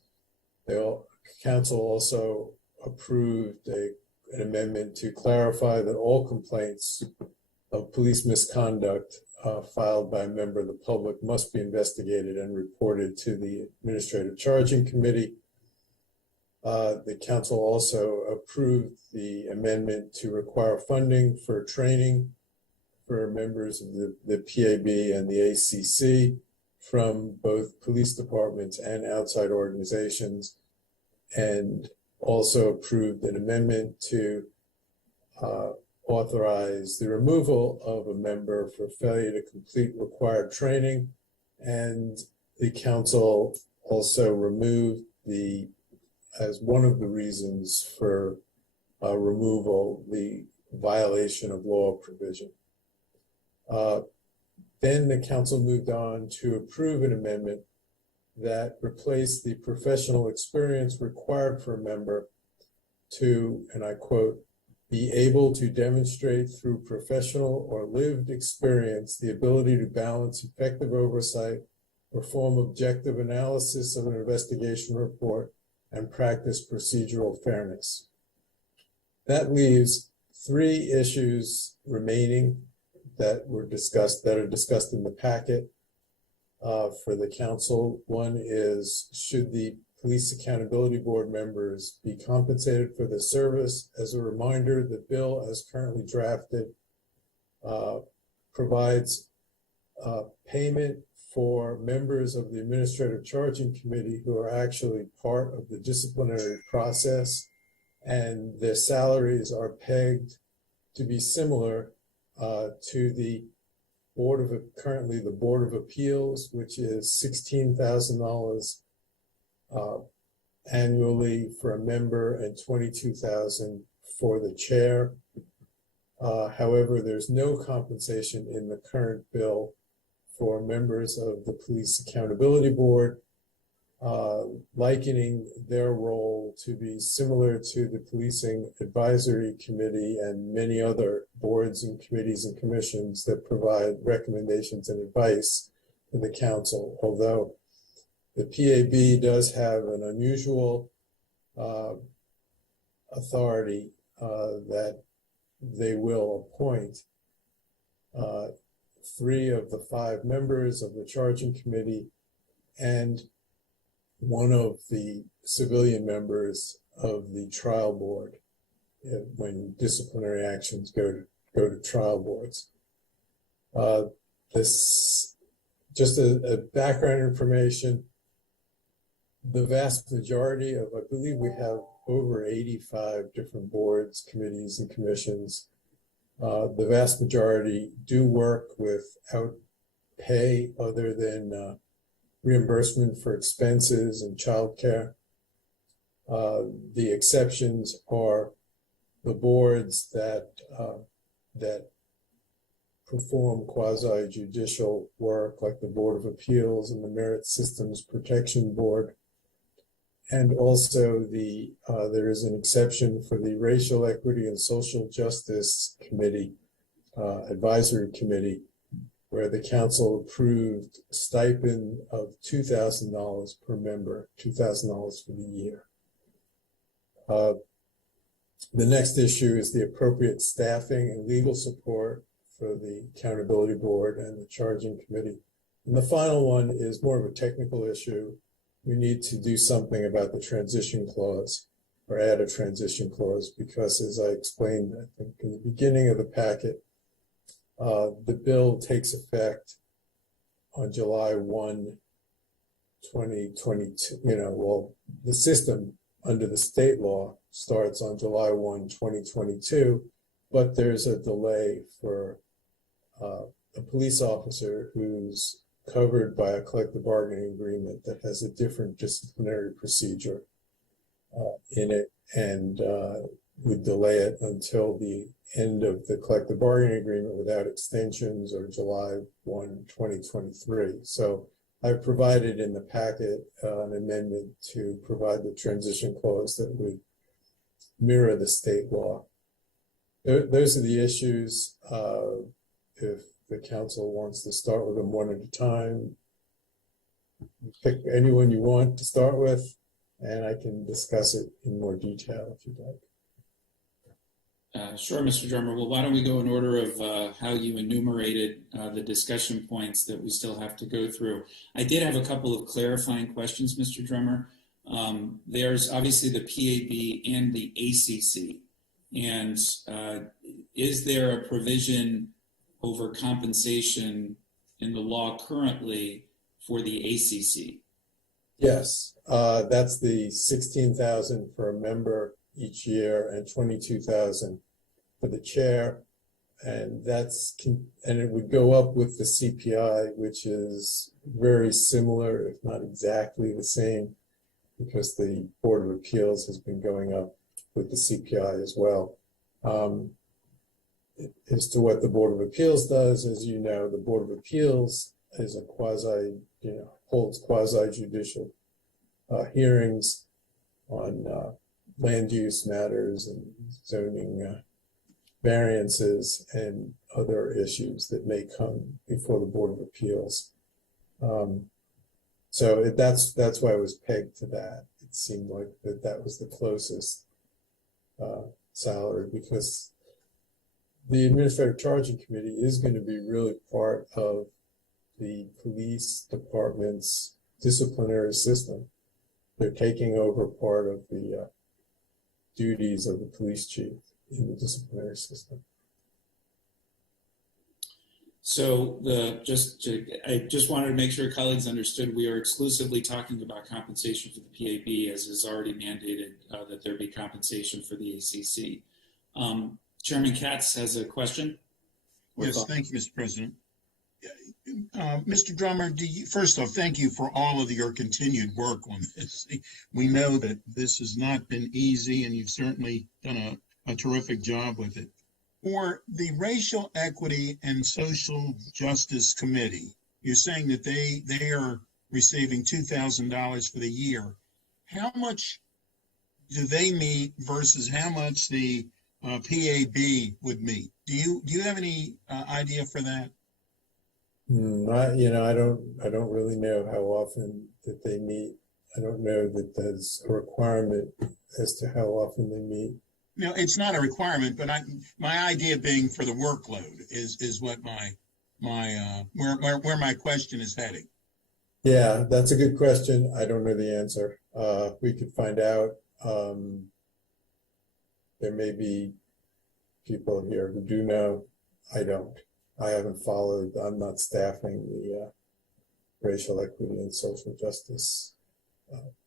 The council also approved an amendment to clarify that all complaints of police misconduct filed by a member of the public must be investigated and reported to the Administrative Charging Committee. The council also approved the amendment to require funding for training for members of the PAB and the ACC from both police departments and outside organizations, and also approved an amendment to authorize the removal of a member for failure to complete required training. And the council also removed as one of the reasons for removal, the violation of law provision. Then the council moved on to approve an amendment that replaced the professional experience required for a member to, and I quote, be able to demonstrate through professional or lived experience the ability to balance effective oversight, perform objective analysis of an investigation report, and practice procedural fairness. That leaves 3 issues remaining that are discussed in the packet for the council. One is, should the Police Accountability Board members be compensated for the service? As a reminder, the bill as currently drafted provides payment for members of the Administrative Charging Committee who are actually part of the disciplinary process, and their salaries are pegged to be similar to the currently the Board of Appeals, which is $16,000 annually for a member and $22,000 for the chair. However, there's no compensation in the current bill for members of the Police Accountability Board, likening their role to be similar to the Policing Advisory Committee and many other boards and committees and commissions that provide recommendations and advice to the council. Although the PAB does have an unusual authority that they will appoint 3 of the 5 members of the charging committee and one of the civilian members of the trial board when disciplinary actions go to trial boards. This just a background information. The vast majority of, I believe we have over 85 different boards, committees, and commissions. The vast majority do work without pay other than reimbursement for expenses and childcare. The exceptions are the boards that perform quasi-judicial work, like the Board of Appeals and the Merit Systems Protection Board. And also there is an exception for the Racial Equity and Social Justice Committee, Advisory Committee, where the council approved a stipend of $2,000 per member, $2,000 for the year. The next issue is the appropriate staffing and legal support for the Accountability Board and the Charging Committee. And the final one is more of a technical issue. We need to do something about the transition clause, or add a transition clause, because as I explained, I think in the beginning of the packet, the bill takes effect on July 1, 2022. Well, the system under the state law starts on July 1, 2022, but there's a delay for a police officer who's covered by a collective bargaining agreement that has a different disciplinary procedure in it, and would delay it until the end of the collective bargaining agreement without extensions, or July 1, 2023. So I've provided in the packet an amendment to provide the transition clause that would mirror the state law. Those are the issues. If the council wants to start with them one at a time, pick anyone you want to start with, and I can discuss it in more detail if you'd like. Sure, Mr. Drummer. Well, why don't we go in order of how you enumerated the discussion points that we still have to go through. I did have a couple of clarifying questions, Mr. Drummer. There's obviously the PAB and the ACC. And is there a provision over compensation in the law currently for the ACC? Yes, that's the $16,000 for a member each year and $22,000 for the chair, and it would go up with the CPI, which is very similar, if not exactly the same, because the Board of Appeals has been going up with the CPI as well. As to what the Board of Appeals does, as you know, the Board of Appeals is a holds quasi-judicial hearings on land use matters and zoning variances and other issues that may come before the Board of Appeals. So that's why I was pegged to that. It seemed like that was the closest salary, because the Administrative Charging Committee is going to be really part of the police department's disciplinary system. They're taking over part of the duties of the police chief in the disciplinary system. So I just wanted to make sure colleagues understood we are exclusively talking about compensation for the PAB, as is already mandated that there be compensation for the ACC. Chairman Katz has a question. Yes, thank you, Mr. President. Mr. Drummer, first off, thank you for all of your continued work on this. We know that this has not been easy, and you've certainly done a terrific job with it. For the Racial Equity and Social Justice Committee, you're saying that they are receiving $2,000 for the year. How much do they meet versus how much the PAB would meet? Do you have any idea for that? I don't really know how often that they meet. I don't know that there's a requirement as to how often they meet. No, it's not a requirement, but my idea being for the workload is what where my question is heading. Yeah, that's a good question. I don't know the answer. We could find out. There may be people here who do know. I don't. I haven't followed. I'm not staffing the Racial Equity and Social Justice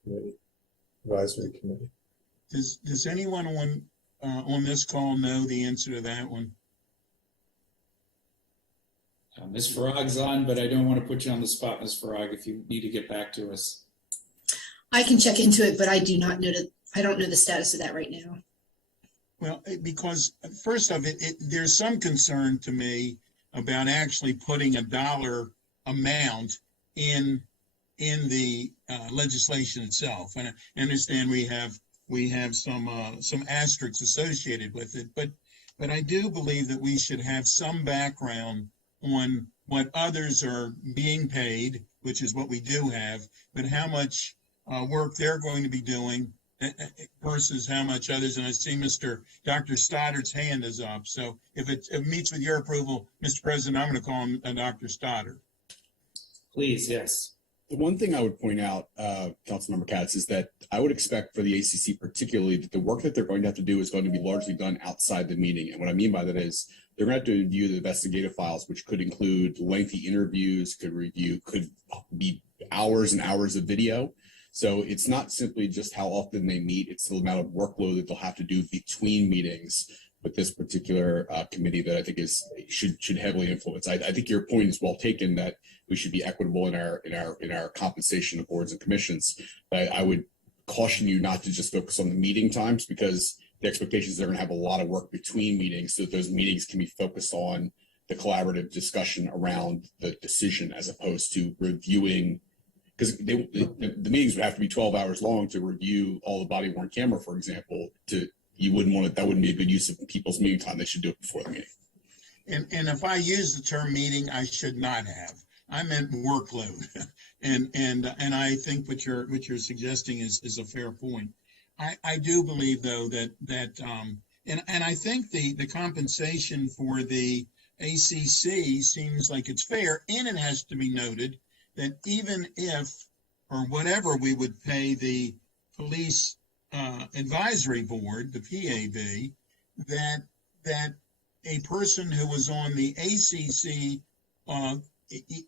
Committee, Advisory Committee. Does anyone on this call know the answer to that one? Ms. Farag's on, but I don't want to put you on the spot, Ms. Farag, if you need to get back to us. I can check into it, but I do not know I don't know the status of that right now. Well, because first of it, there's some concern to me about actually putting a dollar amount in the legislation itself. And I understand we have some asterisks associated with it, but I do believe that we should have some background on what others are being paid, which is what we do have, but how much work they're going to be doing versus how much others. And I see Dr. Stoddard's hand is up. So if it meets with your approval, Mr. President, I'm going to call him Dr. Stoddard. Please, yes. The one thing I would point out, Councilmember Katz, is that I would expect for the ACC particularly that the work that they're going to have to do is going to be largely done outside the meeting. And what I mean by that is they're going to have to review the investigative files, which could include lengthy interviews, could be hours and hours of video. So it's not simply just how often they meet, it's the amount of workload that they'll have to do between meetings with this particular committee that I think should heavily influence. I think your point is well taken that we should be equitable in our compensation of boards and commissions. But I would caution you not to just focus on the meeting times, because the expectation is they're going to have a lot of work between meetings, so that those meetings can be focused on the collaborative discussion around the decision as opposed to reviewing. Because the meetings would have to be 12 hours long to review all the body worn camera, for example. That wouldn't be a good use of people's meeting time. They should do it before the meeting. And if I use the term meeting, I should not have. I meant workload. and I think what you're suggesting is a fair point. I do believe though that I think the compensation for the ACC seems like it's fair, and it has to be noted that even if, or whatever we would pay the police advisory board, the PAB, that a person who was on the ACC,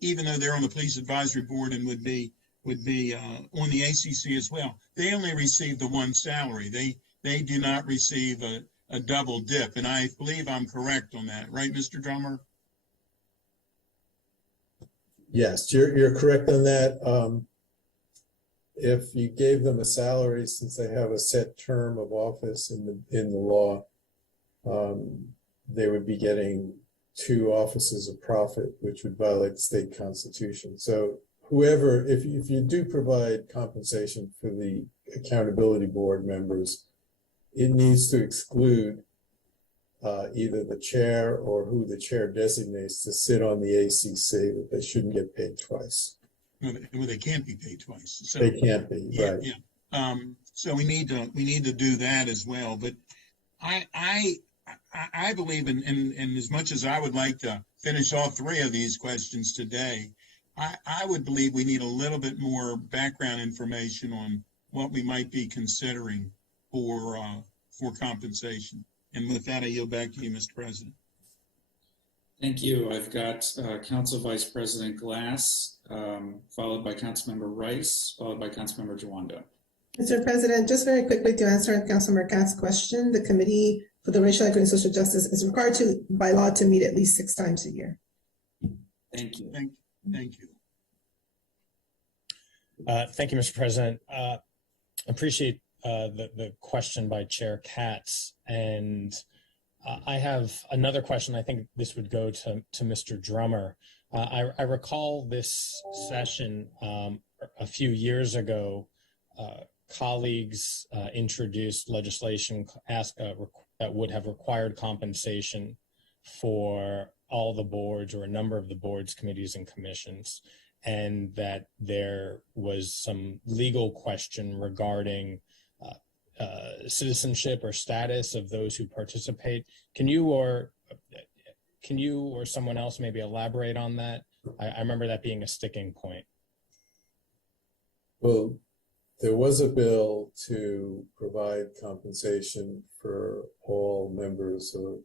even though they're on the police advisory board and would be on the ACC as well, they only receive the one salary. They do not receive a double dip, and I believe I'm correct on that, right, Mr. Drummer? Yes, you're correct on that. If you gave them a salary, since they have a set term of office in the law, they would be getting 2 offices of profit, which would violate the state constitution. So whoever, if you do provide compensation for the accountability board members, it needs to exclude either the chair or who the chair designates to sit on the ACC, that they shouldn't get paid twice. Well, they can't be paid twice. So, they can't be, right. Yeah. So we need to do that as well. But I believe in as much as I would like to finish all 3 of these questions today, I would believe we need a little bit more background information on what we might be considering for compensation. And with that, I yield back to you, Mr. President. Thank you. I've got Council Vice President Glass, followed by Councilmember Rice, followed by Councilmember Jawando. Mr. President, just very quickly to answer Councilmember Katz's question, the Committee for the Racial Equity and Social Justice is required by law to meet at least 6 times a year. Thank you. Thank you. Thank you, Mr. President. Appreciate the question by Chair Katz, and I have another question. I think this would go to Mr. Drummer. I recall this session a few years ago. Colleagues introduced legislation that would have required compensation for all the boards or a number of the boards, committees, and commissions, and that there was some legal question regarding citizenship or status of those who participate. Can you or someone else maybe elaborate on that? I remember that being a sticking point. Well, there was a bill to provide compensation for all members of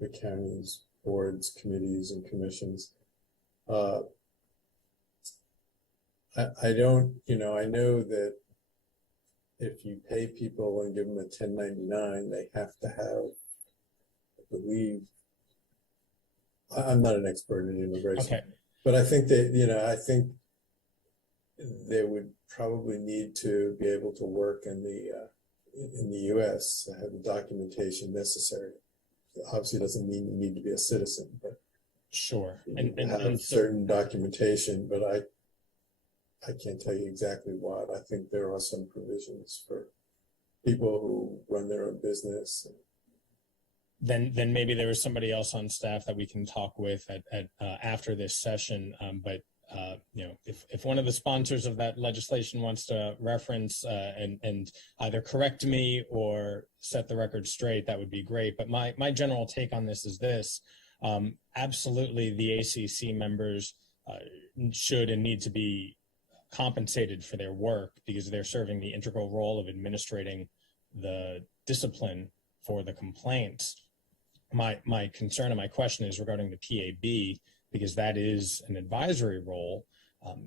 the county's boards, committees, and commissions. I don't, I know that if you pay people and give them a 1099, they have to have, I believe, I'm not an expert in immigration, but I think that, I think they would probably need to be able to work in the U.S. have the documentation necessary. Obviously, doesn't mean you need to be a citizen, but sure, and have certain documentation. But I can't tell you exactly what. I think there are some provisions for people who run their own business. Then maybe there is somebody else on staff that we can talk with at after this session. But if one of the sponsors of that legislation wants to reference and either correct me or set the record straight, that would be great. But my general take on this is this: absolutely, the ACC members should and need to be compensated for their work because they're serving the integral role of administrating the discipline for the complaints. My concern and my question is regarding the PAB, because that is an advisory role,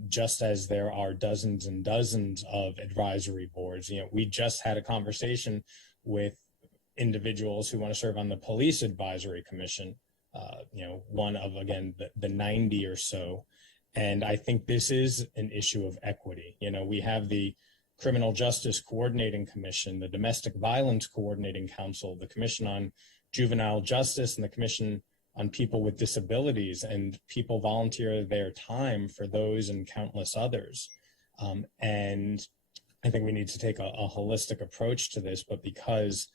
just as there are dozens and dozens of advisory boards. We just had a conversation with individuals who want to serve on the Police Advisory Commission, one of, again, the 90 or so. And I think this is an issue of equity. We have the Criminal Justice Coordinating Commission, the Domestic Violence Coordinating Council, the Commission on Juvenile Justice, and the Commission on People with Disabilities, and people volunteer their time for those and countless others. And I think we need to take a holistic approach to this, but because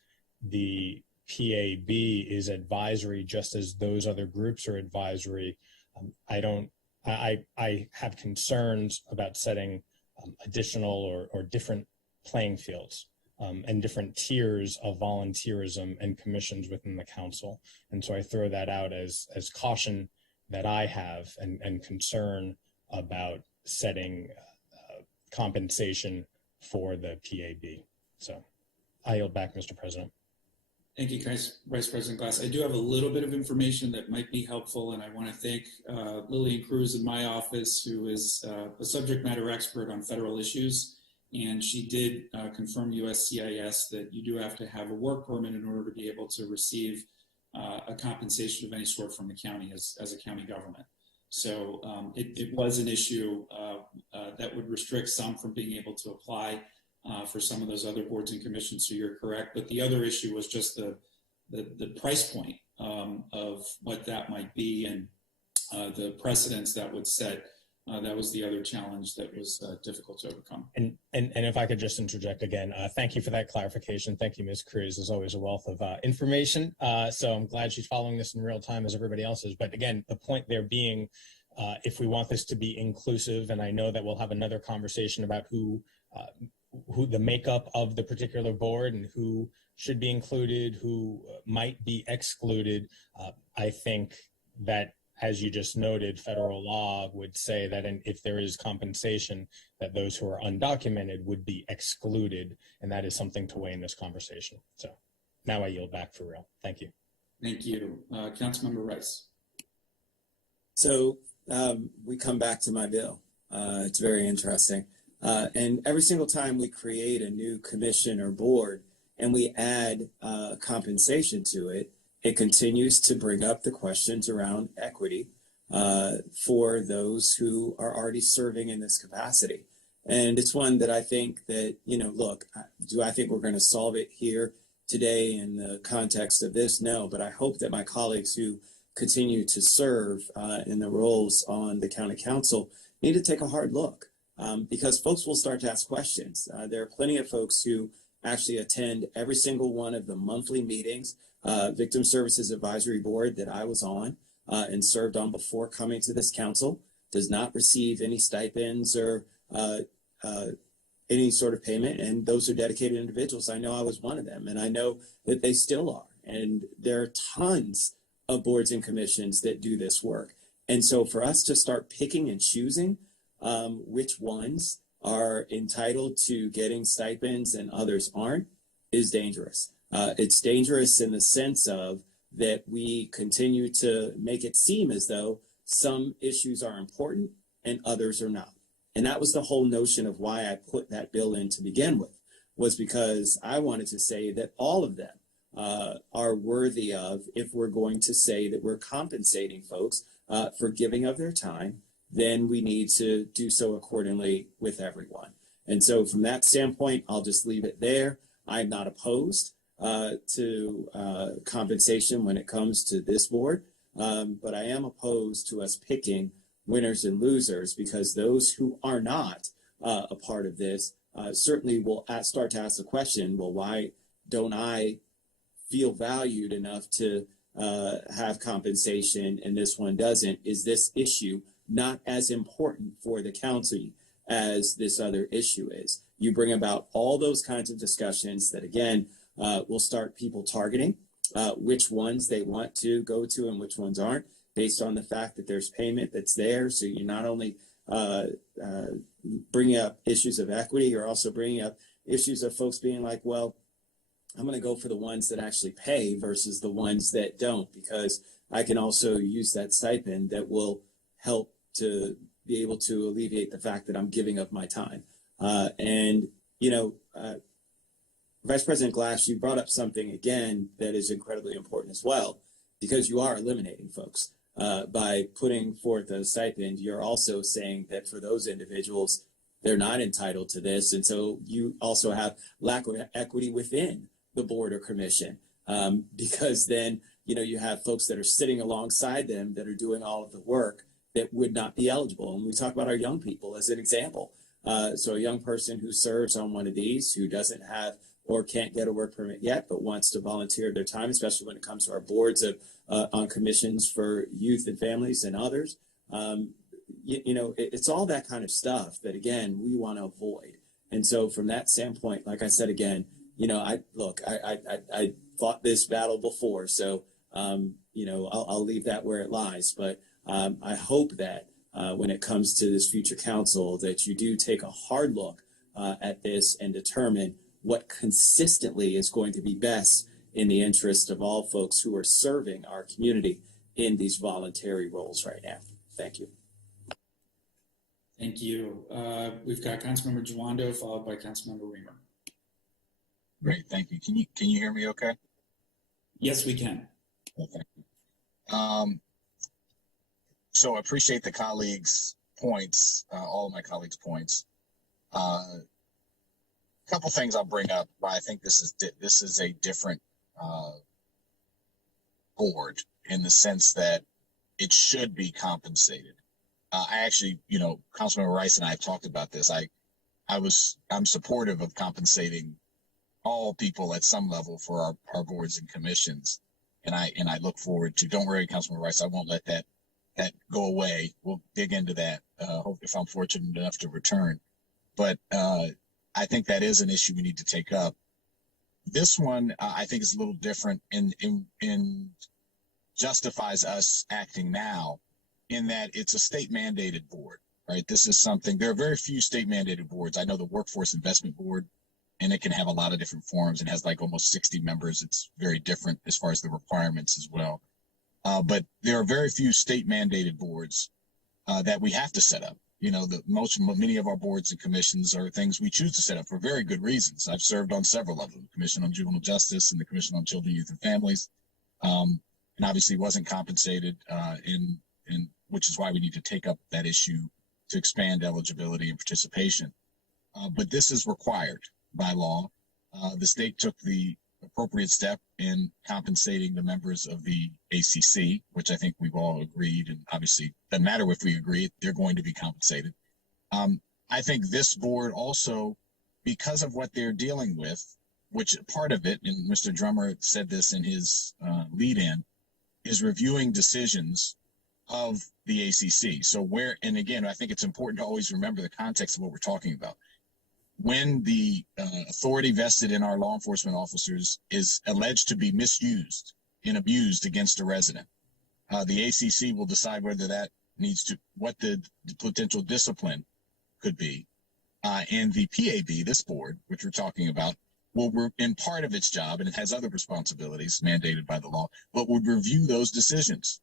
the PAB is advisory, just as those other groups are advisory, I have concerns about setting additional or different playing fields and different tiers of volunteerism and commissions within the council. And so I throw that out as caution that I have and concern about setting compensation for the PAB. So I yield back, Mr. President. Thank you, Vice President Glass. I do have a little bit of information that might be helpful, and I want to thank Lillian Cruz in my office, who is a subject matter expert on federal issues, and she did confirm USCIS that you do have to have a work permit in order to be able to receive a compensation of any sort from the county as a county government. So it was an issue that would restrict some from being able to apply for some of those other boards and commissions, so you're correct. But the other issue was just the price point of what that might be and the precedents that would set. That was the other challenge that was difficult to overcome. And if I could just interject again, thank you for that clarification. Thank you, Ms. Cruz. There's always a wealth of information. So I'm glad she's following this in real time as everybody else is. But again, the point there being, if we want this to be inclusive, and I know that we'll have another conversation about who the makeup of the particular board and who should be included, who might be excluded. I think that, as you just noted, federal law would say that if there is compensation, that those who are undocumented would be excluded. And that is something to weigh in this conversation. So now I yield back for real. Thank you. Thank you. Councilmember Rice. So we come back to my bill. It's very interesting. And every single time we create a new commission or board and we add compensation to it, it continues to bring up the questions around equity for those who are already serving in this capacity. And it's one that I think that, look, do I think we're going to solve it here today in the context of this? No, but I hope that my colleagues who continue to serve in the roles on the county council need to take a hard look. Because folks will start to ask questions. There are plenty of folks who actually attend every single one of the monthly meetings. Victim Services Advisory Board that I was on and served on before coming to this council does not receive any stipends or any sort of payment. And those are dedicated individuals. I know I was one of them, and I know that they still are. And there are tons of boards and commissions that do this work. And so for us to start picking and choosing which ones are entitled to getting stipends and others aren't is dangerous. It's dangerous in the sense of that we continue to make it seem as though some issues are important and others are not. And that was the whole notion of why I put that bill in to begin with, was because I wanted to say that all of them are worthy of, if we're going to say that we're compensating folks for giving of their time, then we need to do so accordingly with everyone. And so from that standpoint, I'll just leave it there. I'm not opposed to compensation when it comes to this board, but I am opposed to us picking winners and losers, because those who are not a part of this certainly will start to ask the question, well, why don't I feel valued enough to have compensation and this one doesn't? Is this issue not as important for the county as this other issue is? You bring about all those kinds of discussions that, again, will start people targeting which ones they want to go to and which ones aren't, based on the fact that there's payment that's there. So you're not only bringing up issues of equity, you're also bringing up issues of folks being like, well, I'm going to go for the ones that actually pay versus the ones that don't, because I can also use that stipend that will help to be able to alleviate the fact that I'm giving up my time. And, you know, Vice President Glass, you brought up something again that is incredibly important as well, because you are eliminating folks. By putting forth a stipend, you're also saying that for those individuals, they're not entitled to this. And so you also have lack of equity within the board or commission, because then, you know, you have folks that are sitting alongside them that are doing all of the work that would not be eligible. And we talk about our young people as an example. So a young person who serves on one of these, who doesn't have or can't get a work permit yet, but wants to volunteer their time, especially when it comes to our boards of on commissions for youth and families and others. You know, it's all that kind of stuff that, again, we want to avoid. And so from that standpoint, like I said, again, you know, I fought this battle before, so, you know, I'll leave that where it lies. But I hope that when it comes to this future council, that you do take a hard look at this and determine what consistently is going to be best in the interest of all folks who are serving our community in these voluntary roles right now. Thank you. Thank you. We've got Councilmember Juando, followed by Councilmember Reamer. Great, thank you. Can you hear me okay? Yes, we can. Okay. So I appreciate the colleagues' points, all of my colleagues' points. A couple things I'll bring up, but I think this is a different board in the sense that it should be compensated. I actually, you know, Councilmember Rice and I have talked about this. I'm supportive of compensating all people at some level for our boards and commissions. And I look forward to, don't worry, Councilmember Rice, I won't let that go away. We'll dig into that, hope if I'm fortunate enough to return. But I think that is an issue we need to take up. This one, I think, is a little different and justifies us acting now, in that it's a state mandated board, right? This is something, there are very few state mandated boards. I know the Workforce Investment Board, and it can have a lot of different forms and has like almost 60 members. It's very different as far as the requirements as well. But there are very few state mandated boards that we have to set up. You know, many of our boards and commissions are things we choose to set up for very good reasons. I've served on several of them: the Commission on Juvenile Justice and the Commission on Children, Youth, and Families, and obviously wasn't compensated, in which is why we need to take up that issue to expand eligibility and participation. But this is required by law. The state took the appropriate step in compensating the members of the ACC, which I think we've all agreed, and obviously doesn't matter if we agree, they're going to be compensated. I think this board also, because of what they're dealing with, which part of it, and Mr. Drummer said this in his lead-in, is reviewing decisions of the ACC. So and again, I think it's important to always remember the context of what we're talking about. When the authority vested in our law enforcement officers is alleged to be misused and abused against a resident, the ACC will decide whether that needs to, what the potential discipline could be. And the PAB, this board, which we're talking about, will, in part of its job, and it has other responsibilities mandated by the law, but would review those decisions.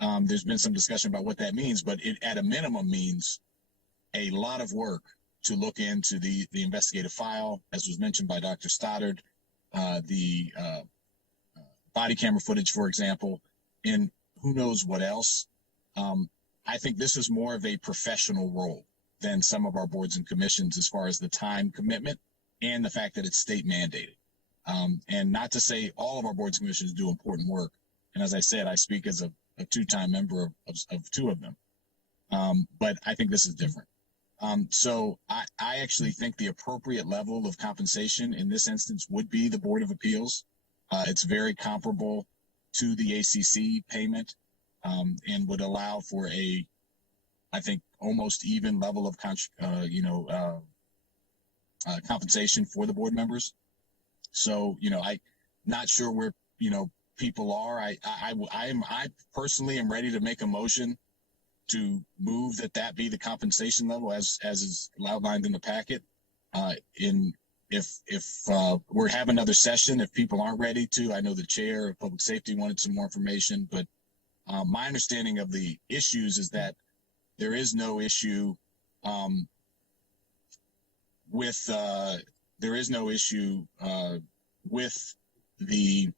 There's been some discussion about what that means, but it at a minimum means a lot of work to look into the investigative file, as was mentioned by Dr. Stoddard, the body camera footage, for example, and who knows what else. I think this is more of a professional role than some of our boards and commissions as far as the time commitment and the fact that it's state mandated. And not to say all of our boards and commissions do important work. And as I said, I speak as a two-time member of two of them. But I think this is different. So I actually think the appropriate level of compensation in this instance would be the Board of Appeals. It's very comparable to the ACC payment and would allow for I think, almost even level of compensation for the board members. So, I'm not sure where, people are. I personally am ready to make a motion to move that be the compensation level as is outlined in the packet. If we have another session, if people aren't ready to, I know the chair of public safety wanted some more information, but my understanding of the issues is that there is no issue with the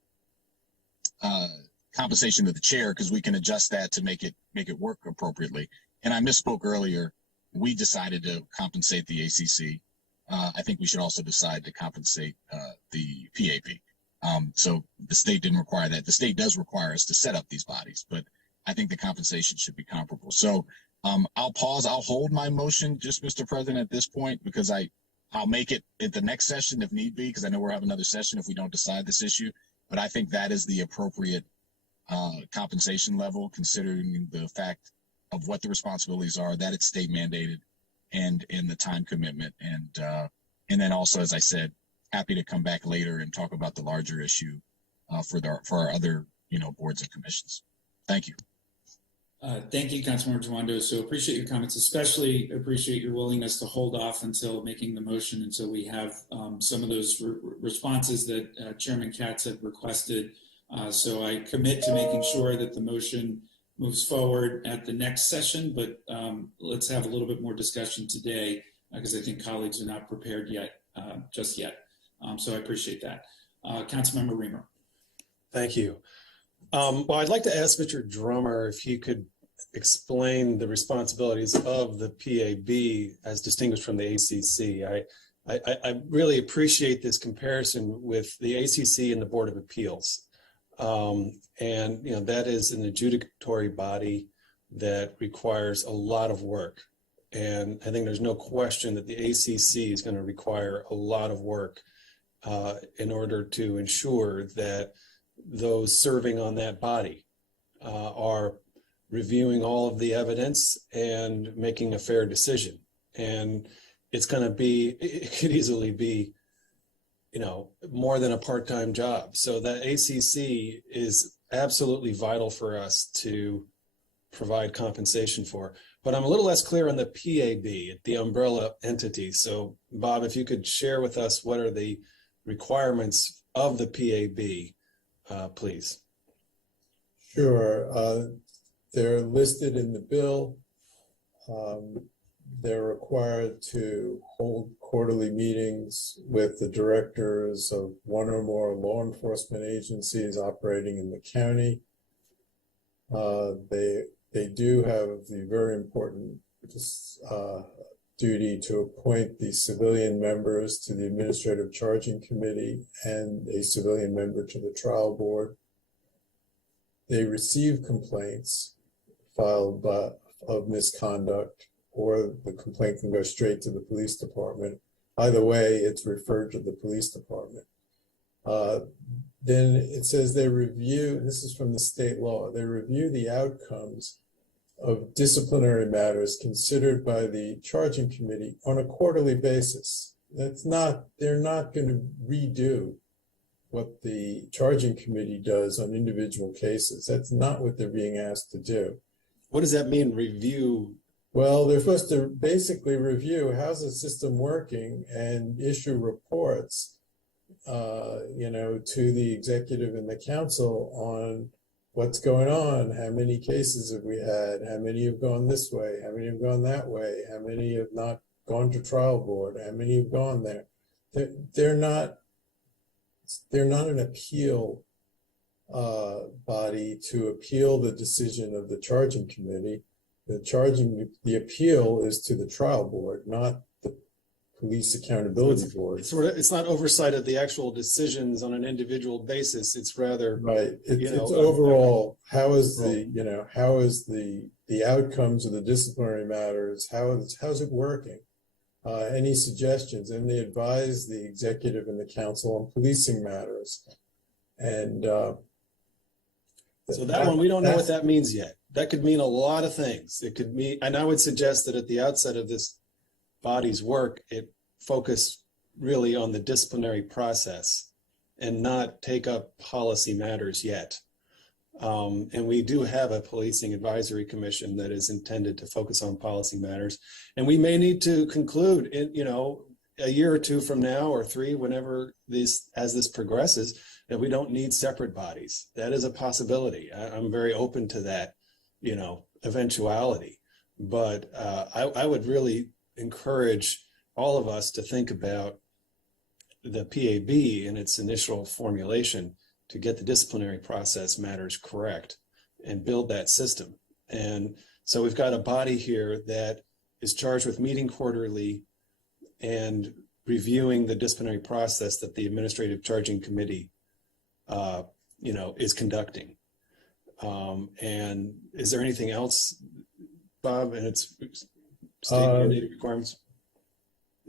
compensation of the chair, because we can adjust that to make it work appropriately. And I misspoke earlier. We decided to compensate the ACC. I think we should also decide to compensate the PAP. So the state didn't require that. The state does require us to set up these bodies, but I think the compensation should be comparable. So I'll pause. I'll hold my motion, just Mr. President, at this point, because I'll make it at the next session if need be, because I know we'll have another session if we don't decide this issue. But I think that is the appropriate compensation level, considering the fact of what the responsibilities are, that it's state mandated, and in the time commitment. And then also, as I said, happy to come back later and talk about the larger issue for our other boards and commissions. Thank you. Thank you, Councilmember Tawando. So appreciate your comments, especially appreciate your willingness to hold off until making the motion until we have some of those responses that Chairman Katz had requested. So I commit to making sure that the motion moves forward at the next session, but let's have a little bit more discussion today because I think colleagues are not prepared yet, just yet. So I appreciate that. Councilmember Reamer. Thank you. Well, I'd like to ask Mr. Drummer if he could explain the responsibilities of the PAB as distinguished from the ACC. I really appreciate this comparison with the ACC and the Board of Appeals. And that is an adjudicatory body that requires a lot of work. And I think there's no question that the ACC is going to require a lot of work in order to ensure that those serving on that body are reviewing all of the evidence and making a fair decision. And it could easily be, more than a part-time job. So that ACC is absolutely vital for us to provide compensation for. But I'm a little less clear on the PAB, the umbrella entity. So Bob, if you could share with us what are the requirements of the PAB, please. Sure. They're listed in the bill. They're required to hold quarterly meetings with the directors of one or more law enforcement agencies operating in the county. They do have the very important duty to appoint the civilian members to the Administrative Charging Committee and a civilian member to the trial board. They receive complaints filed of misconduct, or the complaint can go straight to the police department. Either way, it's referred to the police department. Then it says they review, this is from the state law, they review the outcomes of disciplinary matters considered by the charging committee on a quarterly basis. They're not going to redo what the charging committee does on individual cases. That's not what they're being asked to do. What does that mean, review Well, they're supposed to basically review how's the system working and issue reports, to the executive and the council on what's going on, how many cases have we had, how many have gone this way, how many have gone that way, how many have not gone to trial board, how many have gone there. They're not an appeal body to appeal the decision of the charging committee. The appeal is to the trial board, not the police accountability board. It's not oversight of the actual decisions on an individual basis. It's rather right. It's overall. How is the outcomes of the disciplinary matters? How's it working? Any suggestions? And they advise the executive and the council on policing matters. And so that one, we don't know what that means yet. That could mean a lot of things. It could mean, and I would suggest that at the outset of this body's work, it focus really on the disciplinary process and not take up policy matters yet. And we do have a policing advisory commission that is intended to focus on policy matters. And we may need to conclude in, a year or two from now or three, whenever as this progresses, that we don't need separate bodies. That is a possibility. I'm very open to that, eventuality. But I would really encourage all of us to think about the PAB in its initial formulation to get the disciplinary process matters correct and build that system. And so we've got a body here that is charged with meeting quarterly and reviewing the disciplinary process that the administrative charging committee is conducting. And is there anything else, Bob, and its state mandated requirements?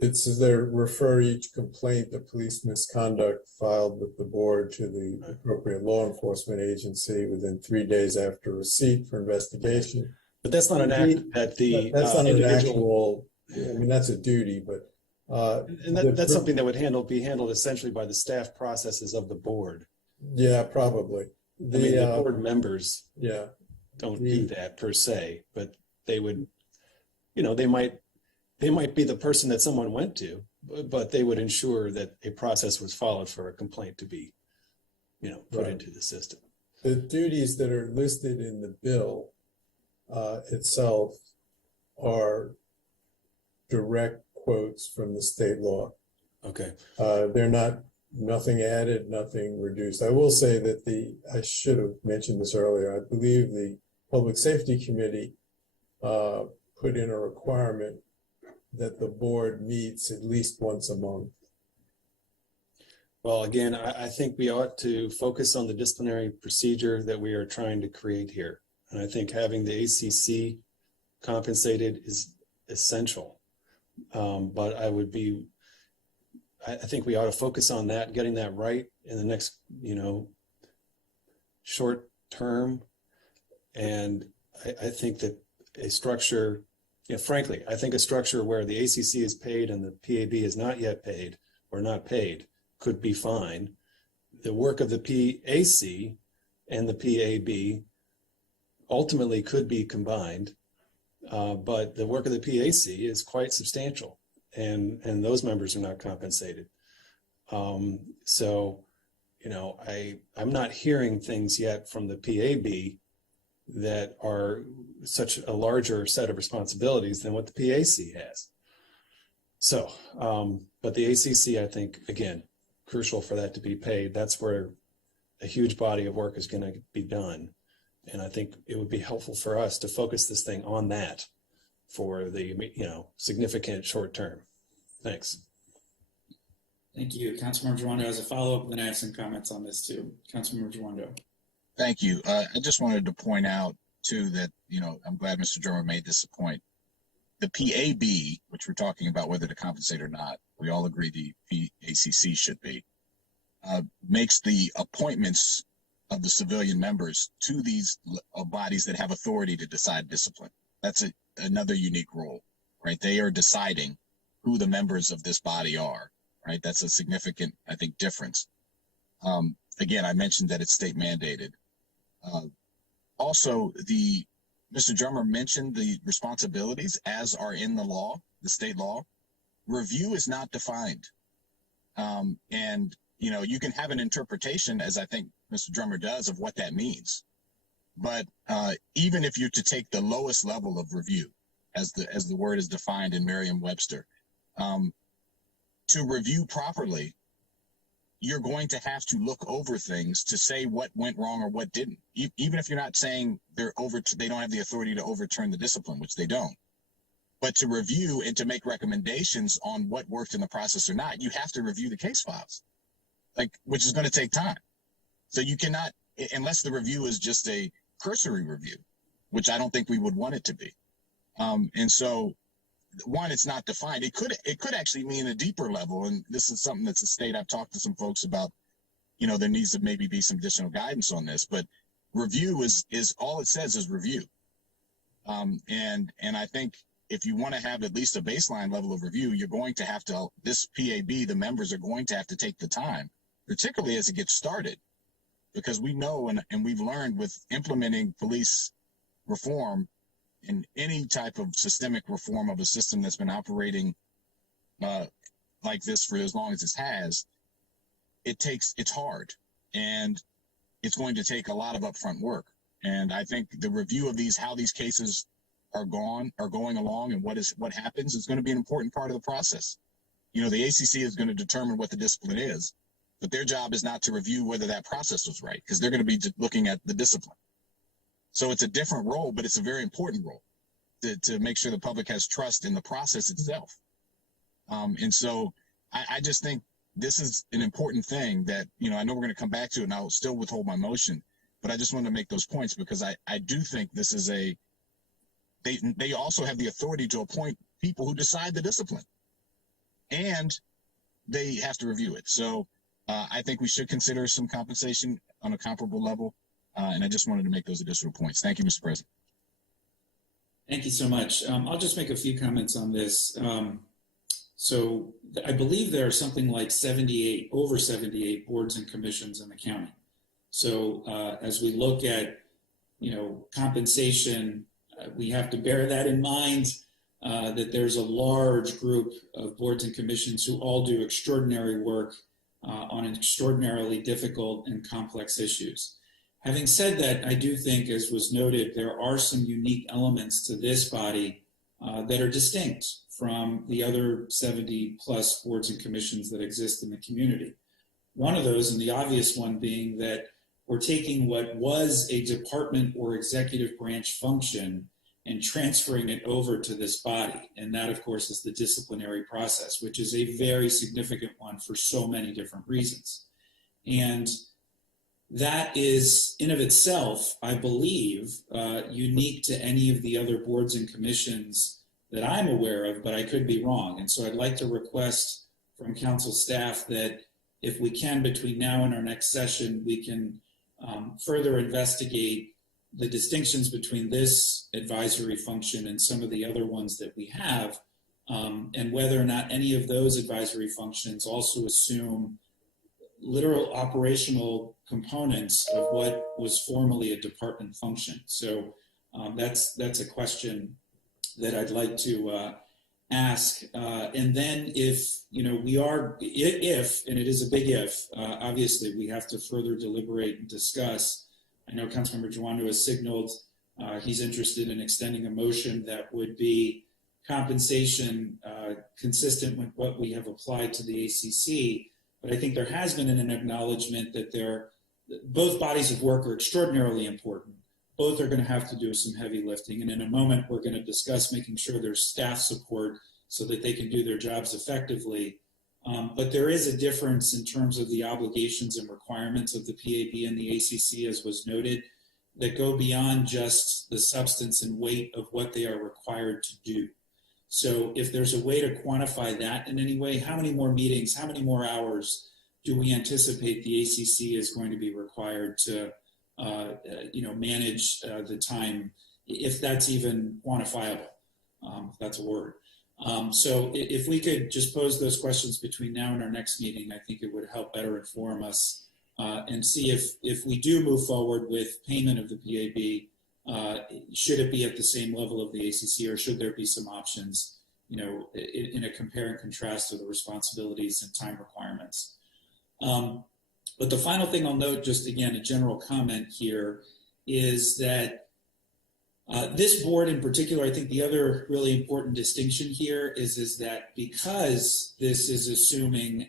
It says they refer each complaint of police misconduct filed with the board to the appropriate law enforcement agency within 3 days after receipt for investigation. But that's not an act that the that's not an actual. I mean, that's a duty, but and that's something that would be handled essentially by the staff processes of the board. Yeah, probably. The board members don't do that per se, but they would, they might be the person that someone went to, but they would ensure that a process was followed for a complaint to be, put into the system. The duties that are listed in the bill itself are direct quotes from the state law. Okay. They're nothing added, nothing reduced. I will say that I should have mentioned this earlier. I believe the Public Safety Committee put in a requirement that the board meets at least once a month. Well, again, I think we ought to focus on the disciplinary procedure that we are trying to create here. And I think having the ACC compensated is essential. But I think we ought to focus on that, getting that right in the next, short term. And I think that a structure, frankly, I think a structure where the ACC is paid and the PAB is not yet paid or not paid could be fine. The work of the PAC and the PAB ultimately could be combined, but the work of the PAC is quite substantial, and those members are not compensated. So, I'm not hearing things yet from the PAB that are such a larger set of responsibilities than what the PAC has. So, but the ACC, I think, again, crucial for that to be paid. That's where a huge body of work is going to be done. And I think it would be helpful for us to focus this thing on that for the, significant short term. Thanks. Thank you. Councilmember Girondo has a follow-up, then I have some comments on this too. Councilmember Girondo. Thank you. I just wanted to point out too that, I'm glad Mr. Drummond made this a point. The PAB, which we're talking about whether to compensate or not, we all agree the PACC should be, makes the appointments of the civilian members to these bodies that have authority to decide discipline. That's another unique role, right? They are deciding who the members of this body are, right? That's a significant, I think, difference. Again, I mentioned that it's state mandated. Also, the Mr. Drummer mentioned the responsibilities as are in the law, the state law. Review is not defined. And, you know, you can have an interpretation, as I think Mr. Drummer does, of what that means. But even if you're to take the lowest level of review, as the word is defined in Merriam-Webster, to review properly, you're going to have to look over things to say what went wrong or what didn't. Even if you're not saying they don't have the authority to overturn the discipline, which they don't. But to review and to make recommendations on what worked in the process or not, you have to review the case files, which is going to take time. So you cannot, unless the review is just a cursory review, which I don't think we would want it to be. And so, one, it's not defined. It could actually mean a deeper level, and this is something that's a state. I've talked to some folks about. You know, there needs to maybe be some additional guidance on this, but review is all it says is review. And I think if you want to have at least a baseline level of review, you're going to have to, this PAB, the members are going to have to take the time, particularly as it gets started, because we know and we've learned with implementing police reform in any type of systemic reform of a system that's been operating like this for as long as it has, it's hard, and it's going to take a lot of upfront work. And I think the review of how these cases are going along and what happens is going to be an important part of the process. You know, the ACC is going to determine what the discipline is, but their job is not to review whether that process was right, because they're going to be looking at the discipline. So it's a different role, but it's a very important role to make sure the public has trust in the process itself. And so I just think this is an important thing that, you know, I know we're going to come back to it, and I'll still withhold my motion, but I just wanted to make those points because I do think this is they also have the authority to appoint people who decide the discipline, and they have to review it. So I think we should consider some compensation on a comparable level. And I just wanted to make those additional points. Thank you, Mr. President. Thank you so much. I'll just make a few comments on this. So I believe there are something like over 78 boards and commissions in the county. So as we look at, you know, compensation, we have to bear that in mind, that there's a large group of boards and commissions who all do extraordinary work on extraordinarily difficult and complex issues. Having said that, I do think, as was noted, there are some unique elements to this body that are distinct from the other 70 plus boards and commissions that exist in the community. One of those, and the obvious one, being that we're taking what was a department or executive branch function and transferring it over to this body. And that, of course, is the disciplinary process, which is a very significant one for so many different reasons. And that is, in of itself, I believe, unique to any of the other boards and commissions that I'm aware of, but I could be wrong. And so I'd like to request from council staff that if we can, between now and our next session, we can further investigate the distinctions between this advisory function and some of the other ones that we have, and whether or not any of those advisory functions also assume literal operational components of what was formerly a department function. So that's a question that I'd like to ask. And then if, you know, if, and it is a big if, obviously we have to further deliberate and discuss. I know Councilmember Joannou has signaled he's interested in extending a motion that would be compensation consistent with what we have applied to the ACC. But I think there has been an acknowledgement that both bodies of work are extraordinarily important. Both are going to have to do some heavy lifting. And in a moment, we're going to discuss making sure there's staff support so that they can do their jobs effectively. But there is a difference in terms of the obligations and requirements of the PAB and the ACC, as was noted, that go beyond just the substance and weight of what they are required to do. So if there's a way to quantify that in any way, how many more meetings, how many more hours do we anticipate the ACC is going to be required to manage the time, if that's even quantifiable, if that's a word. So if we could just pose those questions between now and our next meeting, I think it would help better inform us and see if we do move forward with payment of the PAB, should it be at the same level of the ACC, or should there be some options, in a compare and contrast of the responsibilities and time requirements? But the final thing I'll note, just again, a general comment here, is that this board in particular, I think the other really important distinction here is that because this is assuming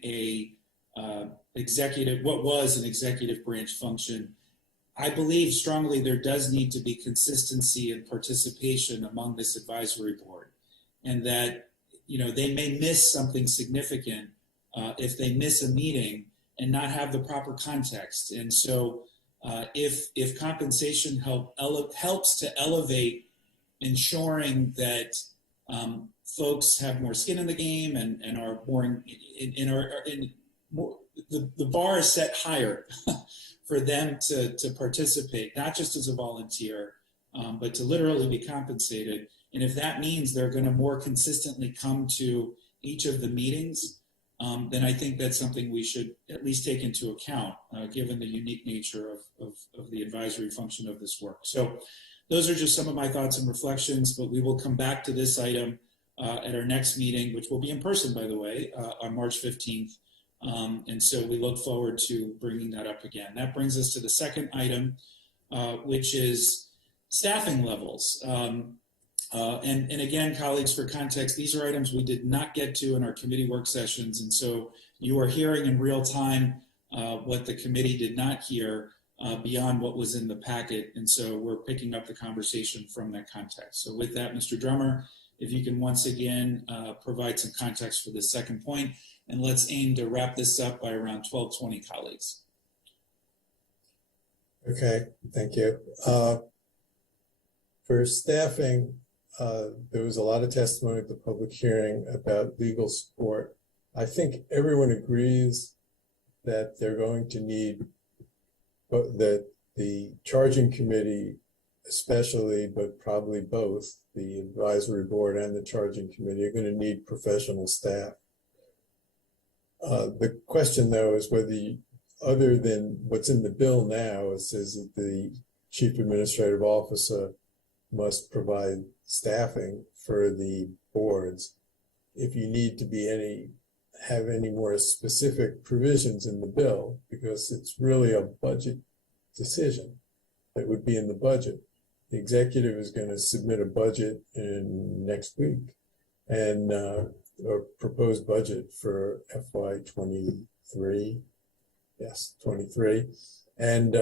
what was an executive branch function, I believe strongly there does need to be consistency and participation among this advisory board, and that they may miss something significant if they miss a meeting and not have the proper context. And so if compensation helps to elevate ensuring that folks have more skin in the game and are more the bar is set higher for them to participate, not just as a volunteer, but to literally be compensated. And if that means they're going to more consistently come to each of the meetings, then I think that's something we should at least take into account, given the unique nature of the advisory function of this work. So those are just some of my thoughts and reflections, but we will come back to this item at our next meeting, which will be in person, by the way, on March 15th. And so we look forward to bringing that up again. That brings us to the second item, which is staffing levels. And again, colleagues, for context, these are items we did not get to in our committee work sessions. And so you are hearing in real time what the committee did not hear beyond what was in the packet. And so we're picking up the conversation from that context. So with that, Mr. Drummer, if you can once again provide some context for this second point, and let's aim to wrap this up by around 12:20, colleagues. Okay, thank you. For staffing, there was a lot of testimony at the public hearing about legal support. I think everyone agrees that they're going to need, that the charging committee especially, but probably both, the advisory board and the charging committee, are going to need professional staff. The question, though, is whether, other than what's in the bill now, it says that the chief administrative officer must provide staffing for the boards. If you need to have any more specific provisions in the bill, because it's really a budget decision that would be in the budget. The executive is going to submit a budget in next week, and a proposed budget for FY23. Yes, 23, and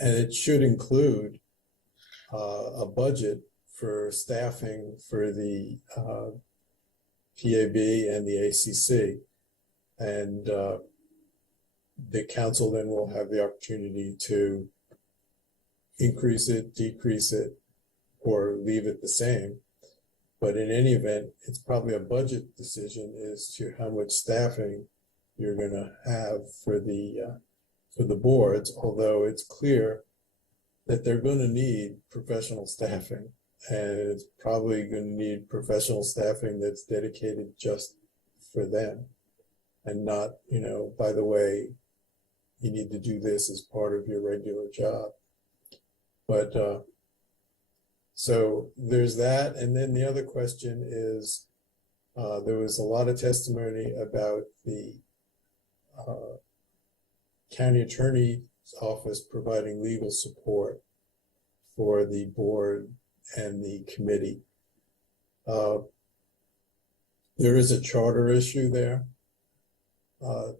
it should include a budget for staffing for the PAB and the ACC, and the council then will have the opportunity to increase it, decrease it, or leave it the same. But in any event, it's probably a budget decision as to how much staffing you're going to have for the boards, although it's clear that they're going to need professional staffing, and it's probably going to need professional staffing that's dedicated just for them, and not, by the way, you need to do this as part of your regular job. But so there's that. And then the other question is, there was a lot of testimony about the county attorney's office providing legal support for the board and the committee. There is a charter issue there.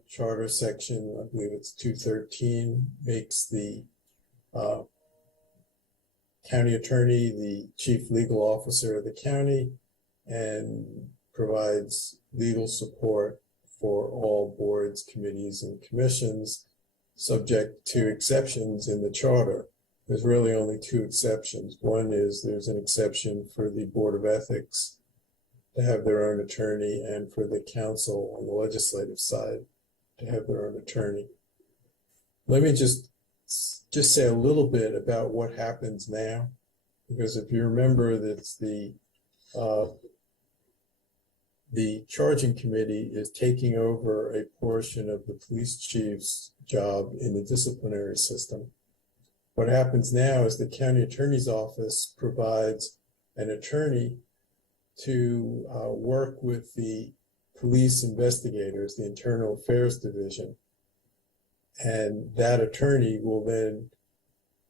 Charter section, I believe it's 213, makes the county attorney the chief legal officer of the county and provides legal support for all boards, committees, and commissions, subject to exceptions in the charter. There's really only two exceptions. One is there's an exception for the Board of Ethics to have their own attorney, and for the council on the legislative side to have their own attorney. Let me just say a little bit about what happens now, because if you remember, that's the charging committee is taking over a portion of the police chief's job in the disciplinary system. What happens now is the county attorney's office provides an attorney to work with the police investigators, the Internal Affairs Division, and that attorney will then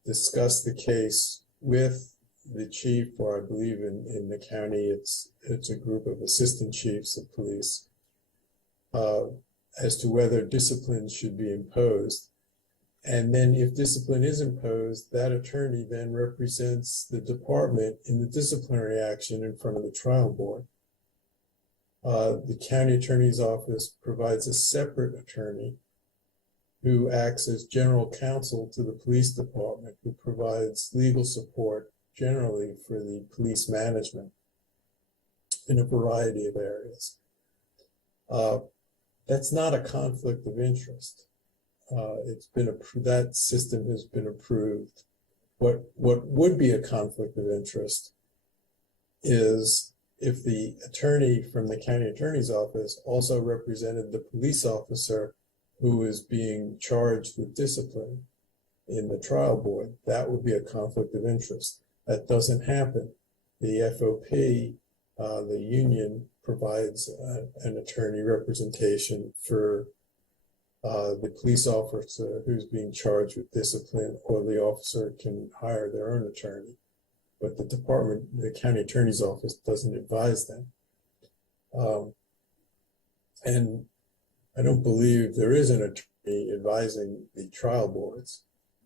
discuss the case with the chief, or I believe in the county, it's a group of assistant chiefs of police, as to whether discipline should be imposed. And then if discipline is imposed, that attorney then represents the department in the disciplinary action in front of the trial board. The county attorney's office provides a separate attorney who acts as general counsel to the police department, who provides legal support generally for the police management in a variety of areas. That's not a conflict of interest. That system has been approved. What would be a conflict of interest is if the attorney from the county attorney's office also represented the police officer who is being charged with discipline in the trial board. That would be a conflict of interest. That doesn't happen. The FOP, the union, provides an attorney representation for the police officer who's being charged with discipline, or the officer can hire their own attorney. But the department, the county attorney's office, doesn't advise them. And I don't believe there is an attorney advising the trial boards.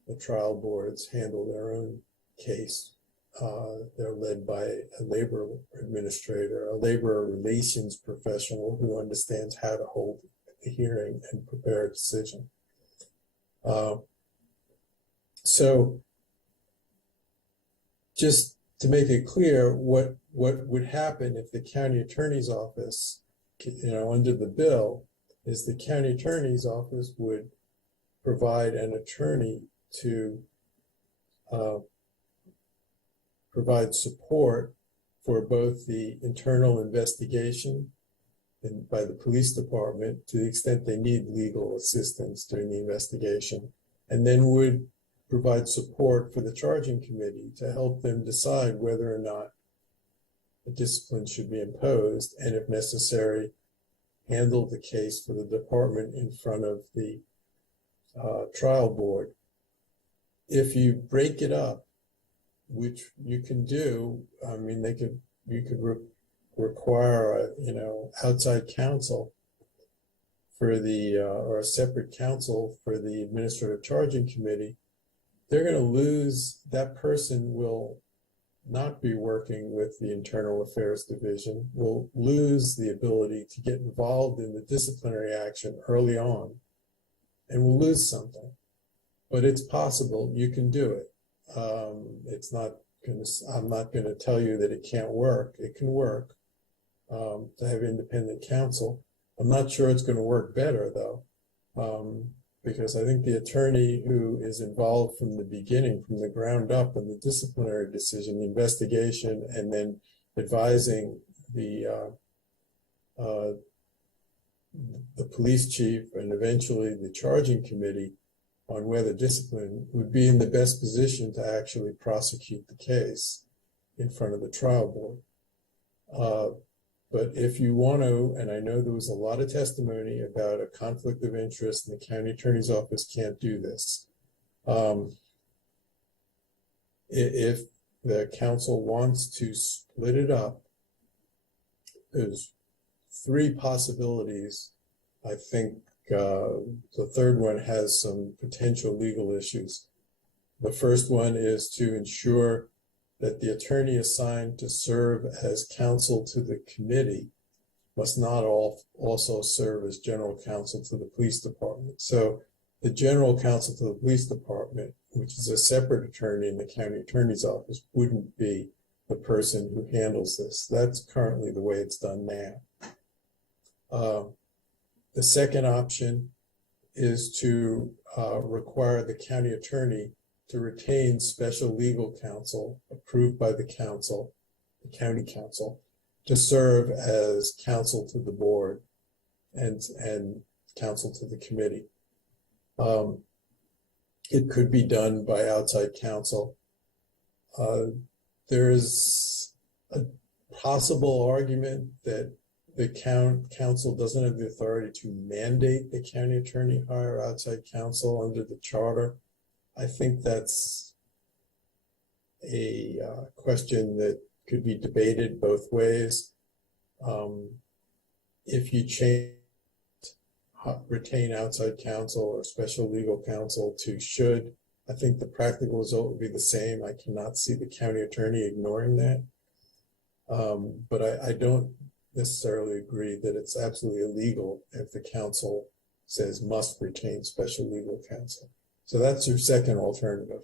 The trial boards handle their own case. They're led by a labor administrator, a labor relations professional who understands how to hold a hearing and prepare a decision. So just to make it clear, what would happen if the county attorney's office, under the bill, is the county attorney's office would provide an attorney to provide support for both the internal investigation and by the police department to the extent they need legal assistance during the investigation, and then would provide support for the charging committee to help them decide whether or not a discipline should be imposed, and if necessary, handle the case for the department in front of the trial board. If you break it up, which you can do, I mean, you could require outside counsel for the or a separate counsel for the administrative charging committee. They're going to lose, that person will not be working with the internal affairs division, will lose the ability to get involved in the disciplinary action early on, and will lose something. But it's possible, you can do it. I'm not going to tell you that it can't work. It can work to have independent counsel. I'm not sure it's going to work better though, because I think the attorney who is involved from the beginning, from the ground up in the disciplinary decision, the investigation, and then advising the police chief and eventually the charging committee on whether discipline would be in the best position to actually prosecute the case in front of the trial board. But if you want to, and I know there was a lot of testimony about a conflict of interest and the county attorney's office can't do this. If the council wants to split it up, there's three possibilities. I think the third one has some potential legal issues. The first one is to ensure that the attorney assigned to serve as counsel to the committee must not also serve as general counsel to the police department. So the general counsel to the police department, which is a separate attorney in the county attorney's office, wouldn't be the person who handles this. That's currently the way it's done now. The second option is to require the county attorney to retain special legal counsel approved by the council, the county council, to serve as counsel to the board and counsel to the committee. it could be done by outside counsel. There is a possible argument that the council doesn't have the authority to mandate the county attorney hire outside counsel under the charter. I think that's a question that could be debated both ways. If you retain outside counsel or special legal counsel to should, I think the practical result would be the same. I cannot see the county attorney ignoring that. But I don't necessarily agree that it's absolutely illegal if the council says must retain special legal counsel. So that's your second alternative.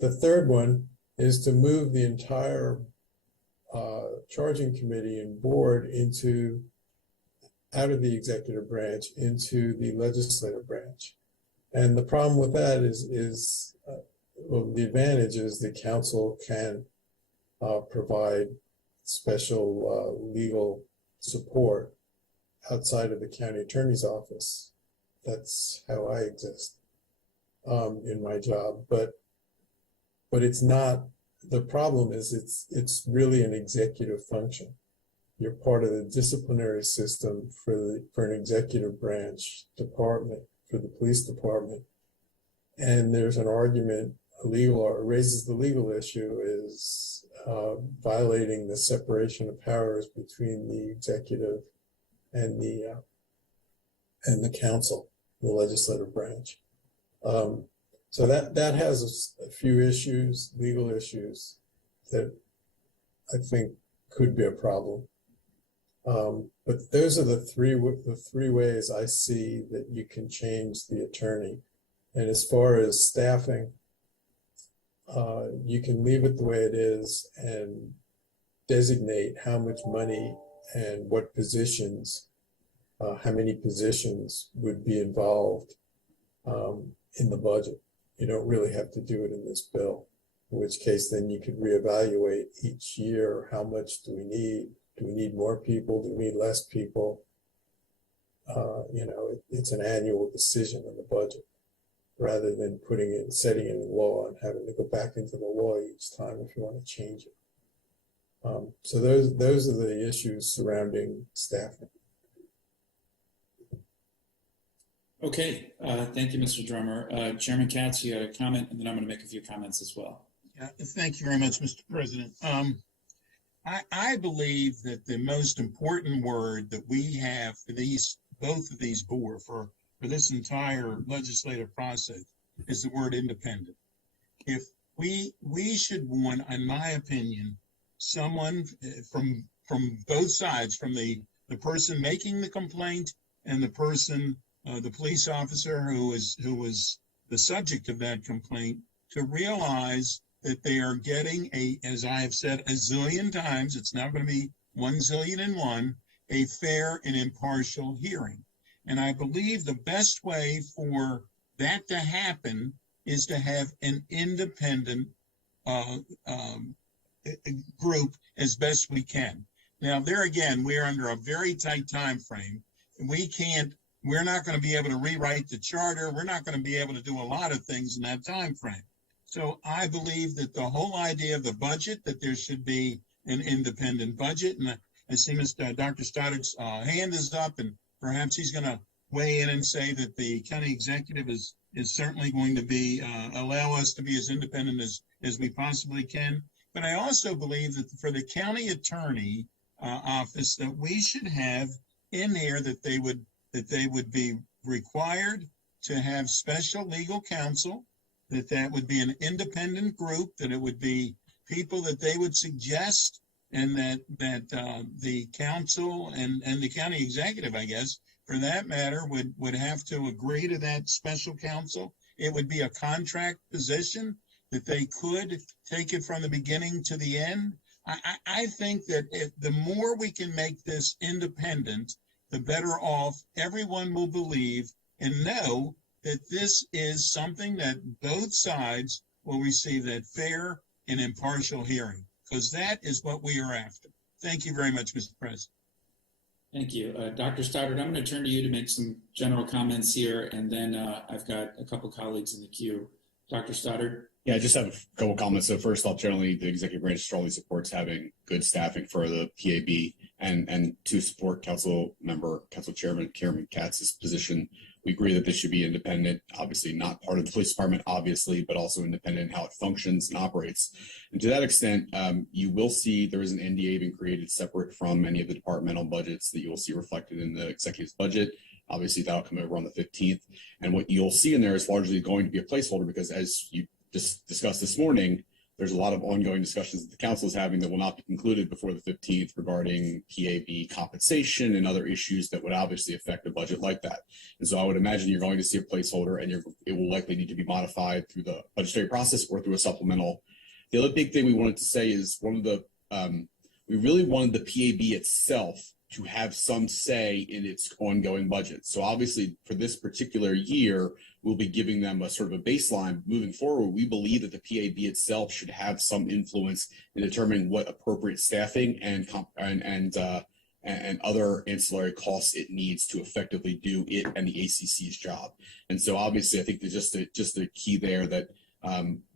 The third one is to move the entire charging committee and board out of the executive branch into the legislative branch. And the problem with that is well, the advantage is the council can provide special legal support outside of the county attorney's office. That's how I exist in my job. But it's not, the problem is it's really an executive function. You're part of the disciplinary system for an executive branch department, for the police department. And there's an argument, raises the legal issue is violating the separation of powers between the executive and the council, the legislative branch. So that has a few issues, legal issues, that I think could be a problem. But those are the three ways I see that you can change the attorney. And as far as staffing, you can leave it the way it is and designate how much money and what positions, how many positions would be involved in the budget. You don't really have to do it in this bill, in which case then you could reevaluate each year. How much do we need? Do we need more people? Do we need less people? It's an annual decision on the budget rather than setting it in law and having to go back into the law each time if you want to change it. So those are the issues surrounding staffing. Okay, thank you, Mr. Drummer. Chairman Katz, you had a comment, and then I'm going to make a few comments as well. Yeah, thank you very much, Mr. President. I believe that the most important word that we have for both of these boards, for this entire legislative process, is the word independent. If we should want, in my opinion, someone from both sides, from the person making the complaint and the person, the police officer who was the subject of that complaint, to realize that they are getting as I have said a zillion times, it's now going to be 1 zillion and one, a fair and impartial hearing. And I believe the best way for that to happen is to have an independent group as best we can. Now, there again, we're under a very tight time frame. We're not going to be able to rewrite the charter. We're not going to be able to do a lot of things in that time frame. So I believe that the whole idea of the budget, that there should be an independent budget. And I see Dr. Stoddard's hand is up, and perhaps he's going to weigh in and say that the county executive is certainly going to allow us to be as independent as we possibly can. But I also believe that for the county attorney office, that we should have in there that they would be required to have special legal counsel, that would be an independent group, that it would be people that they would suggest, and that the council and the county executive, I guess, for that matter, would have to agree to that special counsel. It would be a contract position that they could take it from the beginning to the end. I think that the more we can make this independent, the better off everyone will believe and know that this is something that both sides will receive that fair and impartial hearing, because that is what we are after. Thank you very much, Mr. President. Thank you. Dr. Stoddard, I'm going to turn to you to make some general comments here, and then I've got a couple colleagues in the queue Dr. Stoddard? Yeah, I just have a couple comments. So first off, generally the executive branch strongly supports having good staffing for the PAB and to support Council Chairman Katz's position. We agree that this should be independent, obviously not part of the police department, obviously, but also independent in how it functions and operates. And to that extent, you will see there is an NDA being created separate from any of the departmental budgets that you will see reflected in the executive's budget. Obviously, that'll come over on the 15th. And what you'll see in there is largely going to be a placeholder because as you just discussed this morning, there's a lot of ongoing discussions that the council is having that will not be concluded before the 15th regarding PAB compensation and other issues that would obviously affect a budget like that. And so I would imagine you're going to see a placeholder and it will likely need to be modified through the budgetary process or through a supplemental. The other big thing we wanted to say is we really wanted the PAB itself to have some say in its ongoing budget. So obviously for this particular year, we'll be giving them a sort of a baseline moving forward. We believe that the PAB itself should have some influence in determining what appropriate staffing and other ancillary costs it needs to effectively do it and the ACC's job. And so obviously I think there's just a key there that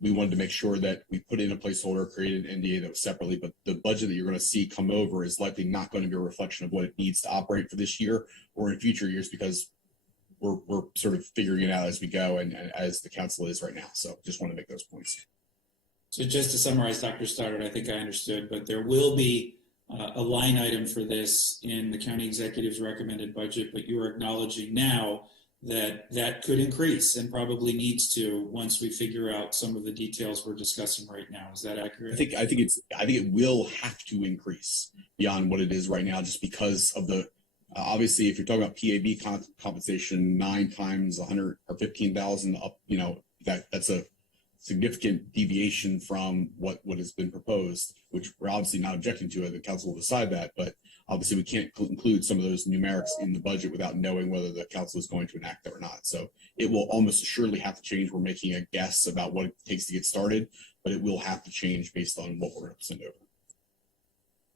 we wanted to make sure that we put in a placeholder, created an NDA that was separately, but the budget that you're going to see come over is likely not going to be a reflection of what it needs to operate for this year or in future years because we're sort of figuring it out as we go and as the council is right now. So just want to make those points. So just to summarize, Dr. Stoddard, I think I understood, but there will be a line item for this in the county executive's recommended budget, but you are acknowledging now that could increase and probably needs to once we figure out some of the details we're discussing right now. Is that accurate? I think it will have to increase beyond what it is right now, just because of the obviously if you're talking about PAB compensation 9 times 100 or 15,000 up, that's a significant deviation from what has been proposed, which we're obviously not objecting to. The council will decide that, but obviously we can't include some of those numerics in the budget without knowing whether the council is going to enact that or not. So it will almost assuredly have to change. We're making a guess about what it takes to get started, but it will have to change based on what we're going to send over.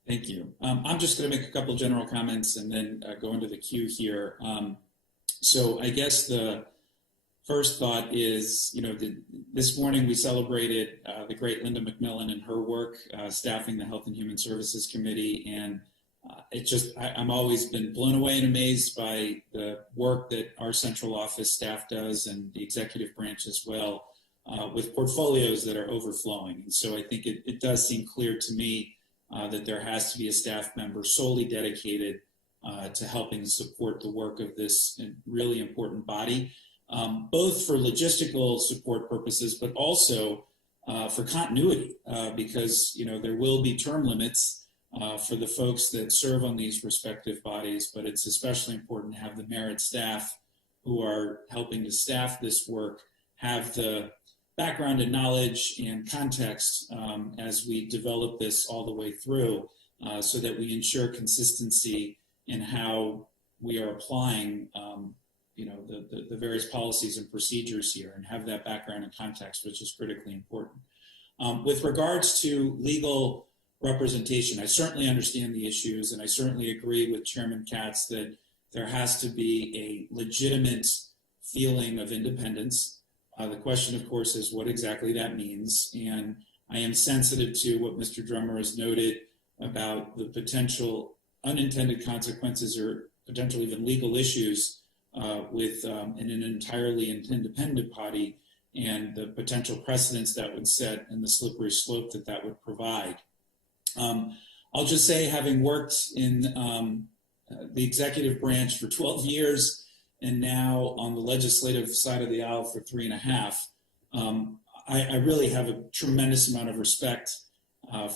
Thank you. I'm just going to make a couple general comments and then go into the queue here. So I guess the first thought is, this morning we celebrated the great Linda McMillan and her work staffing the Health and Human Services Committee. And I'm always been blown away and amazed by the work that our central office staff does and the executive branch as well with portfolios that are overflowing. And so I think it does seem clear to me that there has to be a staff member solely dedicated to helping support the work of this really important body, both for logistical support purposes, but also for continuity, because there will be term limits for the folks that serve on these respective bodies, but it's especially important to have the merit staff who are helping to staff this work have the background and knowledge and context as we develop this all the way through so that we ensure consistency in how we are applying the various policies and procedures here and have that background and context, which is critically important. With regards to legal representation, I certainly understand the issues and I certainly agree with Chairman Katz that there has to be a legitimate feeling of independence. The question, of course, is what exactly that means. And I am sensitive to what Mr. Drummer has noted about the potential unintended consequences or potentially even legal issues with an entirely independent body and the potential precedents that would set and the slippery slope that would provide. I'll just say, having worked in the executive branch for 12 years, and now on the legislative side of the aisle for 3.5, I really have a tremendous amount of respect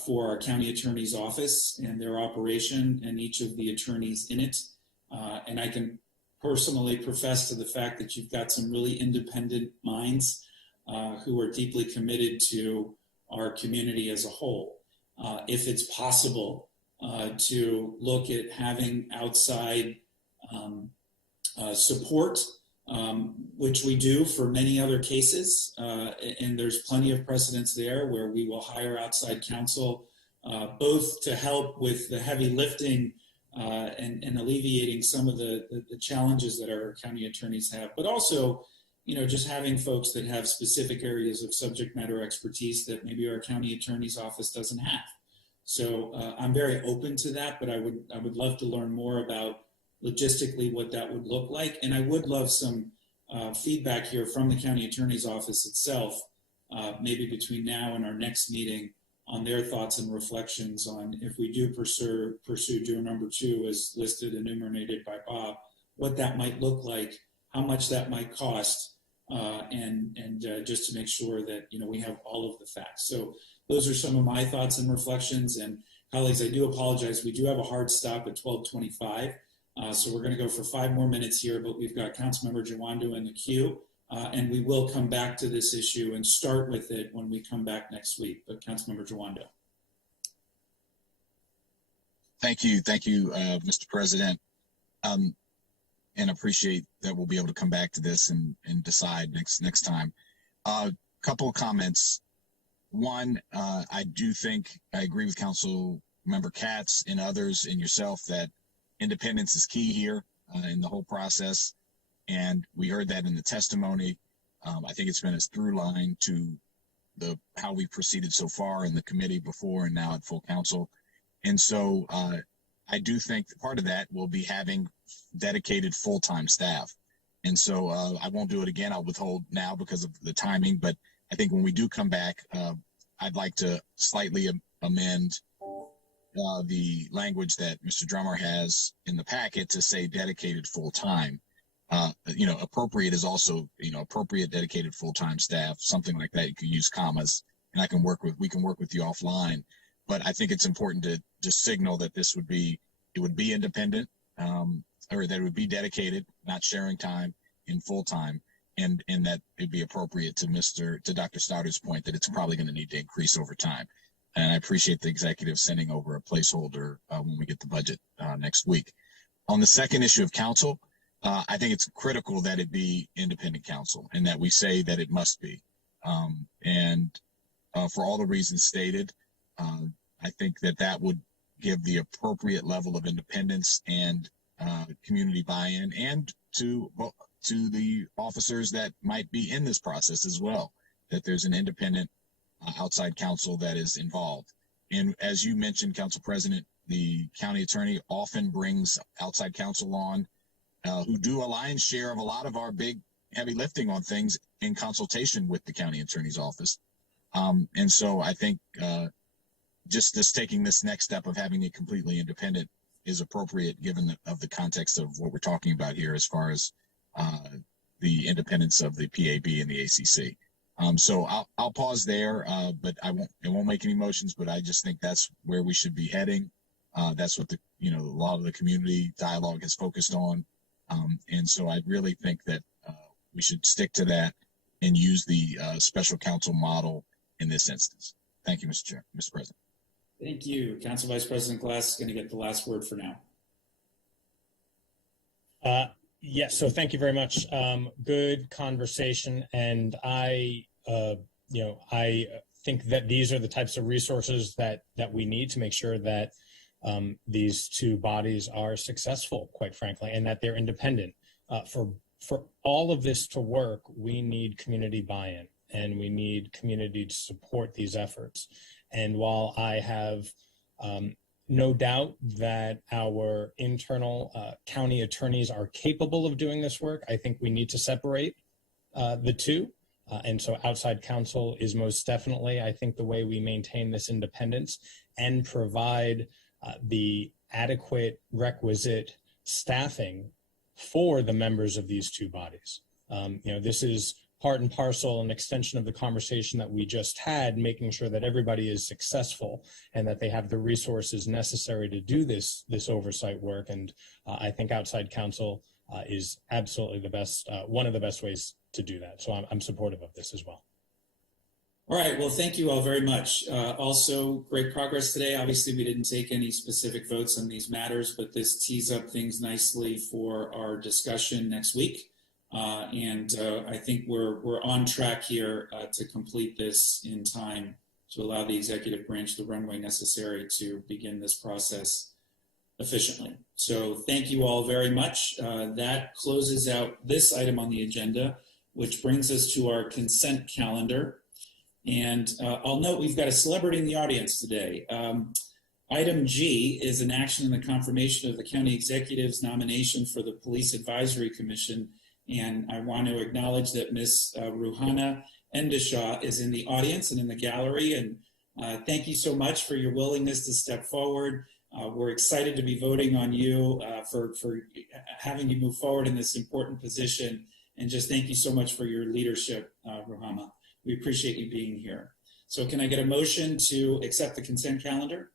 for our county attorney's office and their operation and each of the attorneys in it. And I can personally profess to the fact that you've got some really independent minds who are deeply committed to our community as a whole. If it's possible to look at having outside support, which we do for many other cases, and there's plenty of precedents there where we will hire outside counsel, both to help with the heavy lifting and alleviating some of the challenges that our county attorneys have, but also just having folks that have specific areas of subject matter expertise that maybe our county attorney's office doesn't have. So I'm very open to that, but I would love to learn more about logistically what that would look like. And I would love some feedback here from the county attorney's office itself, maybe between now and our next meeting, on their thoughts and reflections on if we do pursue doing number 2 as listed and enumerated by Bob, what that might look like, how much that might cost, and just to make sure that we have all of the facts. So those are some of my thoughts and reflections. And colleagues, I do apologize. We do have a hard stop at 12:25. So we're going to go for 5 more minutes here, but we've got Councilmember Jawando in the queue. And we will come back to this issue and start with it when we come back next week. But Councilmember Jawando. Thank you, Mr. President. And appreciate that we'll be able to come back to this and decide next time. Couple of comments. One, I do think I agree with Councilmember Katz and others and yourself that independence is key here in the whole process. And we heard that in the testimony. I think it's been a through line to how we proceeded so far in the committee before and now at full council. And so I do think part of that will be having dedicated full-time staff. And so I won't do it again. I'll withhold now because of the timing. But I think when we do come back, I'd like to slightly amend the language that Mr. Drummer has in the packet to say dedicated full-time. Appropriate is also, appropriate dedicated full-time staff, something like that. You could use commas, and we can work with you offline. But I think it's important to just signal that it would be independent, or that it would be dedicated, not sharing time in full-time, and that it'd be appropriate to Dr. Stouter's point that it's probably going to need to increase over time. And I appreciate the executive sending over a placeholder when we get the budget next week. On the second issue of council, I think it's critical that it be independent counsel and that we say that it must be. For all the reasons stated, I think that would give the appropriate level of independence and community buy-in, and to the officers that might be in this process as well, that there's an independent outside counsel that is involved. And as you mentioned, Council President, the county attorney often brings outside counsel on who do a lion's share of a lot of our big heavy lifting on things in consultation with the county attorney's office. And so I think just taking this next step of having it completely independent is appropriate given the context of what we're talking about here as far as the independence of the PAB and the ACC. So I'll pause there, but it won't make any motions, but I just think that's where we should be heading. That's what a lot of the community dialogue has focused on. And so I really think that we should stick to that and use the special counsel model in this instance. Thank you, Mr. President. Thank you. Council Vice President Glass is going to get the last word for now. Yes, so thank you very much. Good conversation, and I think that these are the types of resources that we need to make sure that these two bodies are successful, quite frankly, and that they're independent. For all of this to work, we need community buy-in, and we need community to support these efforts. And while I have no doubt that our internal county attorneys are capable of doing this work, I think we need to separate the two. And so outside counsel is most definitely, I think, the way we maintain this independence and provide the adequate requisite staffing for the members of these two bodies. This is part and parcel, an extension of the conversation that we just had, making sure that everybody is successful and that they have the resources necessary to do this oversight work. And I think outside counsel is absolutely the best, one of the best ways to do that. So I'm supportive of this as well. All right, well, thank you all very much. Also, great progress today. Obviously, we didn't take any specific votes on these matters, but this tees up things nicely for our discussion next week. I think we're on track here to complete this in time to allow the executive branch the runway necessary to begin this process efficiently. So thank you all very much. That closes out this item on the agenda. which brings us to our consent calendar. And I'll note we've got a celebrity in the audience today. Item G is an action in the confirmation of the county executive's nomination for the Police Advisory Commission. And I want to acknowledge that Ms. Ruhana Endishaw is in the audience and in the gallery. And thank you so much for your willingness to step forward. We're excited to be voting on you for having you move forward in this important position. And just thank you so much for your leadership, Ruhama. We appreciate you being here. So can I get a motion to accept the consent calendar?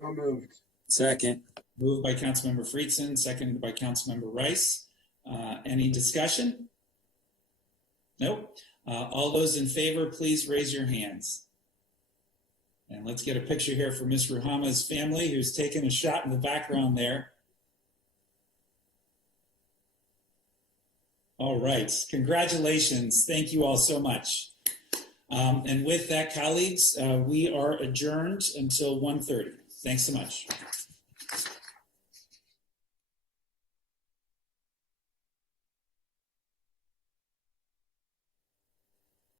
So moved. Second. Moved by Councilmember Friedson, seconded by Councilmember Rice. Any discussion? Nope. All those in favor, please raise your hands. And let's get a picture here for Ms. Ruhama's family, who's taking a shot in the background there. All right, congratulations. Thank you all so much. And with that, colleagues, we are adjourned until 1:30. Thanks so much.